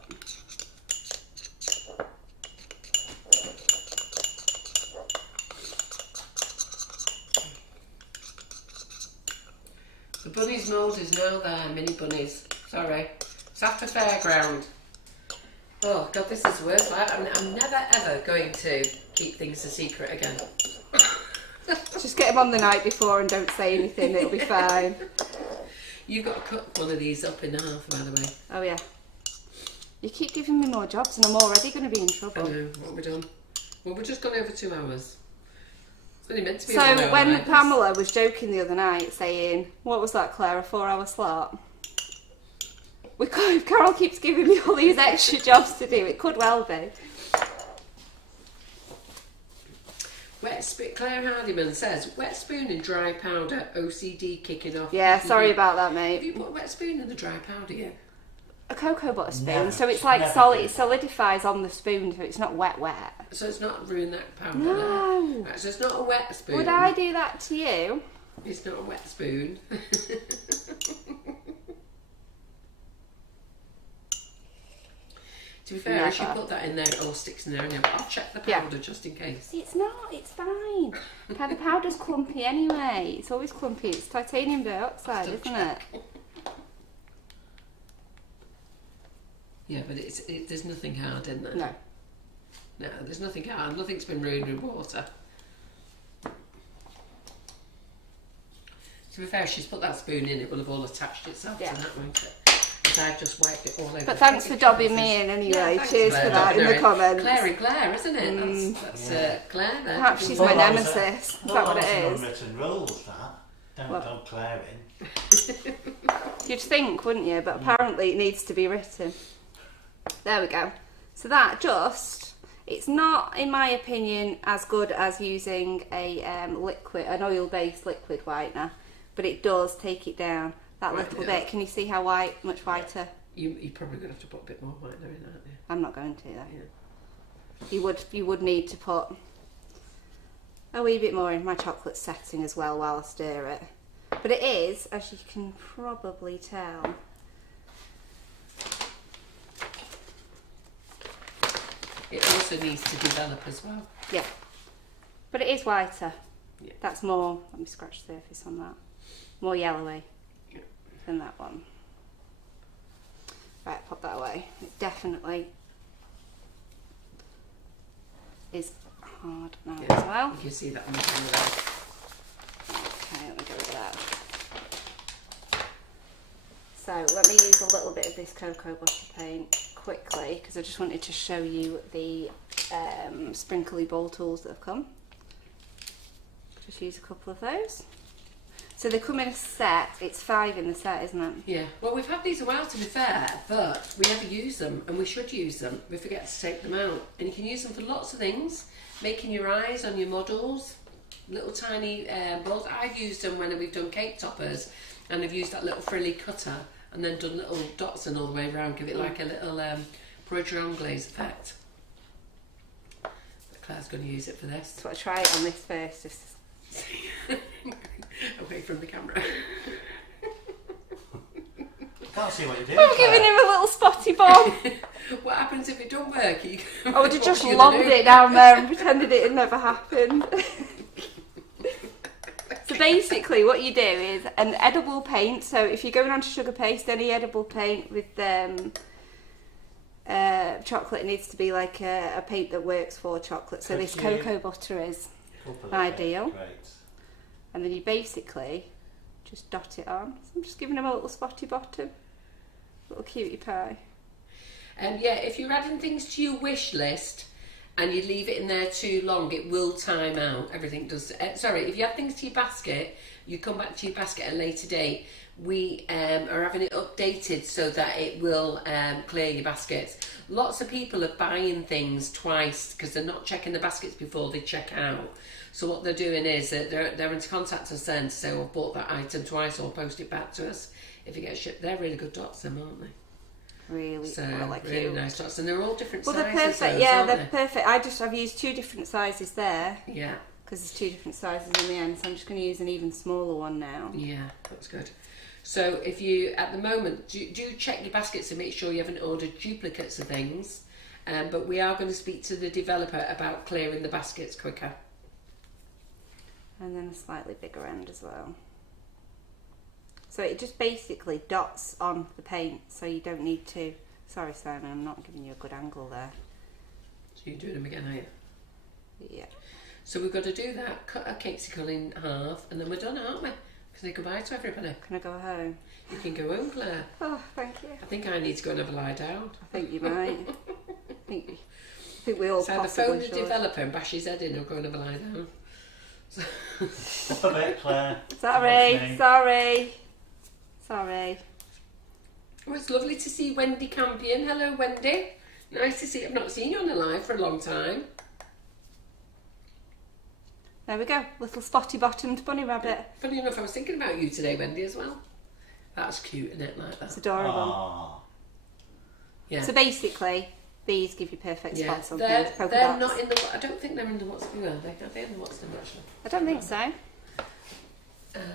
The bunnies mould is now there, mini bunnies. Sorry. It's after fairground. Oh God, this is worse. I'm never ever going to keep things a secret again. Just get them on the night before and don't say anything, it'll be fine. You've got to cut one of these up in half, by the way. Oh yeah. You keep giving me more jobs and I'm already going to be in trouble. I know, what have we done? Well, we've just gone over 2 hours. It's only meant to be so 1 hour. When Pamela was joking the other night saying, what was that, Claire, a 4-hour slot? If Carol keeps giving me all these extra jobs to do, it could well be. Wet spoon, Claire Hardiman says, wet spoon and dry powder, OCD kicking off. Yeah, sorry about that, Have mate. you put a wet spoon in the dry powder yet? A cocoa butter spoon, Never, so it's like never. it solidifies on the spoon, so it's not wet. So it's not ruined that powder No. there? Right, so it's not a wet spoon. Would I do that to you? It's not a wet spoon. To be fair, I should Never. put that in there, it all sticks in there now, but I'll check the powder just in case. It's not, it's fine. The powder's clumpy anyway. It's always clumpy. It's titanium dioxide, isn't it? Yeah, but there's nothing hard in there. No. No, there's nothing hard. Nothing's been ruined with water. To be fair, she's put that spoon in, it will have all attached itself to that, won't it? Because I've just wiped it all over. But thanks for dobbing me in anyway. Yeah, Cheers Claire, for that in the comments. Claire, isn't it? That's Claire there. Perhaps she's my nemesis. Is that what it is? Unwritten rules, that. Don't Claire in. You'd think, wouldn't you? But apparently it needs to be written. There we go. So that it's not, in my opinion, as good as using an oil-based liquid whitener, but it does take it down that little bit. Can you see how much whiter? You're probably going to have to put a bit more whitener in, aren't you? I'm not going to though. Yeah. You would need to put a wee bit more in my chocolate setting as well while I stir it. But it is, as you can probably tell, It also needs to develop as well. yeah, but it is whiter. Yeah. That's more, let me scratch the surface on that, more yellowy than that one. Right, pop that away. It definitely is hard now as well. You can see that on the camera there. Okay, let me go with that. So let me use a little bit of this cocoa butter paint quickly because I just wanted to show you the sprinkly ball tools that have come. Just use a couple of those. So they come in a set. It's 5 in the set, isn't it? Yeah. Well, we've had these a while to be fair, but we never use them, and we should use them. We forget to take them out, and you can use them for lots of things. Making your eyes on your models, little tiny balls. I've used them when we've done cake toppers, and I've used that little frilly cutter, and then done little dots in all the way around, give it like a little broderie anglaise effect. But Claire's going to use it for this. So I'll try it on this first. Just away from the camera. Can't see what you're doing. I'm giving him a little spotty bomb. What happens if it don't work? I would have just lobbed it down there and pretended it had never happened. So basically what you do is an edible paint. So if you're going on to sugar paste, any edible paint with chocolate needs to be like a paint that works for chocolate. So this cocoa butter is ideal. Great. And then you basically just dot it on. So I'm just giving him a little spotty bottom. Little cutie pie. Yeah, if you're adding things to your wish list and you leave it in there too long, it will time out. Everything does. Sorry, if you add things to your basket, you come back to your basket at a later date. We are having it updated so that it will clear your baskets. Lots of people are buying things twice because they're not checking the baskets before they check out. So what they're doing is that they're in to contact us then to say, well, I've bought that item twice, or post it back to us if it gets shipped. They're really good dots, them, aren't they? Really, So really really cute. nice dots, and they're all different Well, sizes. they're perfect. Those, Yeah, aren't they're perfect. I've used 2 different sizes there Yeah, because there's 2 different sizes in the end. So I'm just going to use an even smaller one now. yeah, that's good. So if you, at the moment, do check your baskets and make sure you haven't ordered duplicates of things. But we are going to speak to the developer about clearing the baskets quicker. And then a slightly bigger end as well. So it just basically dots on the paint, so you don't need to. Sorry, Simon, I'm not giving you a good angle there. So you're doing them again, are you? Yeah. So we've got to do that, cut our Cakesicle in half, and then we're done, aren't we? Say goodbye to everybody. Can I go home? You can go home, Claire. Oh, thank you. I think I need to go and have a lie down. I think you might. I think we all So either possibly phone the should. developer and bash his head in or go and have a lie down. So Up a bit, Claire. Sorry, That's me. sorry. Sorry. Oh, it's lovely to see Wendy Campion. Hello, Wendy. Nice to see you. I've not seen you on the live for a long time. There we go. Little spotty bottomed bunny rabbit. Funny enough, I was thinking about you today, Wendy, as well. That's cute, isn't it? Like that. It's adorable. Aww. Yeah. So basically, these give you perfect Yeah, spots on they're, things. Polka they're dots. not in the. I don't think they're in the what's new, are they? Are they in the what's new actually? I don't think so. Can't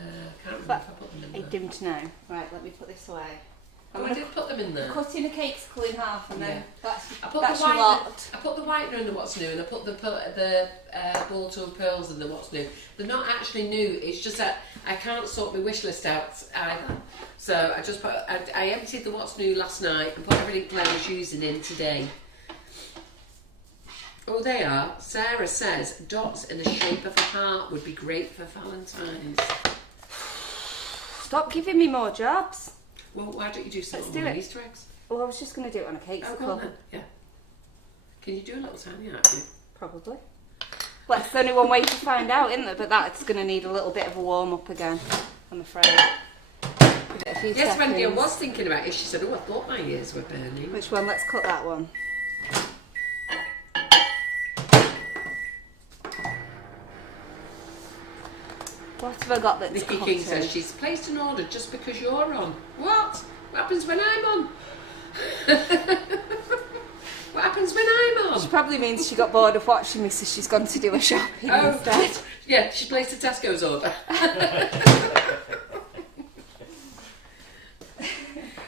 remember But if I put them in I there. didn't know. Right, let me put this away. Oh, I did put them in there. Cutting a Cakesicle in half, and Yeah. then that's I put that's the your whitener. lot. I put the whitener in the what's new, and I put the ball tool pearls in the what's new. They're not actually new. It's just that I can't sort my wish list out either. So I just put. I emptied the what's new last night and put everything Claire was using in today. Oh, they are. Sarah says dots in the shape of a heart would be great for Valentines. Stop giving me more jobs. Well, why don't you do some Let's more do it. Easter eggs? Well, I was just going to do it on a Oh, go on Cakesicle. then. Yeah. Can you do a little tiny out of you? Probably. Well, that's only one way to find out, isn't it? But that's going to need a little bit of a warm up again, I'm afraid. Give it a few Yes, Wendy, I seconds. was thinking about it. She said, oh, I thought my ears were burning. Which one? Let's cut that one. What have I got that's Nikki cutting? King says she's placed an order just because you're on. What? What happens when I'm on? What happens when I'm on? She probably means she got bored of watching me, so she's gone to do a shopping instead. Yeah, she placed a Tesco's order.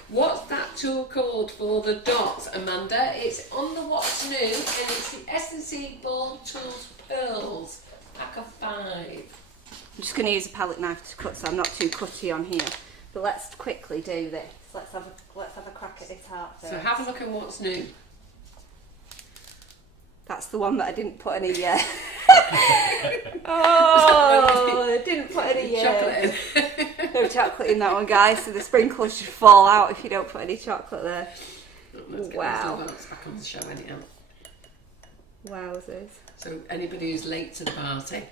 What's that tool called for the dots, Amanda? It's on the What's New, and it's the S&C Ball Tools Pearls, pack of 5. I'm just going to use a palette knife to cut, so I'm not too cutty on here. But let's quickly do this. Let's have a crack at this heart first. So have a look at What's New. That's the one that I didn't put any oh, I didn't put any chocolate in. No chocolate in that one, guys. So the sprinkles should fall out if you don't put any chocolate there. Let's get Wow. those little back on the show anyhow. Wowzers. So anybody who's late to the party,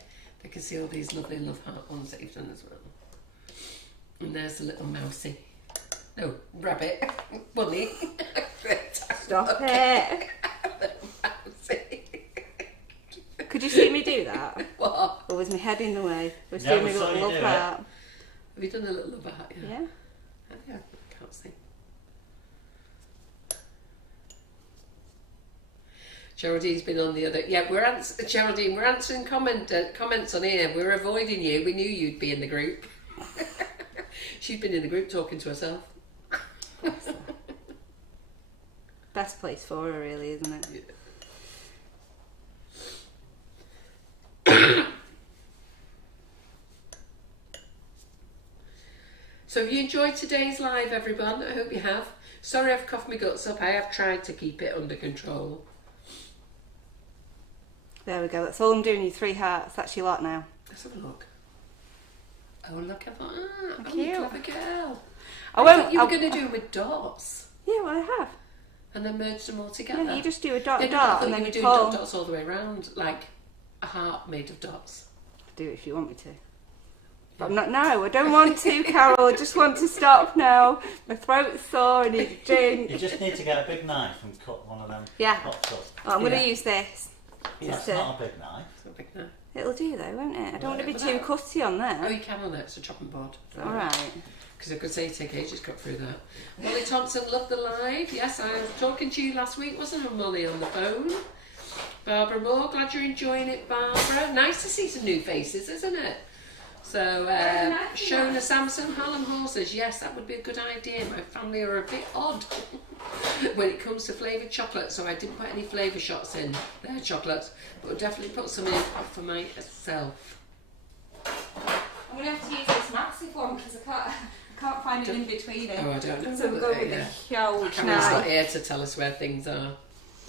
they can see all these lovely love heart ones that you've done as well. And there's the little mousey. No, rabbit. Bunny. Stop it. Could you see me do that? What? Or was my head in the way? I was Yeah, doing we my saw little you love do it. heart. Have you done a little love heart? Yeah. Oh, yeah, I can't see. Geraldine's been on the other. Yeah, Geraldine, we're answering comments on here. We're avoiding you. We knew you'd be in the group. She's been in the group talking to herself. Best place for her, really, isn't it? Yeah. So have you enjoyed today's live, everyone? I hope you have. Sorry I've coughed my guts up. I have tried to keep it under control. There we go. That's all I'm doing. You 3 hearts. That's your lot now. Let's have a look. Oh, look at that. Oh, Cute. clever girl. I I won't. thought you were going to do them with dots Yeah, well, I have. and then merge them all together. Yeah, you just do a dot, Yeah, no, I dot, thought and you then were you doing pull. dots all the way around, like a heart made of dots. Do it if you want me to. But I'm not now. I don't want to, Carol. I just want to stop now. My throat's sore. I need a drink. You just need to get a big knife and cut one of them Yeah. dots up. Oh, I'm going Yeah. to use this. Yeah. That's not a big knife. It's not big now. It'll do though, won't it? I don't want to be But too that- cutty on Oh, there. you can on it. It's a chopping board. All right. Because I could say take ages to cut through that. Molly Thompson loved the live. Yes, I was talking to you last week, wasn't I, Molly, on the phone? Barbara Moore, glad you're enjoying it, Barbara. Nice to see some new faces, isn't it? So, Shona Sampson, Harlem Horses. Yes, that would be a good idea. My family are a bit odd when it comes to flavoured chocolate, so I didn't put any flavour shots in their chocolates, but we'll definitely put some in for myself. I'm going to have to use this massive one because I can't find an in-betweener. Oh, I don't know. So we'll go with the huge Cameron's not knife. here to tell us where things are.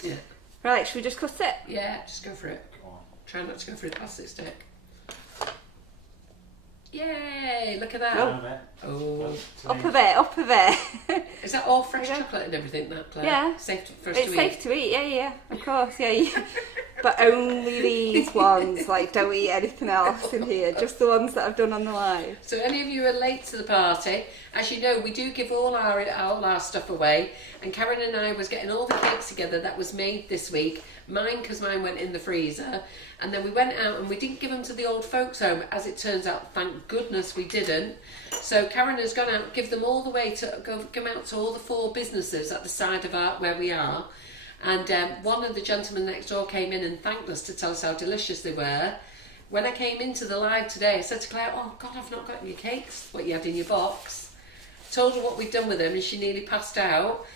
Yeah. Right, should we just cut it? Yeah, just go for it. Go on. Try not to go for the plastic stick. Yay! Look at that. Oh. Down a bit. Oh. Up a bit, up a bit. Is that all fresh Yeah. chocolate and everything, that, Claire? Yeah. Safe for us It's to safe eat? to eat, yeah, of course, yeah. But only these ones, like don't eat anything else in here, just the ones that I've done on the live. So any of you who are late to the party, as you know, we do give all our stuff away, and Karen and I was getting all the cakes together that was made this week. Mine, because mine went in the freezer, and then we went out and we didn't give them to the old folks home. As it turns out, thank goodness we didn't. So Karen has gone out, give them all the way to come out to all the 4 businesses at the side of where we are. And one of the gentlemen next door came in and thanked us to tell us how delicious they were. When I came into the live today, I said to Claire, "Oh God, I've not got any cakes. What you had in your box?" Told her what we'd done with them, and she nearly passed out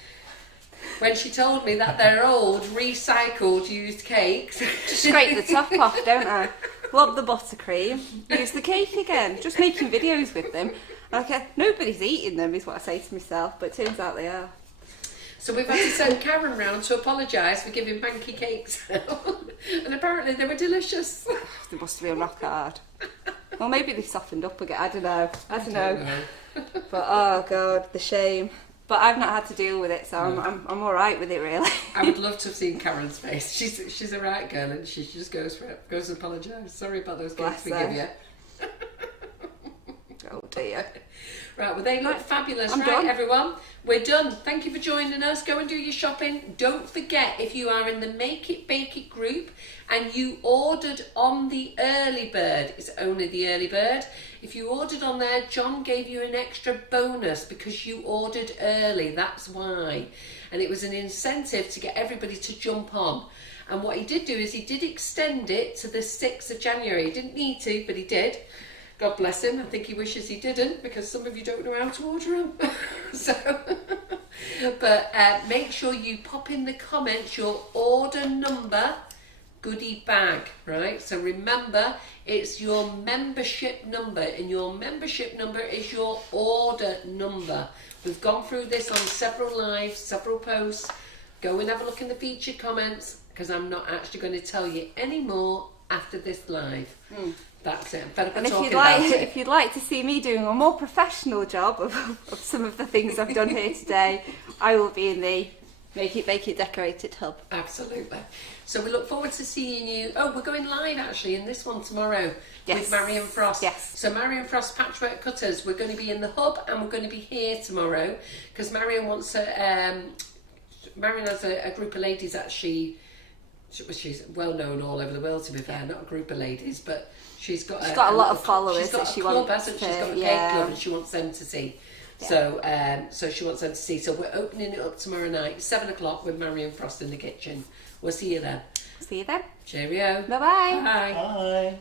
when she told me that they're old, recycled, used cakes. Just scrape the top off, don't I? Lob the buttercream, use the cake again. Just making videos with them. Okay, nobody's eating them is what I say to myself, but it turns out they are. So we've had to send Karen round to apologise for giving manky cakes out. And apparently they were delicious. They must have been rock hard. Well, maybe they softened up again. I don't know. But oh God, the shame. But I've not had to deal with it, so I'm all right with it, really. I would love to have seen Karen's face. She's a right girl, and she just goes for it. Goes and apologise. Sorry about those cakes Bless we her. give you. Oh dear. Right, well they look fabulous. I'm right, done. everyone, we're done. Thank you for joining us. Go and do your shopping. Don't forget, if you are in the Make It Bake It group and you ordered on the early bird, it's only the early bird. If you ordered on there, John gave you an extra bonus because you ordered early. That's why. And it was an incentive to get everybody to jump on. And what he did do is he did extend it to the 6th of January. He didn't need to, but he did. God bless him. I think he wishes he didn't, because some of you don't know how to order them. But make sure you pop in the comments your order number, goodie bag, right? So remember, it's your membership number, and your membership number is your order number. We've gone through this on several lives, several posts. Go and have a look in the featured comments, because I'm not actually going to tell you any more after this live. That's it. And if you'd like to see me doing a more professional job of some of the things I've done here today, I will be in the Make It Bake It Decorated Hub. Absolutely. So we look forward to seeing you. Oh, we're going live actually in this one tomorrow with Marion Frost. Yes. So Marion Frost Patchwork Cutters, we're going to be in the hub and we're going to be here tomorrow because Marion wants a. Marion has a group of ladies that she's well known all over the world, to be fair. Not a group of ladies, but she's got a lot of followers. She's got that she club, wants hasn't to, she? She's got a cake club and she wants them to see. Yeah. So she wants them to see. So we're opening it up tomorrow night, 7 o'clock, with Marion Frost in the kitchen. We'll see you then. See you then. Cheerio. Bye-bye. Bye. Bye.